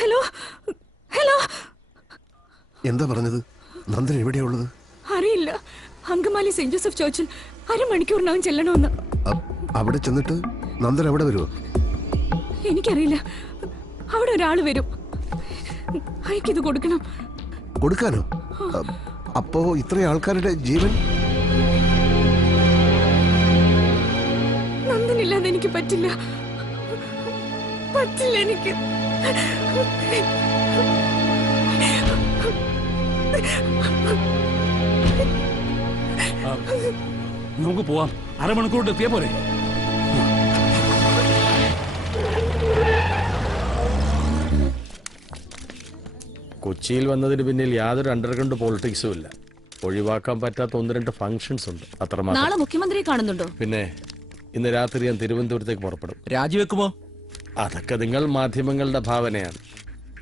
Hello, hello. എന്താ പറഞ്ഞത്? നന്ദൻ എവിടെയുള്ളത്? അറിയില്ല. അങ്കമാലി സെന്റ് ജോസഫ് ചർച്ചിൽ അരമണിക്കൂറിനകം ചെല്ലണമെന്ന്. അവിടെ ചെന്നിട്ട് നന്ദൻ എവിടെ വരുമോ? എനിക്കറിയില്ല. അവിടെ ഒരാൾ വരും. അയക്കിത് കൊടുക്കണം. കൊടുക്കാനോ? അപ്പോ ഇത്രയും ആൾക്കാരുടെ ജീവൻ? നന്ദനില്ലാതെ എനിക്ക് പറ്റില്ല. പറ്റില്ല എനിക്ക്. നമുക്ക് പോവാം. അരമണിക്കൂർ എത്തിയാ പോരെ? കൊച്ചിയിൽ വന്നതിന് പിന്നിൽ യാതൊരു അണ്ടർഗ്രൗണ്ട് പൊളിറ്റിക്സും ഇല്ല. ഒഴിവാക്കാൻ പറ്റാത്ത 1-2 ഫംഗ്ഷൻസ് ഉണ്ട്, അത്രമാത്രം. നാളെ മുഖ്യമന്ത്രിയെ കാണുന്നുണ്ടോ? പിന്നെ ഇന്ന് രാത്രി ഞാൻ തിരുവനന്തപുരത്തേക്ക് പുറപ്പെടും. രാജിവെക്കുമോ? അതൊക്കെ നിങ്ങൾ മാധ്യമങ്ങളുടെ ഭാവനയാണ്.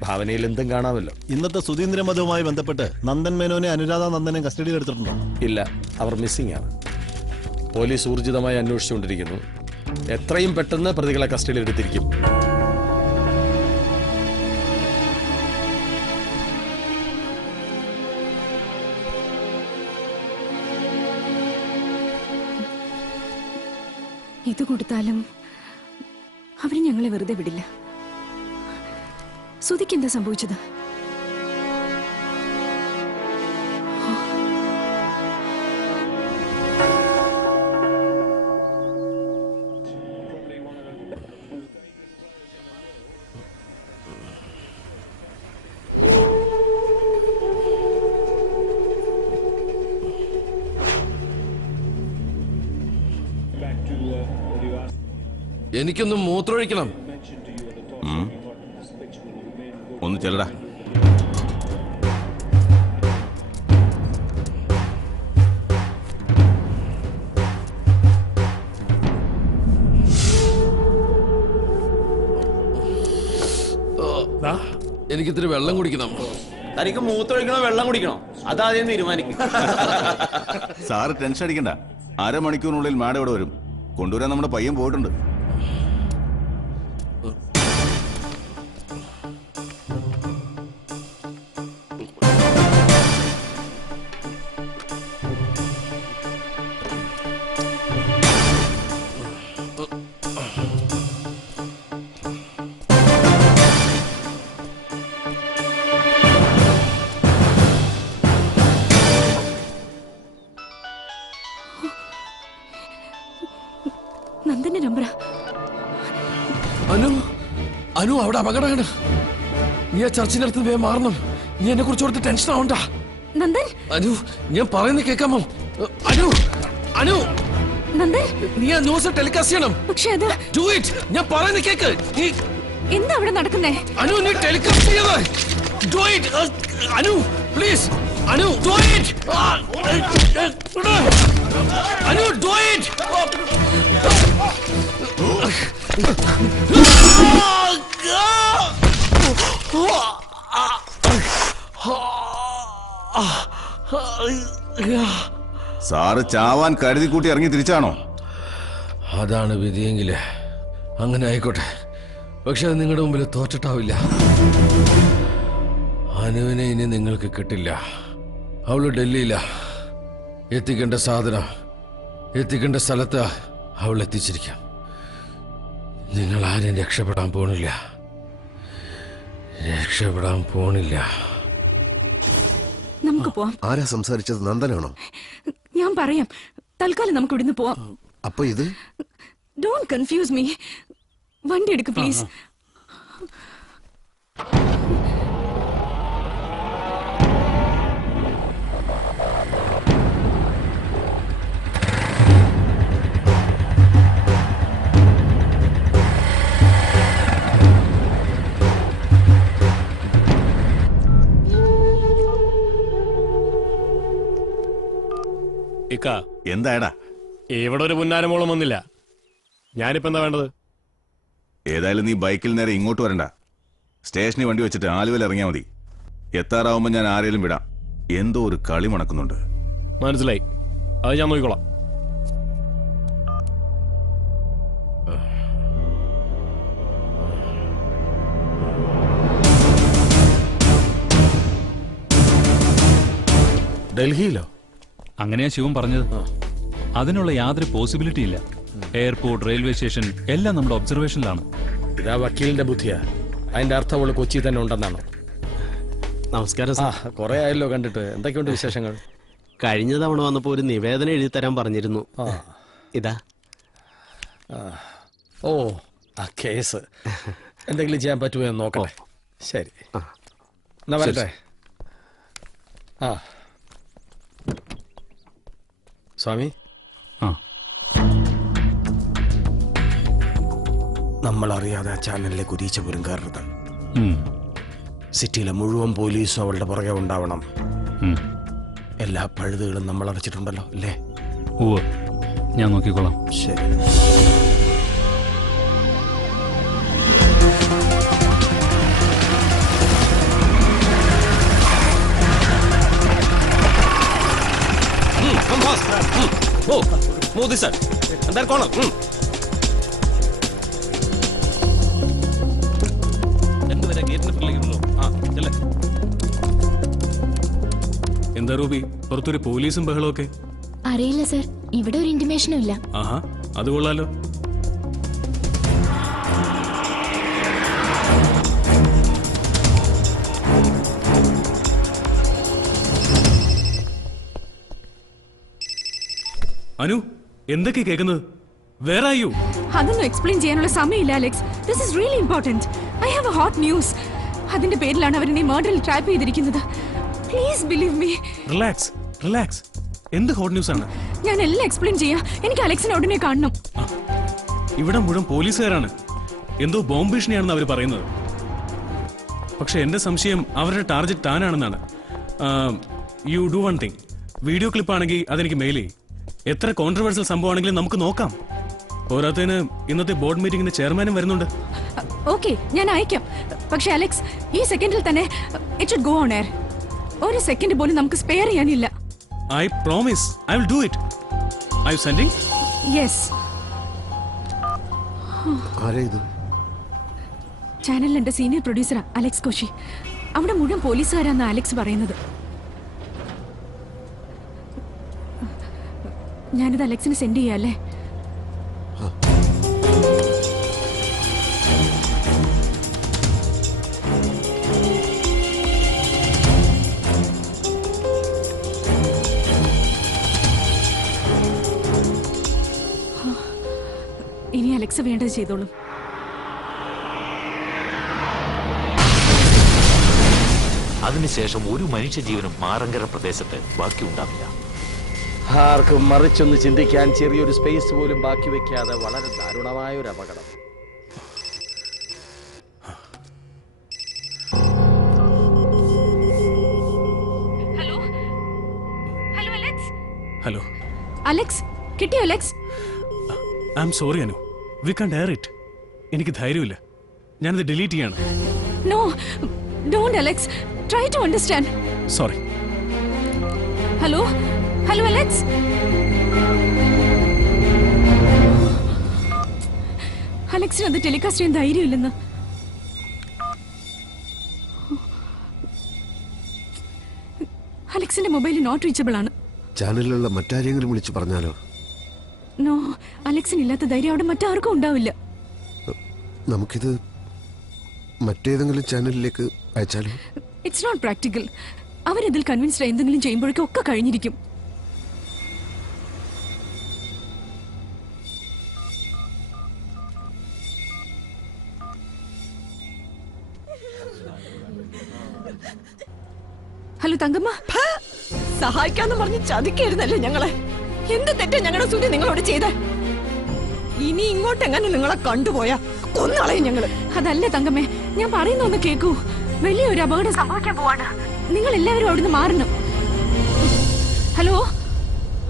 ഭാവനയിൽ എന്തും കാണാമല്ലോ. ഇന്നത്തെ സുധീന്ദ്രമതവുമായി ബന്ധപ്പെട്ട് നന്ദൻ മേനോനെ അനുരാധ നന്ദനെ കസ്റ്റഡിയിൽ എടുത്തിട്ടുണ്ടോ? ഇല്ല, അവർ മിസ്സിംഗ് ആണ്. പോലീസ് ഊർജിതമായി അന്വേഷിച്ചുകൊണ്ടിരിക്കുന്നു. എത്രയും പെട്ടെന്ന് പ്രതികളെ കസ്റ്റഡിയിൽ എടുത്തിരിക്കും. ഇത് കൊടുത്താലും അവര് ഞങ്ങളെ വെറുതെ വിടില്ല. സുധിക്ക് എന്താ സംഭവിച്ചത്? എനിക്കൊന്ന് മൂത്രമൊഴിക്കണം. ഒന്ന് ചെല്ലടാ. എനിക്കിത്തിരി വെള്ളം കുടിക്കണം. തനിക്ക് മൂത്രമൊഴിക്കണോ വെള്ളം കുടിക്കണോ അതാദ്യം തീരുമാനിക്കും. സാറ് ടെൻഷൻ അടിക്കണ്ട. അരമണിക്കൂറിനുള്ളിൽ മാഡം ഇവിടെ വരും. കൊണ്ടുവരാൻ നമ്മുടെ പയ്യൻ പോയിട്ടുണ്ട്. നന്ദന്റെ നമ്പറാ. അനു, അനു അവിടെ അപകടമാണ്. നീ ആ ചർച്ചിനടുത്ത് വേഗം മാറണം. നീ എന്നെ കുറിച്ച് ഓർത്ത് ടെൻഷൻ ആവണ്ട. നന്ദൻ, അനു, ഞാൻ പറയുന്നത് കേൾക്കാമോ? അനു, അനു, നന്ദൻ, നീ ആ ന്യൂസ് ടെലികാസ്റ്റ് ചെയ്യണം. പക്ഷെ അത് ഡു ഇറ്റ്. ഞാൻ പറയുന്നത് കേക്ക്. നീ എന്താ അവിടെ നടക്കുന്നേ? അനു, നീ ടെലികാസ്റ്റ് ചെയ്യണം. Do it. Anu, please. Anu, do it. Anu, do it. Sir ചാവാൻ കരുതി കൂട്ടി ഇറങ്ങി തിരിച്ചാണോ? അതാണ് വിധിയെങ്കില് അങ്ങനെ ആയിക്കോട്ടെ. പക്ഷെ അത് നിങ്ങളുടെ മുമ്പിൽ തോറ്റിട്ടാവില്ല. അനുവിനെ ഇനി നിങ്ങൾക്ക് കിട്ടില്ല. അവള് ഡൽഹിയില. എത്തിക്കേണ്ട സാധനം എത്തിക്കേണ്ട സ്ഥലത്ത് അവൾ എത്തിച്ചിരിക്കാം. നിങ്ങൾ ആരും രക്ഷപ്പെടാൻ പോണില്ല. രക്ഷപ്പെടാൻ പോണില്ല. നമുക്ക് പോവാം. ആരാ സംസാരിച്ചത്? നന്ദനാണോ? ഞാൻ പറയാം. തൽക്കാലം നമുക്ക് ഇവിടുന്ന് പോവാം. അപ്പൊ ഇത് ഡോണ്ട് കൺഫ്യൂസ് മീ. വണ്ടി എടുക്ക് പ്ലീസ്. എന്തായടാ? ഇവിടെ ഒരു പുന്നാരമോളം വന്നില്ല. ഞാനിപ്പോ എന്താ വേണ്ടത്? ഏതായാലും നീ ബൈക്കിൽ നേരെ ഇങ്ങോട്ട് വരണ്ട. സ്റ്റേഷനിൽ വണ്ടി വെച്ചിട്ട് ആലുവയിൽ ഇറങ്ങിയാൽ മതി. എത്താറാവുമ്പോൾ ഞാൻ ആരെങ്കിലും വിടാം. എന്തോ ഒരു കളി മണക്കുന്നുണ്ട്. മനസ്സിലായി. അത് ഞാൻ നോക്കിക്കോളാം. ഡൽഹിയിലോ? അങ്ങനെയാ ശിവൻ പറഞ്ഞത്. അതിനുള്ള യാതൊരു പോസിബിലിറ്റി ഇല്ല. എയർപോർട്ട്, റെയിൽവേ സ്റ്റേഷൻ എല്ലാം നമ്മുടെ ഒബ്സർവേഷനിലാണ്. ഇതാ വക്കീലിന്റെ ബുദ്ധിയാ. അതിന്റെ അർത്ഥം അവള് കൊച്ചി തന്നെ ഉണ്ടെന്നാണോ? നമസ്കാരം. കുറെ ആയല്ലോ കണ്ടിട്ട്. എന്തൊക്കെയുണ്ട് വിശേഷങ്ങൾ? കഴിഞ്ഞ തവണ വന്നപ്പോ ഒരു നിവേദനം എഴുതി തരാൻ പറഞ്ഞിരുന്നു. ഇതാ. ഓ, ആ കേസ് എന്തെങ്കിലും ചെയ്യാൻ പറ്റുമോ എന്ന് നോക്കട്ടെ. ശരി, എന്നാ വരട്ടെ. ആ സ്വാമി, നമ്മളറിയാതെ ആ ചാനലിലേക്ക് ഉരീച്ച പോലും കയറരുത്. സിറ്റിയിലെ മുഴുവൻ പോലീസും അവളുടെ പുറകെ ഉണ്ടാവണം. എല്ലാ പഴുതുകളും നമ്മൾ അടച്ചിട്ടുണ്ടല്ലോ അല്ലേ? ഓ, ഞാൻ നോക്കിക്കോളാം. ശരി. Move sir. And that corner. എന്താ റൂബി, പുറത്തൊരു പോലീസും ബഹളമൊക്കെ? അറിയില്ല സർ, ഇവിടെ ഒരു ഇന്റിമേഷനും ഇല്ല. ആഹാ, അത് കൊള്ളാലോ. അനു, എന്തൊക്കെ കേൾക്കുന്നത്? വേറെ ആയോ? അതൊന്നും എക്സ്പ്ലെയിൻ ചെയ്യാനുള്ള സമയമില്ല Alex. This is really important. I have A hot news. അതിന്റെ പേരിലാണ് അവരെന്നെ മർഡറിൽ ട്രാപ്പ് ചെയ്തിരിക്കുന്നത്. Please believe me. Relax, relax. എന്ത് ഹോട്ട് ന്യൂസ് ആണ്? ഞാൻ എല്ലാം എക്സ്പ്ലെയിൻ ചെയ്യാം. എനിക്ക് അലക്സിനെ ഉടനെ കാണണം. ഇവിടെ മുഴുവൻ പോലീസുകാരാണ്. എന്തോ ബോംബ് ഭീഷണിയാണെന്ന് അവർ പറയുന്നത്. പക്ഷെ എന്റെ സംശയം അവരുടെ ടാർഗറ്റ് താനാണെന്നാണ്. You do one thing. Video clip ആണെങ്കിൽ അതെനിക്ക് മെയിൽ ചെയ്യും. എത്ര കോൺട്രവേഴ്സ്യൽ സംഭവമാണെങ്കിലും നമുക്ക് നോക്കാം. പോരാത്തതിന് ഇന്നത്തെ ബോർഡ് മീറ്റിംഗിന്റെ ചെയർമാനും വരുന്നുണ്ട്. ഓക്കെ, ഞാൻ അയക്കാം. പക്ഷെ അലക്സ്, ഈ സെക്കൻഡിൽ തന്നെ it should go on air. ഒരു സെക്കൻഡ് പോലും നമുക്ക് സ്പെയർ ചെയ്യാനില്ല. I promise I will do it. I you sending? Yes. ചാനലിന്റെ സീനിയർ പ്രൊഡ്യൂസറാ അലക്സ് കോശി. അവിടെ മുഴുവൻ പോലീസുകാരാന്ന് അലക്സ് പറയുന്നത്. ഞാനിത് അലക്സിന് സെൻഡ് ചെയ്യാല്ലേ? ഇനി അലക്സ് വേണ്ടത് ചെയ്തോളും. അതിനുശേഷം ഒരു മനുഷ്യജീവനും മാറങ്കര പ്രദേശത്ത് ബാക്കിയുണ്ടാവില്ല. ആർക്കും മറിച്ചൊന്ന് ചിന്തിക്കാൻ ചെറിയൊരു സ്പേസ് പോലും ബാക്കി വെക്കാതെ വളരെ ദാരുണമായ ഒരു അപകടം. ഹലോ അലക്സ്, കിട്ടിയോ Alex? I am sorry Anu, we can't air it. എനിക്ക് ധൈര്യമില്ല. ഞാനിത് ഡിലീറ്റ് ചെയ്യാണ്. No, don't Alex. Try to understand. Sorry. Hello hello Alex. അലക്സിന് അത് ടെലികാസ്റ്റ് ചെയ്യാൻ ധൈര്യമില്ലെന്ന്. അലക്സിന്റെ മൊബൈൽ നോട്ട് റീച്ചബിൾ ആണ്. ചാനലിലുള്ള മറ്റാരെങ്കിലും വിളിച്ചു പറഞ്ഞാലോ? നോ, അലക്സിന് ഇല്ലാത്ത ധൈര്യം അവിടെ മറ്റാർക്കും ഉണ്ടാവില്ല. നമുക്കിത് മറ്റേതെങ്കിലും ചാനലിലേക്ക് അയച്ചാലോ? It's not practical. അവരിതിൽ കൺവിൻസ്ഡ് എന്തെങ്കിലും ചെയ്യുമ്പോഴേക്കും ഒക്കെ കഴിഞ്ഞിരിക്കും. ഹലോ തങ്കമ്മ. സഹായിക്കാന്ന് പറഞ്ഞ് ചതിക്കായിരുന്നല്ലേ ഞങ്ങളെ. എന്ത് തെറ്റാ ഞങ്ങളുടെ സുനി നിങ്ങളോട് ചെയ്തേ? ഇനി ഇങ്ങോട്ടെങ്ങനെ നിങ്ങളെ കണ്ടുപോയാ കൊന്നളയും ഞങ്ങള്. അതല്ലേ തങ്കമ്മേ, ഞാൻ പറയുന്ന ഒന്ന് കേക്കൂ. വലിയൊരു അപകടം സംഭവിക്കാൻ പോവാണ്. നിങ്ങൾ എല്ലാവരും അവിടുന്ന് മാറണം. Hello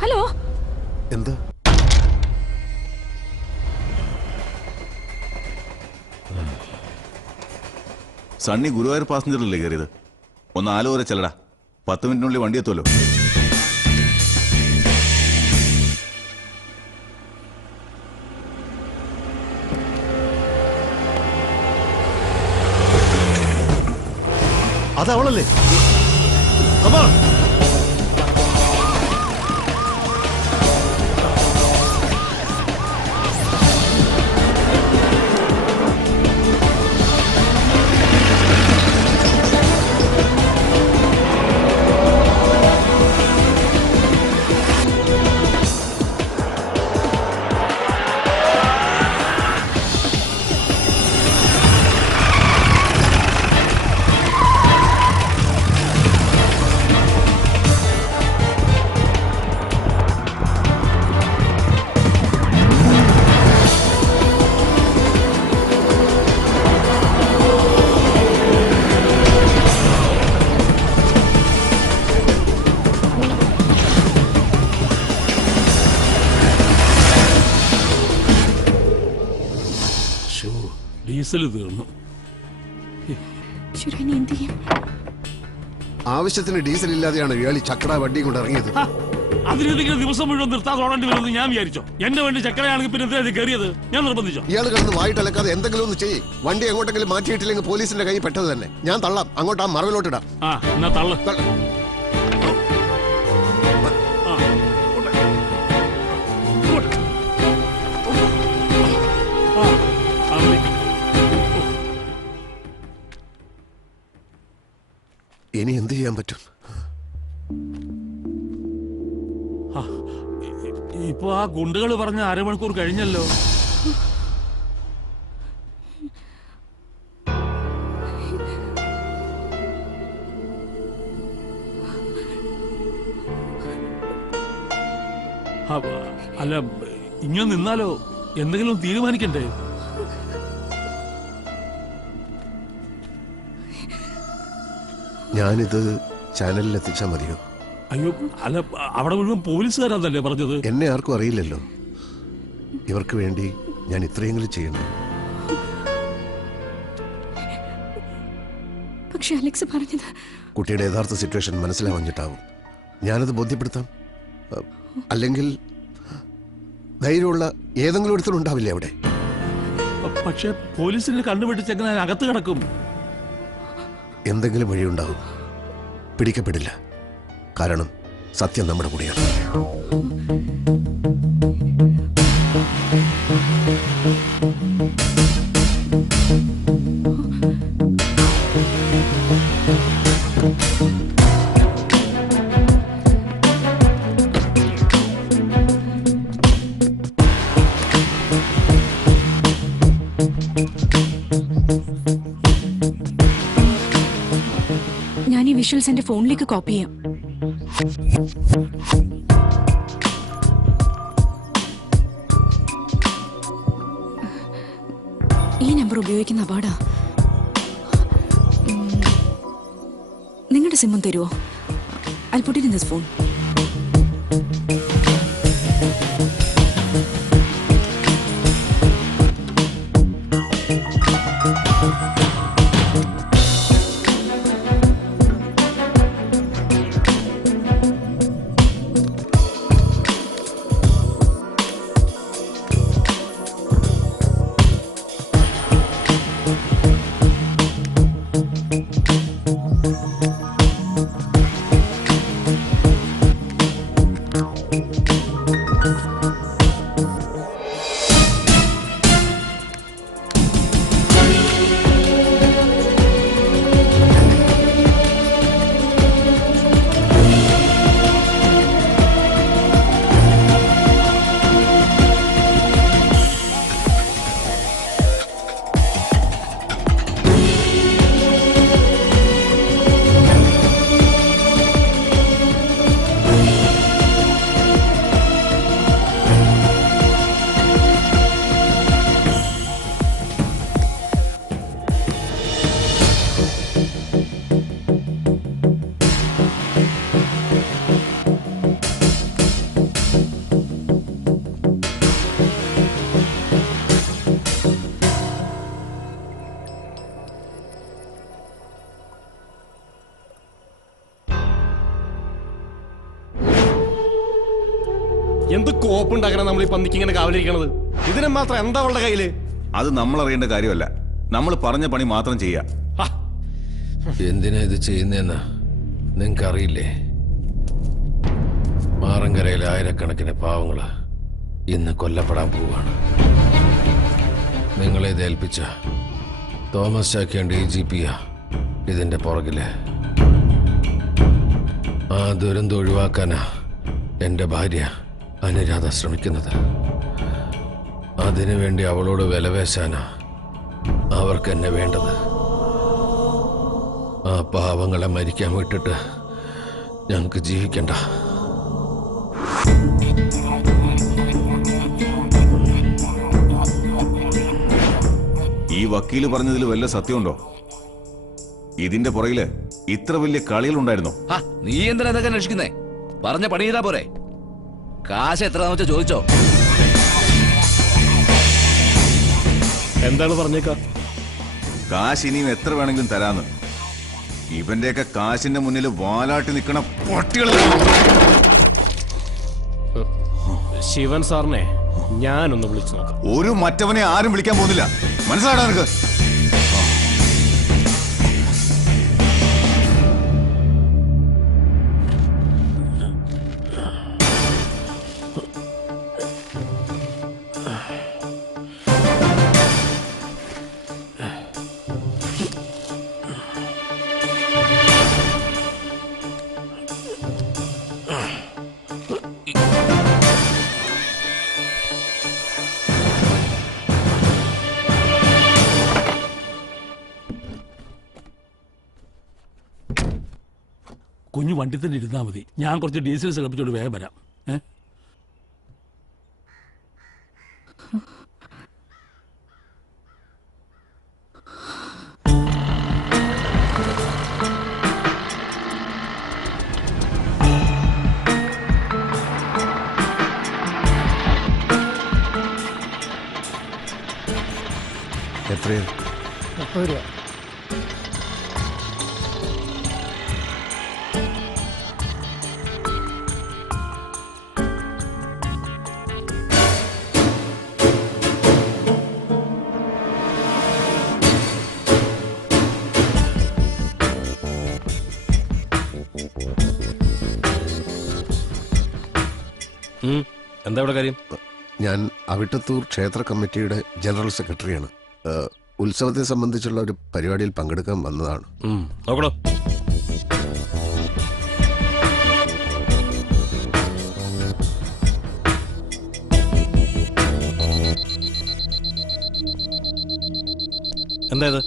hello. എന്താ? സണ്ണി ഗുരുവായൂർ പാസഞ്ചറിലല്ലേ കയറിയത്? ഒന്ന് ആലോചന ചെല്ലടാ. 10 മിനിറ്റിനുള്ളിൽ വണ്ടി എത്തുമല്ലോ. അതവളല്ലേ? ഡീസൽ തീർന്നു. ആവശ്യത്തിന് ഡീസൽ ഇല്ലാതെയാണ് ഇയാൾ ചക്ര വണ്ടി കൊണ്ട് ഇറങ്ങിയത്. അതിനെന്തെങ്കിലും ദിവസം മുഴുവൻ നിർത്താതെ ഓടേണ്ടി വരുമെന്ന് ഞാൻ വിചാരിച്ചോ? എന്റെ വണ്ടി ചക്രയാണെങ്കിൽ പിന്നെ എന്തിനാ കയറിയത്? ഞാൻ നിർബന്ധിച്ചോ? ഇയാൾ കിടന്ന് വായിട്ടലക്കാതെ എന്തെങ്കിലും ഒന്ന് ചെയ്യ്. വണ്ടി എങ്ങോട്ടെങ്കിലും മാറ്റിയിട്ടില്ലെങ്കിൽ പോലീസിന്റെ കൈ പെട്ടത് തന്നെ. ഞാൻ തള്ളാം. അങ്ങോട്ട് ആ മറവിലോട്ടിടാം. എന്നാ തള്ള. ഇനി എന്ത് ചെയ്യാൻ പറ്റും? ഇപ്പൊ ആ ഗുണ്ടുകൾ പറഞ്ഞ അരമണിക്കൂർ കഴിഞ്ഞല്ലോ. അല്ല ഇങ്ങനെ നിന്നാലോ? എന്തെങ്കിലും തീരുമാനിക്കണ്ടേ? ഞാനിത് ചാനലിൽ എത്തിച്ചാൽ മതിയോ? അയ്യോ അല്ല, അവിടെ മുഴുവൻ പോലീസുകാരാന്നല്ലേ പറഞ്ഞത്? എന്നെ ആർക്കും അറിയില്ലല്ലോ. ഇവർക്ക് വേണ്ടി ഞാൻ ഇത്രയെങ്കിലും ചെയ്യണം. പക്ഷെ അലക്സ് പറഞ്ഞത് കുട്ടിയുടെ യഥാർത്ഥ സിറ്റുവേഷൻ മനസ്സിലാവഞ്ഞിട്ടാവും. ഞാനത് ബോധ്യപ്പെടുത്താം. അല്ലെങ്കിൽ ധൈര്യമുള്ള ഏതെങ്കിലും ഒരുത്തരുണ്ടാവില്ലേ അവിടെ? പക്ഷെ പോലീസിന് കണ്ടുപിടിച്ചെങ്ങനെ അകത്ത് കിടക്കും? എന്തെങ്കിലും വഴിയുണ്ടാവും. പിടിക്കപ്പെടില്ല. കാരണം സത്യം നമ്മുടെ കൂടെയാണ്. ഞാൻ ഈ വിഷ്വൽസ് എന്റെ ഫോണിലേക്ക് കോപ്പി ചെയ്യാം. ഈ നമ്പർ ഉപയോഗിക്കുന്ന അപാടാ. നിങ്ങളുടെ സിമ്മും തരുമോ? I'll put it in this phone. എന്ത് കോപ്പുണ്ടാക്കണം നമ്മൾ ഈ പന്നിക്ക് ഇങ്ങനെ കാവലിരിക്കണത്? ഇതിനെ മാത്രം എന്താ ഉള്ള കയ്യില്? അത് നമ്മൾ അറിയേണ്ട കാര്യമല്ല. നമ്മൾ പറഞ്ഞ പണി മാത്രം ചെയ്യാം. എന്തിനാ ഇത് ചെയ്യുന്നതെന്ന് നിങ്ങൾക്കറിയില്ലേ? മാറങ്കരയിലെ ആയിരക്കണക്കിന് പാവങ്ങള് ഇന്ന് കൊല്ലപ്പെടാൻ പോവാണ്. നിങ്ങളെ ഇത് ഏൽപ്പിച്ച തോമസ് ചാക്കിയാൻ DGP ഇതിന്റെ പുറകില്. ആ ദുരന്തം ഒഴിവാക്കാനാ എന്റെ ഭാര്യ അനുരാധ ശ്രമിക്കുന്നത്. അതിനുവേണ്ടി അവളോട് വിലവേശാനാ അവർക്ക് എന്നെ വേണ്ടത്. ആ പാവങ്ങളെ മരിക്കാൻ വിട്ടിട്ട് ഞങ്ങൾക്ക് ജീവിക്കണ്ട. ഈ വക്കീല് പറഞ്ഞതിൽ വല്ല സത്യമുണ്ടോ? ഇതിന്റെ പുറകില് ഇത്ര വലിയ കളികളുണ്ടായിരുന്നോ? നീ എന്തിനാ ഇതൊക്കെ അന്വേഷിക്കുന്നേ? പറഞ്ഞ പണി ചെയ്താ പോരെ? കാശ് എത്രയാന്ന് വെച്ചാ ചോദിച്ചോ. എന്താണ് പറഞ്ഞേക്ക? കാശ് ഇനിയും എത്ര വേണമെങ്കിലും തരാന്ന്. ഇവന്റെയൊക്കെ കാശിന്റെ മുന്നിൽ വാലാട്ടി നിൽക്കണ പട്ടികൾ. ശിവൻ സാറിനെ ഞാനൊന്ന് വിളിച്ചു നോക്കാം. ഒരു മറ്റവനെ ആരും വിളിക്കാൻ പോകുന്നില്ല. മനസ്സിലാടാ നിനക്ക്? കുഞ്ഞു വണ്ടി തന്നെ ഇരുന്നാൽ മതി. ഞാൻ കുറച്ച് ഡീസൽ തിളപ്പിച്ചോണ്ട് വേഗം വരാം. എത്രയാ? 30 രൂപ. എന്താ ഇവിടെ കാര്യം? ഞാൻ അവിട്ടത്തൂർ ക്ഷേത്ര കമ്മിറ്റിയുടെ ജനറൽ സെക്രട്ടറിയാണ്. ഉത്സവത്തെ സംബന്ധിച്ചുള്ള ഒരു പരിപാടിയിൽ പങ്കെടുക്കാൻ വന്നതാണ്. നോക്കണോ? എന്താ ഇത്?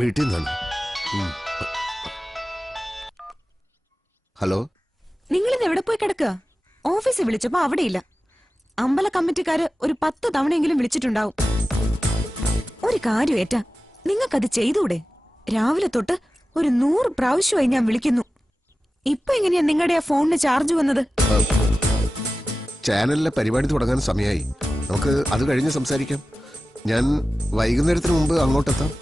വീട്ടിൽ നിന്നാണ്. ഹലോ, നിങ്ങളിത് എവിടെ പോയി കിടക്കുക? ഓഫീസിൽ വിളിച്ചപ്പോ അവിടെയില്ല. അമ്പല കമ്മിറ്റിക്കാര് ഒരു 10 തവണയെങ്കിലും വിളിച്ചിട്ടുണ്ടാവും. ഒരു കാര്യം ഏറ്റാ, നിങ്ങൾക്കത് ചെയ്തൂടെ? രാവിലെ തൊട്ട് ഒരു 100 പ്രാവശ്യമായി ഞാൻ വിളിക്കുന്നു. ഇപ്പൊ എങ്ങനെയാ നിങ്ങളുടെ ആ ഫോണിന് ചാർജ് വന്നത്? ചാനലിലെ പരിപാടി തുടങ്ങാൻ സമയമായി. നമുക്ക് അത് കഴിഞ്ഞ് സംസാരിക്കാം. ഞാൻ വൈകുന്നേരത്തിന് മുമ്പ് അങ്ങോട്ടെത്താം.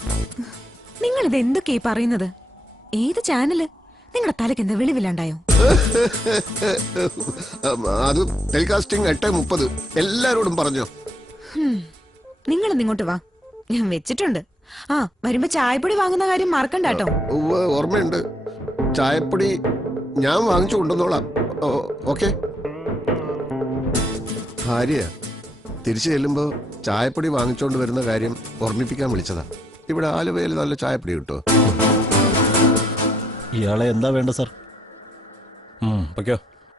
നിങ്ങൾ ഇത് എന്തൊക്കെയായി പറയുന്നത്? ഏത് ചാനല്? നിങ്ങളുടെ തലയ്ക്ക് എന്താ വെളിവില്ലാണ്ടായോ? അത് ടെലികാസ്റ്റിംഗ് 8:30. എല്ലാരോടും പറഞ്ഞോ? നിങ്ങൾ ഇങ്ങോട്ട് വാ, ഞാൻ വെച്ചിട്ടുണ്ട്. ആ, വരുമ്പോ ചായപ്പൊടി വാങ്ങുന്ന കാര്യം മറക്കണ്ട കേട്ടോ. ഓർമ്മയുണ്ട്. ചായപ്പൊടി ഞാൻ വാങ്ങിച്ചു കൊണ്ടുവന്നോളാം. ഓക്കെ. ഭാര്യ തിരിച്ചു ചെല്ലുമ്പോ ചായപ്പൊടി വാങ്ങിച്ചോണ്ട് വരുന്ന കാര്യം ഓർമ്മിപ്പിക്കാൻ വിളിച്ചതാ. ഇവിടെ ആലുവയിൽ നല്ല ചായപ്പൊടി കിട്ടുമോ? ഇയാളെ എന്താ വേണ്ട സാർ?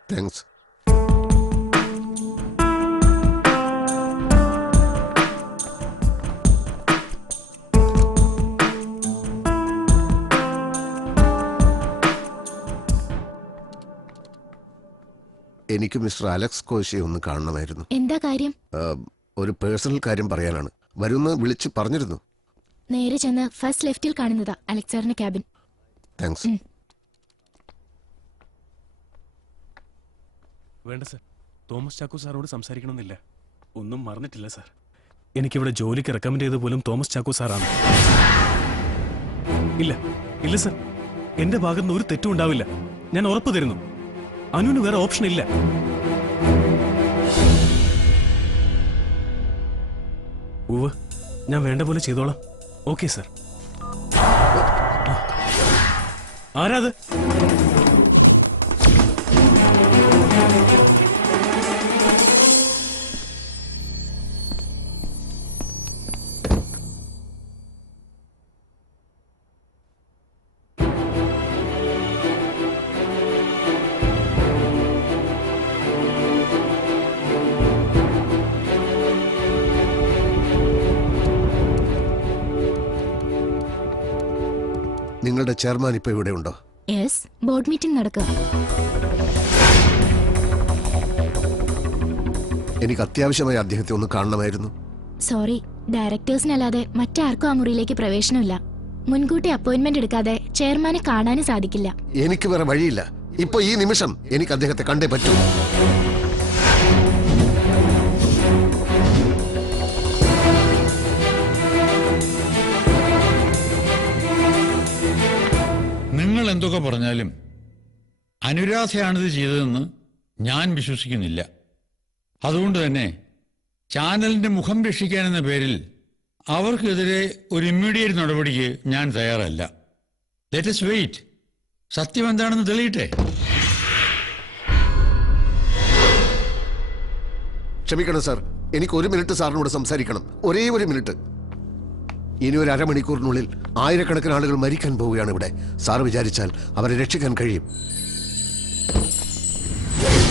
താങ്ക്സ്. എനിക്ക് മിസ്റ്റർ അലക്സ് കോശിയെ ഒന്ന് കാണണമായിരുന്നു. എന്താ കാര്യം? ഒരു പേഴ്സണൽ കാര്യം പറയാനാണ്. വരുന്ന വിളിച്ച് പറഞ്ഞിരുന്നു. നേരെ ചെന്ന് ഫസ്റ്റ് ലെഫ്റ്റിൽ കാണുന്നതാ അലക്സ് സാറിന്റെ ക്യാബിൻ. താങ്ക്സ്. വേണ്ട സർ, തോമസ് ചാക്കോ സാറോട് സംസാരിക്കണമെന്നില്ല. ഒന്നും മറന്നിട്ടില്ല സാർ. എനിക്കിവിടെ ജോലിക്ക് റെക്കമെൻഡ് ചെയ്ത പോലും തോമസ് ചാക്കോ സാറാണ്. ഇല്ല ഇല്ല സർ, എന്റെ ഭാഗത്തുനിന്ന് ഒരു തെറ്റും ഉണ്ടാവില്ല. ഞാൻ ഉറപ്പ് തരുന്നു. അനുവിന് വേറെ ഓപ്ഷൻ ഇല്ല. ഉവ്വ്, ഞാൻ വേണ്ട പോലെ ചെയ്തോളാം. Okay sir. ആരാത്? നിങ്ങളുടെ ചെയർമാൻ ഇപ്പൊ ഇവിടെ ഉണ്ടോ? യെസ്, ബോർഡ് മീറ്റിംഗ് നടക്കുക. എനിക്ക് അത്യാവശ്യമായി അദ്ദേഹത്തെ ഒന്ന് കാണണമായിരുന്നു. സോറി, ഡയറക്ടേഴ്സിനല്ലാതെ മറ്റാർക്കും ആ മുറിയിലേക്ക് പ്രവേശനമില്ല. മുൻകൂട്ടി അപ്പോയിന്റ്മെന്റ് എടുക്കാതെ ചെയർമാനെ കാണാനും സാധിക്കില്ല. എനിക്ക് വേറെ വഴിയില്ല. ഇപ്പൊ ഈ നിമിഷം എനിക്ക് അദ്ദേഹത്തെ കണ്ടേ പറ്റൂ. നിങ്ങൾ എന്തൊക്കെ പറഞ്ഞാലും അനുരാധയാണിത് ചെയ്തതെന്ന് ഞാൻ വിശ്വസിക്കുന്നില്ല. അതുകൊണ്ട് തന്നെ ചാനലിന്റെ മുഖം രക്ഷിക്കാനെന്ന പേരിൽ അവർക്കെതിരെ ഒരു ഇമ്മീഡിയറ്റ് നടപടിക്ക് ഞാൻ തയ്യാറല്ല. Let us wait. സത്യം എന്താണെന്ന് തെളിയട്ടെ. ക്ഷമിക്കണം സാർ, എനിക്ക് 1 മിനിറ്റ് സാറിനോട് സംസാരിക്കണം. ഒരേ 1 മിനിറ്റ്. ഇനി ഒരു അരമണിക്കൂറിനുള്ളിൽ ആയിരക്കണക്കിന് ആളുകൾ മരിക്കാൻ പോവുകയാണ് ഇവിടെ. സാർ വിചാരിച്ചാൽ അവരെ രക്ഷിക്കാൻ കഴിയും.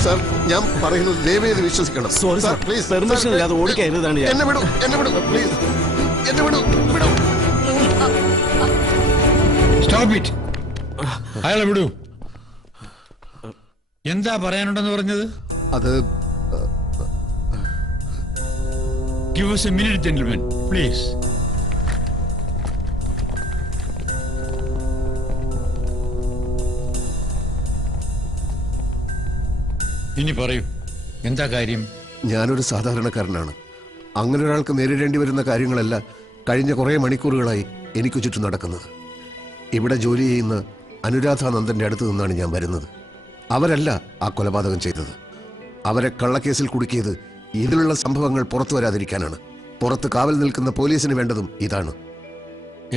സാർ, ഞാൻ പറയുന്നത് ദയവേത് വിശ്വസിക്കണം. Sorry sir, please. പെർമിഷൻ ഇല്ലാതെ ഓടിക്കരുതാണ്. എന്നെ വിടൂ, എന്നെ വിടൂ, പ്ലീസ്. എന്നെ വിടൂ, വിടൂ. Stop it. അയാളെ വിടൂ. എന്താ പറയാനുണ്ടെന്ന് പറഞ്ഞത്? അത് Give us a minute, gentlemen, please. ഇനി പറയൂ, എന്താ കാര്യം? ഞാനൊരു സാധാരണക്കാരനാണ്. അങ്ങനെ ഒരാൾക്ക് നേരിടേണ്ടി വരുന്ന കാര്യങ്ങളല്ല കഴിഞ്ഞ കുറേ മണിക്കൂറുകളായി എനിക്ക് ചുറ്റും നടക്കുന്നത്. ഇവിടെ ജോലി ചെയ്യുന്ന അനുരാധ നന്ദന്റെ അടുത്ത് നിന്നാണ് ഞാൻ വരുന്നത്. അവരല്ല ആ കൊലപാതകം ചെയ്തത്. അവരെ കള്ളക്കേസിൽ കുടുക്കിയത് ഇതിലുള്ള സംഭവങ്ങൾ പുറത്തു വരാതിരിക്കാനാണ്. പുറത്ത് കാവൽ നിൽക്കുന്ന പോലീസിന് വേണ്ടതും ഇതാണ്.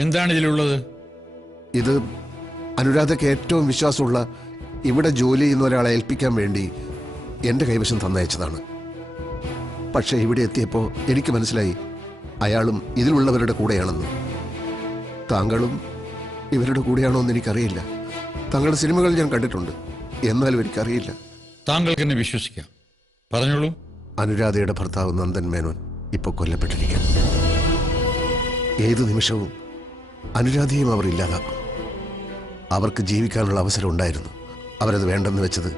എന്താണ് ഇതിലുള്ളത്? ഇത് അനുരാധയ്ക്ക് ഏറ്റവും വിശ്വാസമുള്ള ഇവിടെ ജോലി ചെയ്യുന്ന ഒരാളെ ഏൽപ്പിക്കാൻ വേണ്ടി എന്റെ കൈവശം തന്നയച്ചതാണ്. പക്ഷെ ഇവിടെ എത്തിയപ്പോൾ എനിക്ക് മനസ്സിലായി അയാളും ഇതിലുള്ളവരുടെ കൂടെയാണെന്ന്. താങ്കളും ഇവരുടെ കൂടെയാണോ എന്ന് എനിക്കറിയില്ല. താങ്കളുടെ സിനിമകൾ ഞാൻ കണ്ടിട്ടുണ്ട്, എന്നാലും എനിക്കറിയില്ല. താങ്കൾക്ക് എന്നെ വിശ്വസിക്കാം. പറഞ്ഞോളൂ. അനുരാധയുടെ ഭർത്താവ് നന്ദൻ മേനോൻ ഇപ്പോൾ കൊല്ലപ്പെട്ടിരിക്കുന്നു. ഏതു നിമിഷവും അനുരാധയും അവർ ഇല്ലാതാക്കും. അവർക്ക് ജീവിക്കാനുള്ള അവസരം ഉണ്ടായിരുന്നു. അവരത് വേണ്ടെന്ന് വെച്ചത്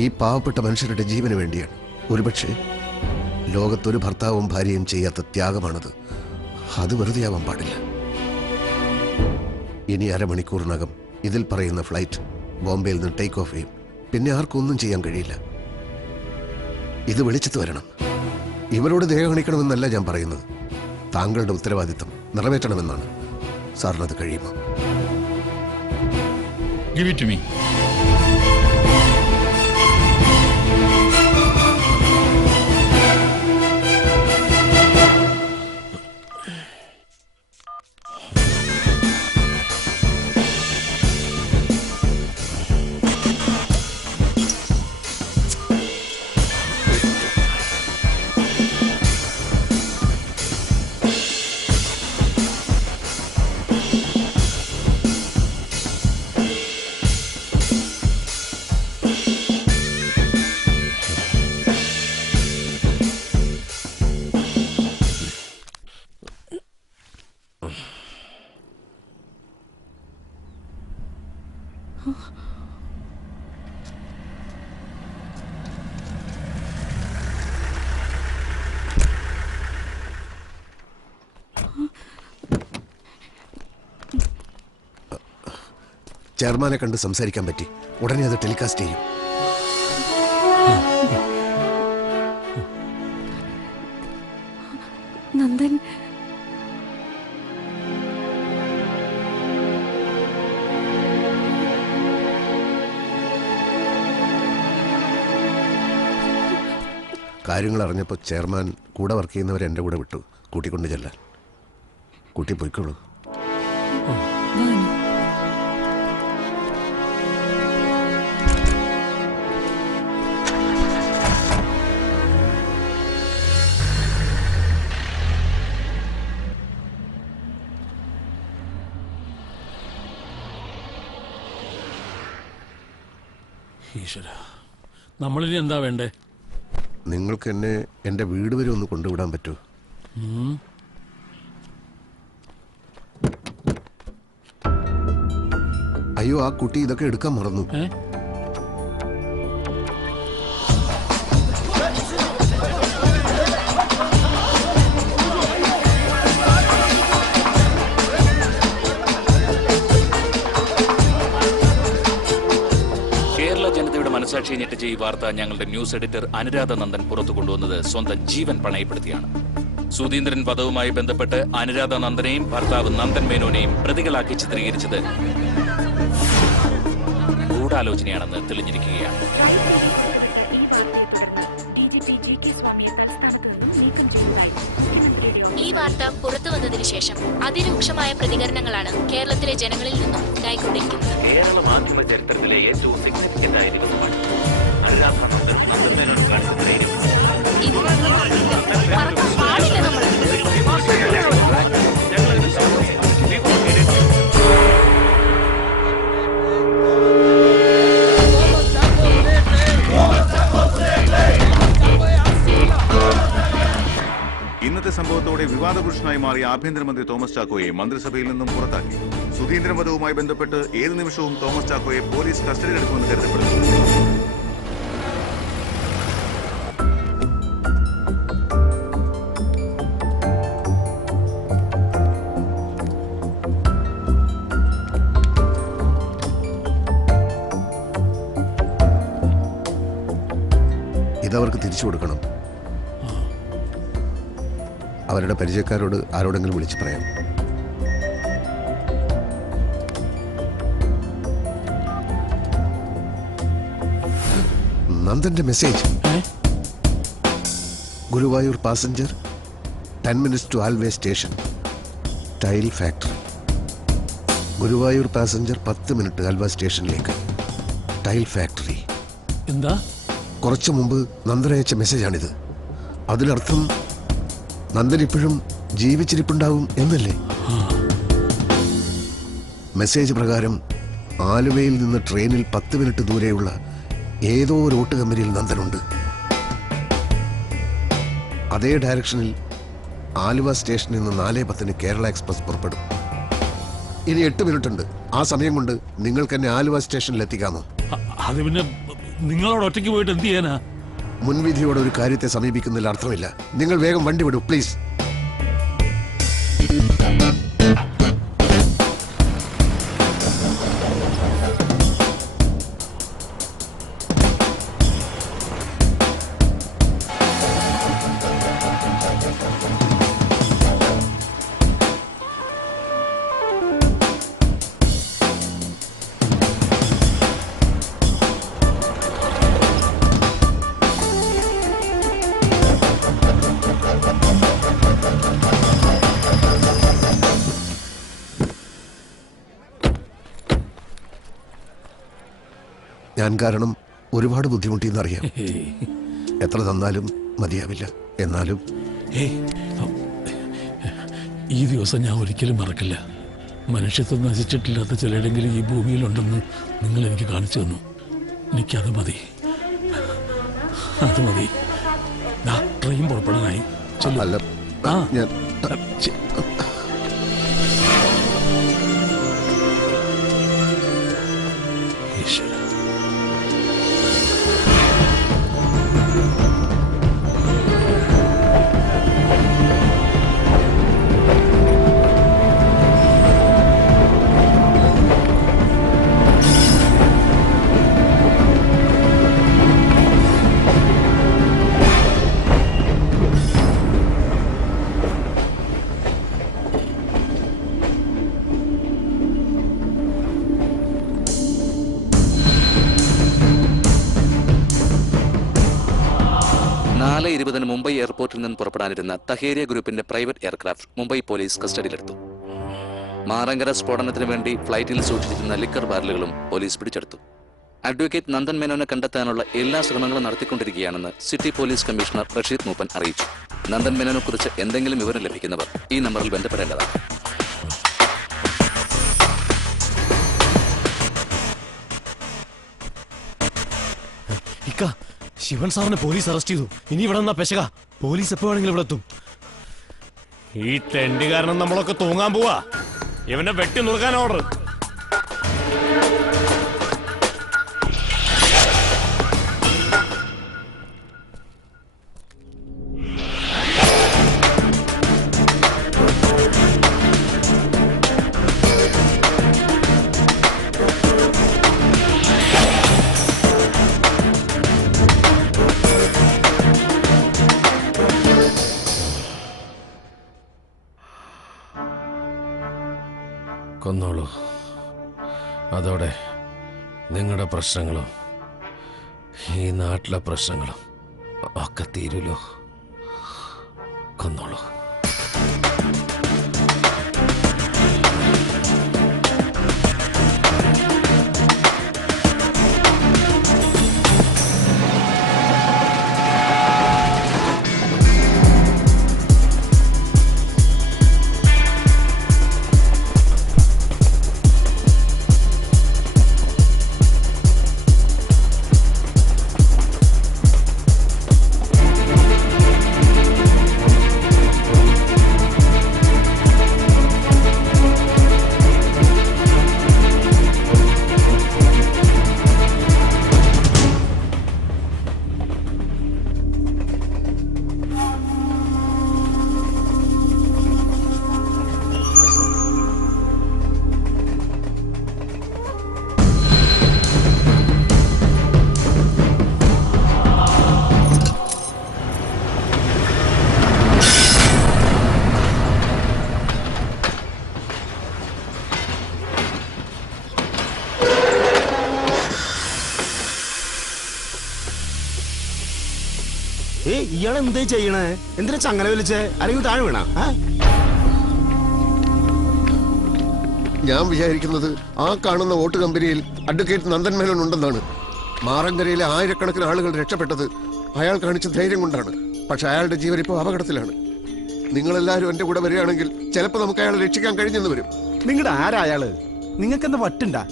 ഈ പാവപ്പെട്ട മനുഷ്യരുടെ ജീവന് വേണ്ടിയാണ്. ഒരുപക്ഷെ ലോകത്തൊരു ഭർത്താവും ഭാര്യയും ചെയ്യാത്ത ത്യാഗമാണത്. അത് വെറുതെ ആവാൻ പാടില്ല. ഇനി അരമണിക്കൂറിനകം ഇതിൽ പറയുന്ന ഫ്ലൈറ്റ് ബോംബെയിൽ നിന്ന് ടേക്ക് ഓഫ് ചെയ്യും. പിന്നെ ആർക്കും ഒന്നും ചെയ്യാൻ കഴിയില്ല. ഇത് വെളിച്ചത്ത് വരണം. ഇവരോട് ദയ കാണിക്കണമെന്നല്ല ഞാൻ പറയുന്നത്. താങ്കളുടെ ഉത്തരവാദിത്തം നിറവേറ്റണമെന്നാണ്. സാറിനത് കഴിയുമോ? Give it to me. ചെയർമാനെ കണ്ട് സംസാരിക്കാൻ പറ്റി. ഉടനെ അത് ടെലികാസ്റ്റ് ചെയ്യും. നന്ദൻ കാര്യങ്ങൾ അറിഞ്ഞപ്പോൾ ചെയർമാൻ കൂടെ വർക്ക് ചെയ്യുന്നവരെ എൻ്റെ കൂടെ വിട്ടു, കൂട്ടിക്കൊണ്ട് ചെല്ലാൻ. കൂട്ടി പോയിക്കോളൂ. ഈശ്വര, നമ്മളിനി എന്താ വേണ്ടേ? നിങ്ങൾക്ക് എന്നെ എൻ്റെ വീട് വരെ ഒന്ന് കൊണ്ടുവിടാൻ പറ്റുമോ? അയ്യോ, ആ കുട്ടി ഇതൊക്കെ എടുക്കാൻ മറന്നു. മനസാക്ഷി ഞെട്ടിച്ച ഈ വാർത്ത ഞങ്ങളുടെ ന്യൂസ് എഡിറ്റർ അനുരാധ നന്ദൻ പുറത്തു കൊണ്ടുവന്നത് സ്വന്തം ജീവൻ പണയപ്പെടുത്തിയാണ്. സുധീന്ദ്രൻ വധവുമായി ബന്ധപ്പെട്ട് അനുരാധ നന്ദനെയും ഭർത്താവ് നന്ദൻ മേനോനെയും പ്രതികളാക്കി ചിത്രീകരിച്ചത് ഗൂഢാലോചനയാണെന്ന് തെളിഞ്ഞിരിക്കുകയാണ്. ഈ വാർത്ത പുറത്തു വന്നതിന് ശേഷം അതിരൂക്ഷമായ പ്രതികരണങ്ങളാണ് കേരളത്തിലെ ജനങ്ങളിൽ നിന്നും ഉണ്ടായിക്കൊണ്ടിരിക്കുന്നത്. കേരള മാധ്യമ ചരിത്രത്തിലെ ഏറ്റവും സിഗ്നിഫിക്കന്റ് ആയ ദിവസമാണ് അനുരാധ നന്ദൻ മേനോൻ കാണിച്ച ധൈര്യം. ഇന്നത്തെ സംഭവത്തോട് ഇതോടെ വിവാദ പുരുഷനായി മാറിയ ആഭ്യന്തരമന്ത്രി തോമസ് ചാക്കോയെ മന്ത്രിസഭയിൽ നിന്നും പുറത്താക്കി. സുധീന്ദ്രൻ വധവുമായി ബന്ധപ്പെട്ട് ഏത് നിമിഷവും തോമസ് ചാക്കോയെ പോലീസ് കസ്റ്റഡിയിലെടുക്കുമെന്ന് കരുതപ്പെടുന്നു. ഇതവർക്ക് തിരിച്ചു കൊടുക്കണം. അവരുടെ പരിചയക്കാരോട് ആരോടെങ്കിലും വിളിച്ച് പറയാം. നന്ദന്റെ message. Guruvayur passenger 10 minutes to Aluva station, tile factory. Guruvayur passenger 10 minute Aluva സ്റ്റേഷനിലേക്ക്, ടൈൽ ഫാക്ടറി. എന്താ? കുറച്ചു മുമ്പ് നന്ദൻ അയച്ച മെസ്സേജാണിത്. അതിനർത്ഥം നന്ദൻ ഇപ്പോഴും ജീവിച്ചിരിപ്പുണ്ടാവും എന്നല്ലേ? മെസ്സേജ് പ്രകാരം ആലുവയിൽ നിന്ന് ട്രെയിനിൽ 10 മിനിറ്റ് ദൂരെയുള്ള ഏതോ ഒരു ഓട്ട് കമ്പനിയിൽ നന്ദനുണ്ട്. അതേ ഡയറക്ഷനിൽ ആലുവ സ്റ്റേഷനിൽ നിന്ന് 4:10 കേരള എക്സ്പ്രസ് പുറപ്പെടും. ഇനി 8 മിനിറ്റ് ഉണ്ട്. ആ സമയം കൊണ്ട് നിങ്ങൾക്ക് എന്നെ ആലുവ സ്റ്റേഷനിൽ എത്തിക്കാമോ? അത് പിന്നെ നിങ്ങളോട് ഒറ്റയ്ക്ക് പോയിട്ട് എന്ത് ചെയ്യാനാ? മുൻവിധിയോടെ ഒരു കാര്യത്തെ സമീപിക്കുന്നതിൽ അർത്ഥമില്ല. നിങ്ങൾ വേഗം വണ്ടി വിടൂ പ്ലീസ്. ഞാൻ കാരണം ഒരുപാട് ബുദ്ധിമുട്ടിയെന്നറിയാം. എത്ര തന്നാലും മതിയാവില്ല. എന്നാലും ഈ ദിവസം ഞാൻ ഒരിക്കലും മറക്കില്ല. മനുഷ്യത്വം നശിച്ചിട്ടില്ലാത്ത ചിലയിടെങ്കിലും ഈ ഭൂമിയിലുണ്ടെന്ന് നിങ്ങൾ എനിക്ക് കാണിച്ചു തന്നു. എനിക്കത് മതി, അത് മതി. ട്രെയിൻ പുറപ്പെടാനായി. മുംബൈ എയർപോർട്ടിൽ നിന്ന് പുറപ്പെടാനിരുന്ന തഹേരിയ ഗ്രൂപ്പിന്റെ പ്രൈവറ്റ് എയർക്രാഫ്റ്റ് മുംബൈ പോലീസ് കസ്റ്റഡിയിലെടുത്തു. മാറങ്കര സ്ഫോടനത്തിന് വേണ്ടി ഫ്ലൈറ്റിൽ സൂക്ഷിച്ചിരുന്ന ലിക്കർ ബാരലുകളും പോലീസ് പിടിച്ചെടുത്തു. അഡ്വക്കേറ്റ് നന്ദൻ മേനോനെ കണ്ടെത്താനുള്ള എല്ലാ ശ്രമങ്ങളും നടത്തിക്കൊണ്ടിരിക്കുകയാണെന്ന് സിറ്റി പോലീസ് കമ്മീഷണർ റഷീദ് മൂപ്പൻ അറിയിച്ചു. നന്ദൻ മേനോനെ കുറിച്ച് എന്തെങ്കിലും വിവരം ലഭിക്കുന്നവർ ഈ നമ്പറിൽ ബന്ധപ്പെടേണ്ടതാണ്. ശിവൻ സാറിനെ പോലീസ് അറസ്റ്റ് ചെയ്തു. ഇനി ഇവിടെ നിന്നാ പെശക. പോലീസ് എപ്പോ വേണമെങ്കിലും ഇവിടെ എത്തും. ഈ ടെന്റ് കാരണം നമ്മളൊക്കെ തൂങ്ങാൻ പോവാ. ഇവനെ വെട്ടി നുറുക്കാൻ ഓർഡർ. കൊന്നോളൂ. അതോടെ നിങ്ങളുടെ പ്രശ്നങ്ങളും ഈ നാട്ടിലെ പ്രശ്നങ്ങളും ഒക്കെ തീരുമല്ലോ. കൊന്നോളൂ. ഇയാൾ എന്താ ചെയ്യണേ? എന്തിനാ ചങ്ങല വലിച്ചേ? ആരെങ്കിലും താഴെ വീണാ? ഞാൻ വിചാരിക്കുന്നത് ആ കാണുന്ന വോട്ട് കമ്പനിയിൽ അഡ്വക്കേറ്റ് നന്ദൻ മേനോൻ ഉണ്ടെന്നാണ്. മാറങ്കരയിലെ ആയിരക്കണക്കിന് ആളുകൾ രക്ഷപ്പെട്ടത് അയാൾ കാണിച്ച ധൈര്യം കൊണ്ടാണ്. പക്ഷെ അയാളുടെ ജീവൻ ഇപ്പോൾ അപകടത്തിലാണ്. നിങ്ങളെല്ലാവരും എന്റെ കൂടെ വരികയാണെങ്കിൽ ചിലപ്പോൾ നമുക്ക് അയാളെ രക്ഷിക്കാൻ കഴിഞ്ഞെന്ന് വരും. നിങ്ങളുടെ ആരാ അയാള്? നിങ്ങൾക്ക് എന്താ വട്ടുണ്ടാ?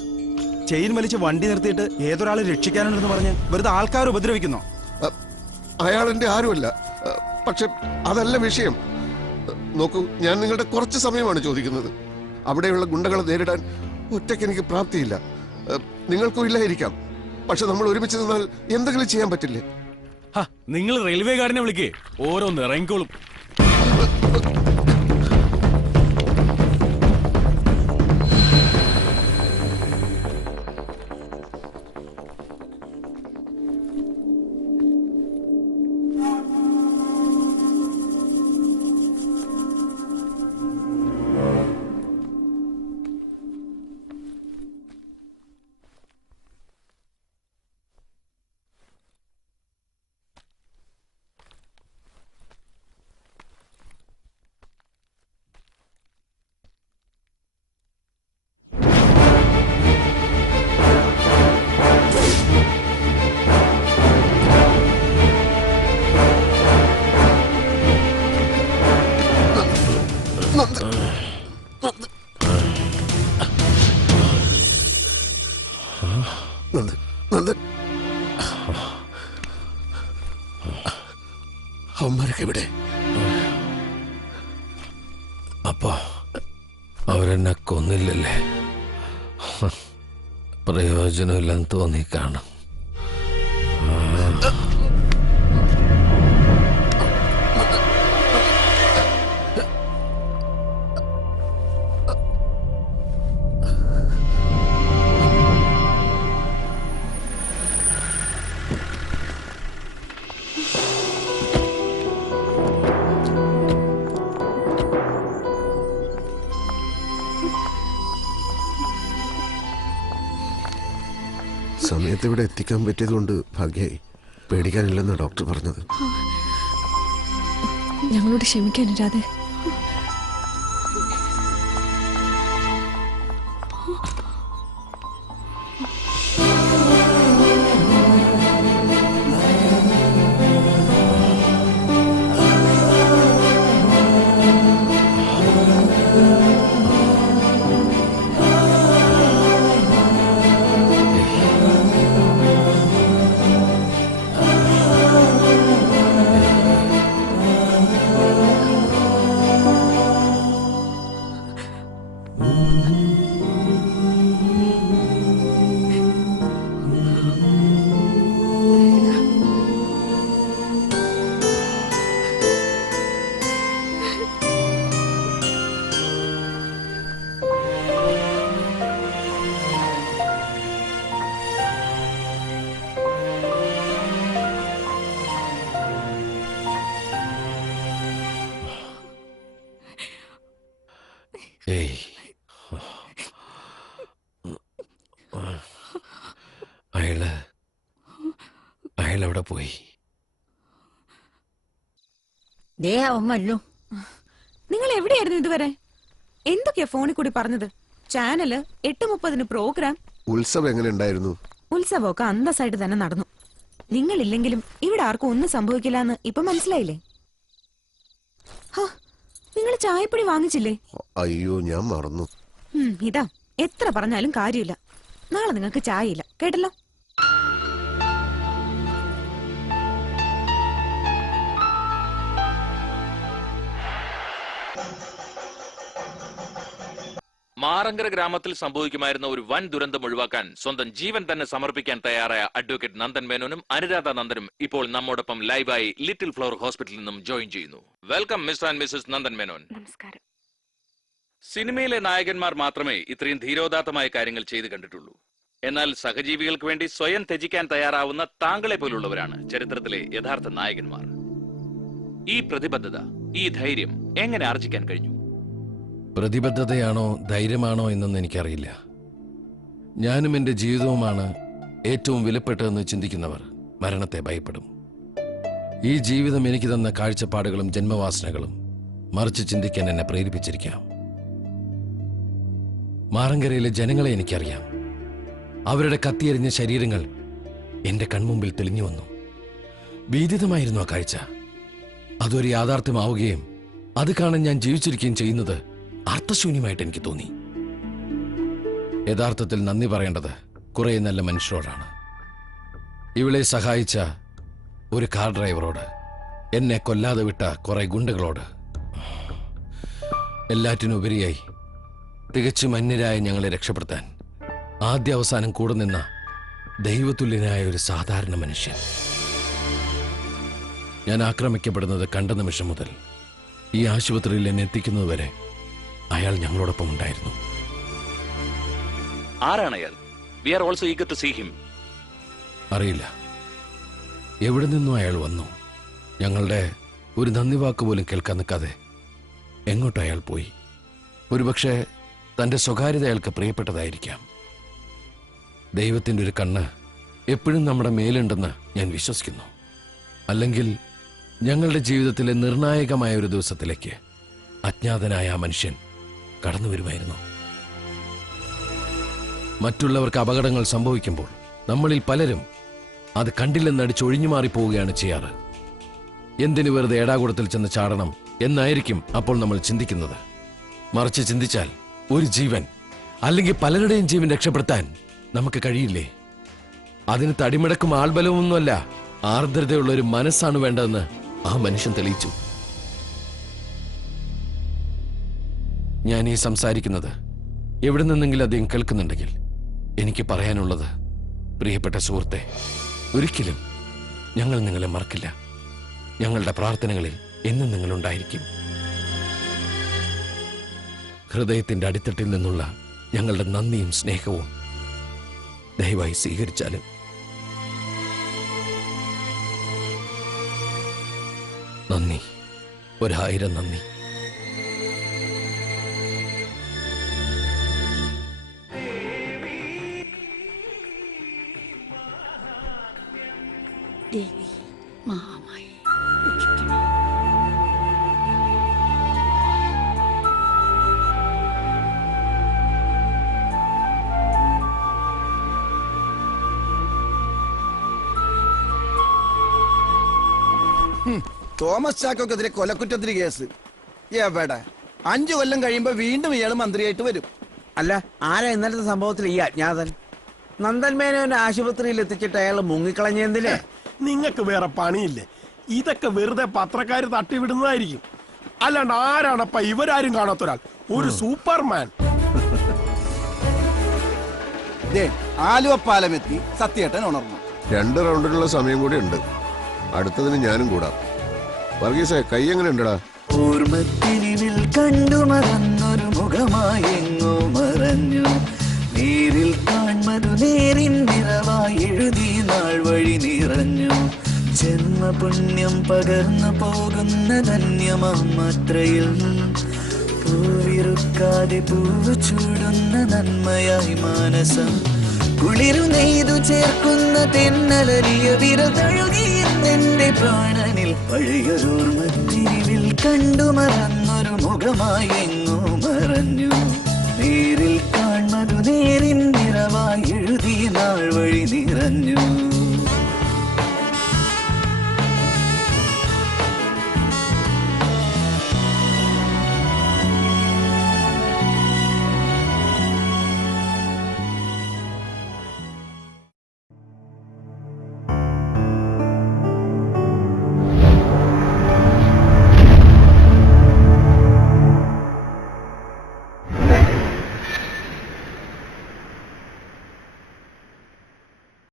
ചെയിൻ വലിച്ച് വണ്ടി നിർത്തിയിട്ട് ഏതൊരാളെ രക്ഷിക്കാനുണ്ടെന്ന് പറഞ്ഞ് വെറുതെ ആൾക്കാർ ഉപദ്രവിക്കുന്നോ? അയാൾ എന്റെ ആരുമല്ല. പക്ഷെ അതല്ല വിഷയം. നോക്കൂ, ഞാൻ നിങ്ങളുടെ കുറച്ച് സമയമാണ് ചോദിക്കുന്നത്. അവിടെയുള്ള ഗുണ്ടകളെ നേരിടാൻ ഒറ്റയ്ക്ക് എനിക്ക് പ്രാപ്തിയില്ല. നിങ്ങൾക്കും ഇല്ലായിരിക്കാം. പക്ഷെ നമ്മൾ ഒരുമിച്ച് നിന്നാൽ എന്തെങ്കിലും ചെയ്യാൻ പറ്റില്ലേ? നിങ്ങൾ റെയിൽവേ ഗാർഡിനെ വിളിക്കേ, ഓരോന്ന് ഇറങ്ങിക്കോളും. അവന്മാരൊക്കെ ഇവിടെ. അപ്പോ അവരെന്നെ കൊന്നില്ലല്ലേ? പ്രയോജനമില്ലെന്ന് തോന്നി കാണും. സമയത്ത് ഇവിടെ എത്തിക്കാൻ പറ്റിയതുകൊണ്ട് ഭാഗ്യമായി. പേടിക്കാനില്ലെന്നാണ് ഡോക്ടർ പറഞ്ഞത്. ഞങ്ങളോട് ക്ഷമിക്കാൻ അനുരാധ. അയാളെവിടെ പോയി? നിങ്ങൾ എവിടെയായിരുന്നു ഇതുവരെ? എന്തൊക്കെയാ ഫോണിൽ കൂടി പറഞ്ഞത്? Channel 8:30 program. ഉത്സവം എങ്ങനെ ഉണ്ടായിരുന്നു? ഉത്സവമൊക്കെ അന്തസ്സായിട്ട് തന്നെ നടന്നു. നിങ്ങളില്ലെങ്കിലും ഇവിടെ ആർക്കും ഒന്നും സംഭവിക്കില്ല എന്ന് ഇപ്പൊ മനസ്സിലായില്ലേ? നിങ്ങൾ ചായപ്പൊടി വാങ്ങിച്ചില്ലേ? അയ്യോ, ഞാൻ മറന്നു. ഇതാ, എത്ര പറഞ്ഞാലും കാര്യമില്ല. നാളെ നിങ്ങൾക്ക് ചായയില്ല, കേട്ടല്ലോ? മാറങ്കര ഗ്രാമത്തിൽ സംഭവിക്കുമായിരുന്ന ഒരു വൻ ദുരന്തം ഒഴിവാക്കാൻ സ്വന്തം ജീവൻ തന്നെ സമർപ്പിക്കാൻ തയ്യാറായ അഡ്വക്കേറ്റ് നന്ദൻ മേനോനും അനുരാധ നന്ദനും ഇപ്പോൾ നമ്മോടൊപ്പം ലൈവായി ലിറ്റിൽ ഫ്ലവർ ഹോസ്പിറ്റലിൽ നിന്നും ജോയിൻ ചെയ്യുന്നു. Welcome mister and Mrs Nandan Menon. നമസ്കാരം. സിനിമയിലെ നായകന്മാർ മാത്രമേ ഇത്രയും ധീരോദാത്തമായ കാര്യങ്ങൾ ചെയ്തു കണ്ടിട്ടുള്ളൂ. എന്നാൽ സഹജീവികൾക്ക് വേണ്ടി സ്വയം ത്യജിക്കാൻ തയ്യാറാവുന്ന താങ്കളെ പോലുള്ളവരാണ് ചരിത്രത്തിലെ യഥാർത്ഥ നായകന്മാർ. ഈ പ്രതിബദ്ധത, ഈ ധൈര്യം എങ്ങനെ ആർജിക്കാൻ കഴിഞ്ഞു? പ്രതിബദ്ധതയാണോ ധൈര്യമാണോ എന്നൊന്നും എനിക്കറിയില്ല. ഞാനും എൻ്റെ ജീവിതവുമാണ് ഏറ്റവും വിലപ്പെട്ടതെന്ന് ചിന്തിക്കുന്നവർ മരണത്തെ ഭയപ്പെടും. ഈ ജീവിതം എനിക്ക് തന്ന കാഴ്ചപ്പാടുകളും ജന്മവാസനകളും മറിച്ച് ചിന്തിക്കാൻ എന്നെ പ്രേരിപ്പിച്ചിരിക്കാം. മാറങ്കരയിലെ ജനങ്ങളെ എനിക്കറിയാം. അവരുടെ കത്തിയെരിഞ്ഞ ശരീരങ്ങൾ എന്റെ കൺമുമ്പിൽ തെളിഞ്ഞു വന്നു. ഭീതിതമായിരുന്നു ആ കാഴ്ച. അതൊരു യാഥാർത്ഥ്യമാവുകയും അത് കാണാൻ ഞാൻ ജീവിച്ചിരിക്കുകയും ചെയ്യുന്നത് അർത്ഥശൂന്യമായിട്ട് എനിക്ക് തോന്നി. യഥാർത്ഥത്തിൽ നന്ദി പറയേണ്ടത് കുറെ നല്ല മനുഷ്യരോടാണ്. ഇവളെ സഹായിച്ച ഒരു കാർ ഡ്രൈവറോട്, എന്നെ കൊല്ലാതെ വിട്ട കുറെ ഗുണ്ടകളോട്, എല്ലാറ്റിനുപരിയായി തികച്ചും അന്യരായ ഞങ്ങളെ രക്ഷപ്പെടുത്താൻ ആദ്യ അവസാനം കൂടെ നിന്ന ദൈവതുല്യനായ ഒരു സാധാരണ മനുഷ്യൻ. ഞാൻ ആക്രമിക്കപ്പെടുന്നത് കണ്ട നിമിഷം മുതൽ ഈ ആശുപത്രിയിൽ എന്നെ എത്തിക്കുന്നതുവരെ അയാൾ ഞങ്ങളോടൊപ്പം ഉണ്ടായിരുന്നു. ആരാണ് അയാൾ? We are also eager to see him. അറിയില്ല. എവിടെ നിന്നും അയാൾ വന്നു. ഞങ്ങളുടെ ഒരു നന്ദി വാക്ക് പോലും കേൾക്കാൻ നിൽക്കാതെ എങ്ങോട്ടോ അയാൾ പോയി. ഒരുപക്ഷെ തന്റെ സ്വകാര്യത അയാൾക്ക് പ്രിയപ്പെട്ടതായിരിക്കാം. ദൈവത്തിൻ്റെ ഒരു കണ്ണ് എപ്പോഴും നമ്മുടെ മേലുണ്ടെന്ന് ഞാൻ വിശ്വസിക്കുന്നു. അല്ലെങ്കിൽ ഞങ്ങളുടെ ജീവിതത്തിലെ നിർണായകമായ ഒരു ദിവസത്തിലേക്ക് അജ്ഞാതനായ ആ മനുഷ്യൻ കടന്നു വരുമായിരുന്നു. മറ്റുള്ളവർക്ക് അപകടങ്ങൾ സംഭവിക്കുമ്പോൾ നമ്മളിൽ പലരും അത് കണ്ടില്ലെന്നടിച്ചൊഴിഞ്ഞു മാറിപ്പോവുകയാണ് ചെയ്യാറ്. എന്തിനു വെറുതെ ഏടാകൂടത്തിൽ ചെന്ന് ചാടണം എന്നായിരിക്കും അപ്പോൾ നമ്മൾ ചിന്തിക്കുന്നത്. മറിച്ച് ചിന്തിച്ചാൽ ഒരു ജീവൻ അല്ലെങ്കിൽ പലരുടെയും ജീവൻ രക്ഷപ്പെടുത്താൻ നമുക്ക് കഴിയില്ലേ? അതിന് തടിമിടക്കും ആൾബലമൊന്നുമല്ല, ആർദ്രതയുള്ള ഒരു മനസ്സാണ് വേണ്ടതെന്ന് ആ മനുഷ്യൻ തെളിയിച്ചു. ഞാൻ ഈ സംസാരിക്കുന്നത് എവിടെ നിന്നെങ്കിലും അദ്ദേഹം കേൾക്കുന്നുണ്ടെങ്കിൽ എനിക്ക് പറയാനുള്ളത്, പ്രിയപ്പെട്ട സുഹൃത്തെ, ഒരിക്കലും ഞങ്ങൾ നിങ്ങളെ മറക്കില്ല. ഞങ്ങളുടെ പ്രാർത്ഥനകളിൽ എന്നും നിങ്ങളുണ്ടായിരിക്കും. ഹൃദയത്തിന്റെ അടിത്തട്ടിൽ നിന്നുള്ള ഞങ്ങളുടെ നന്ദിയും സ്നേഹവും ദയവായി സ്വീകരിച്ചാലും. നന്ദി, 1000 നന്ദി. ദേവി മഹാമായി തോമസ് ചാക്കോക്കെതിരെ കൊലക്കുറ്റത്തിന് കേസ്. എവിടെ 5 കൊല്ലം കഴിയുമ്പോ വീണ്ടും ഇയാൾ മന്ത്രിയായിട്ട് വരും. അല്ല, ആരാ ഇന്നലത്തെ സംഭവത്തിൽ ഈ അജ്ഞാതൻ? നന്ദൻ മേനോനെ ആശുപത്രിയിൽ എത്തിച്ചിട്ട് അയാൾ മുങ്ങിക്കളഞ്ഞെന്തിനെ? നിങ്ങൾക്ക് വേറെ പണിയില്ലേ? ഇതൊക്കെ വെറുതെ പത്രക്കാര് തട്ടിവിടുന്നതായിരിക്കും. അല്ലാണ്ട് ആരാണപ്പ ഇവരാരും കാണാത്തൊരാൾ? ഒരു സൂപ്പർമാൻ. ആലുവ പാലമെത്തി സത്യേട്ടൻ ഉണർന്നു. 2 റൗണ്ടിലുള്ള സമയം കൂടി ഉണ്ട്. അടുത്തതിന് ഞാനും കൂടാം. വർഗീസേ, കൈ എങ്ങനെ ഉണ്ടടാ? ഓർമ്മത്തിരിവിൽ കണ്ടു മറന്നൊരു മുഖമായെങ്ങോ മറഞ്ഞു. നേരിൽ കാൺമതു നേരിൻ നിറവായി എഴുതി നാൾ വഴി നിറഞ്ഞു. ജന്മപുണ്യം പകർന്നു പോകുന്ന ധന്യമാത്രയിൽ പൂവിറുക്കാതെ പൂവ് ചൂടുന്ന നന്മയായി മാനസം. കുളിരു നെയ്തു ചേർക്കുന്ന തെന്നലരിയ വിരതഴുകിയെന്റെ പ്രാണനിൽ പഴയൊരോർമ്മത്തിരിവിൽ കണ്ടു മറന്നൊരു മുഖമായി എങ്ങോ മറഞ്ഞു. നേരിൽ കാൺമതു നേരിൻ നിറവായി എഴുതി നാൾ വഴി നിറഞ്ഞു.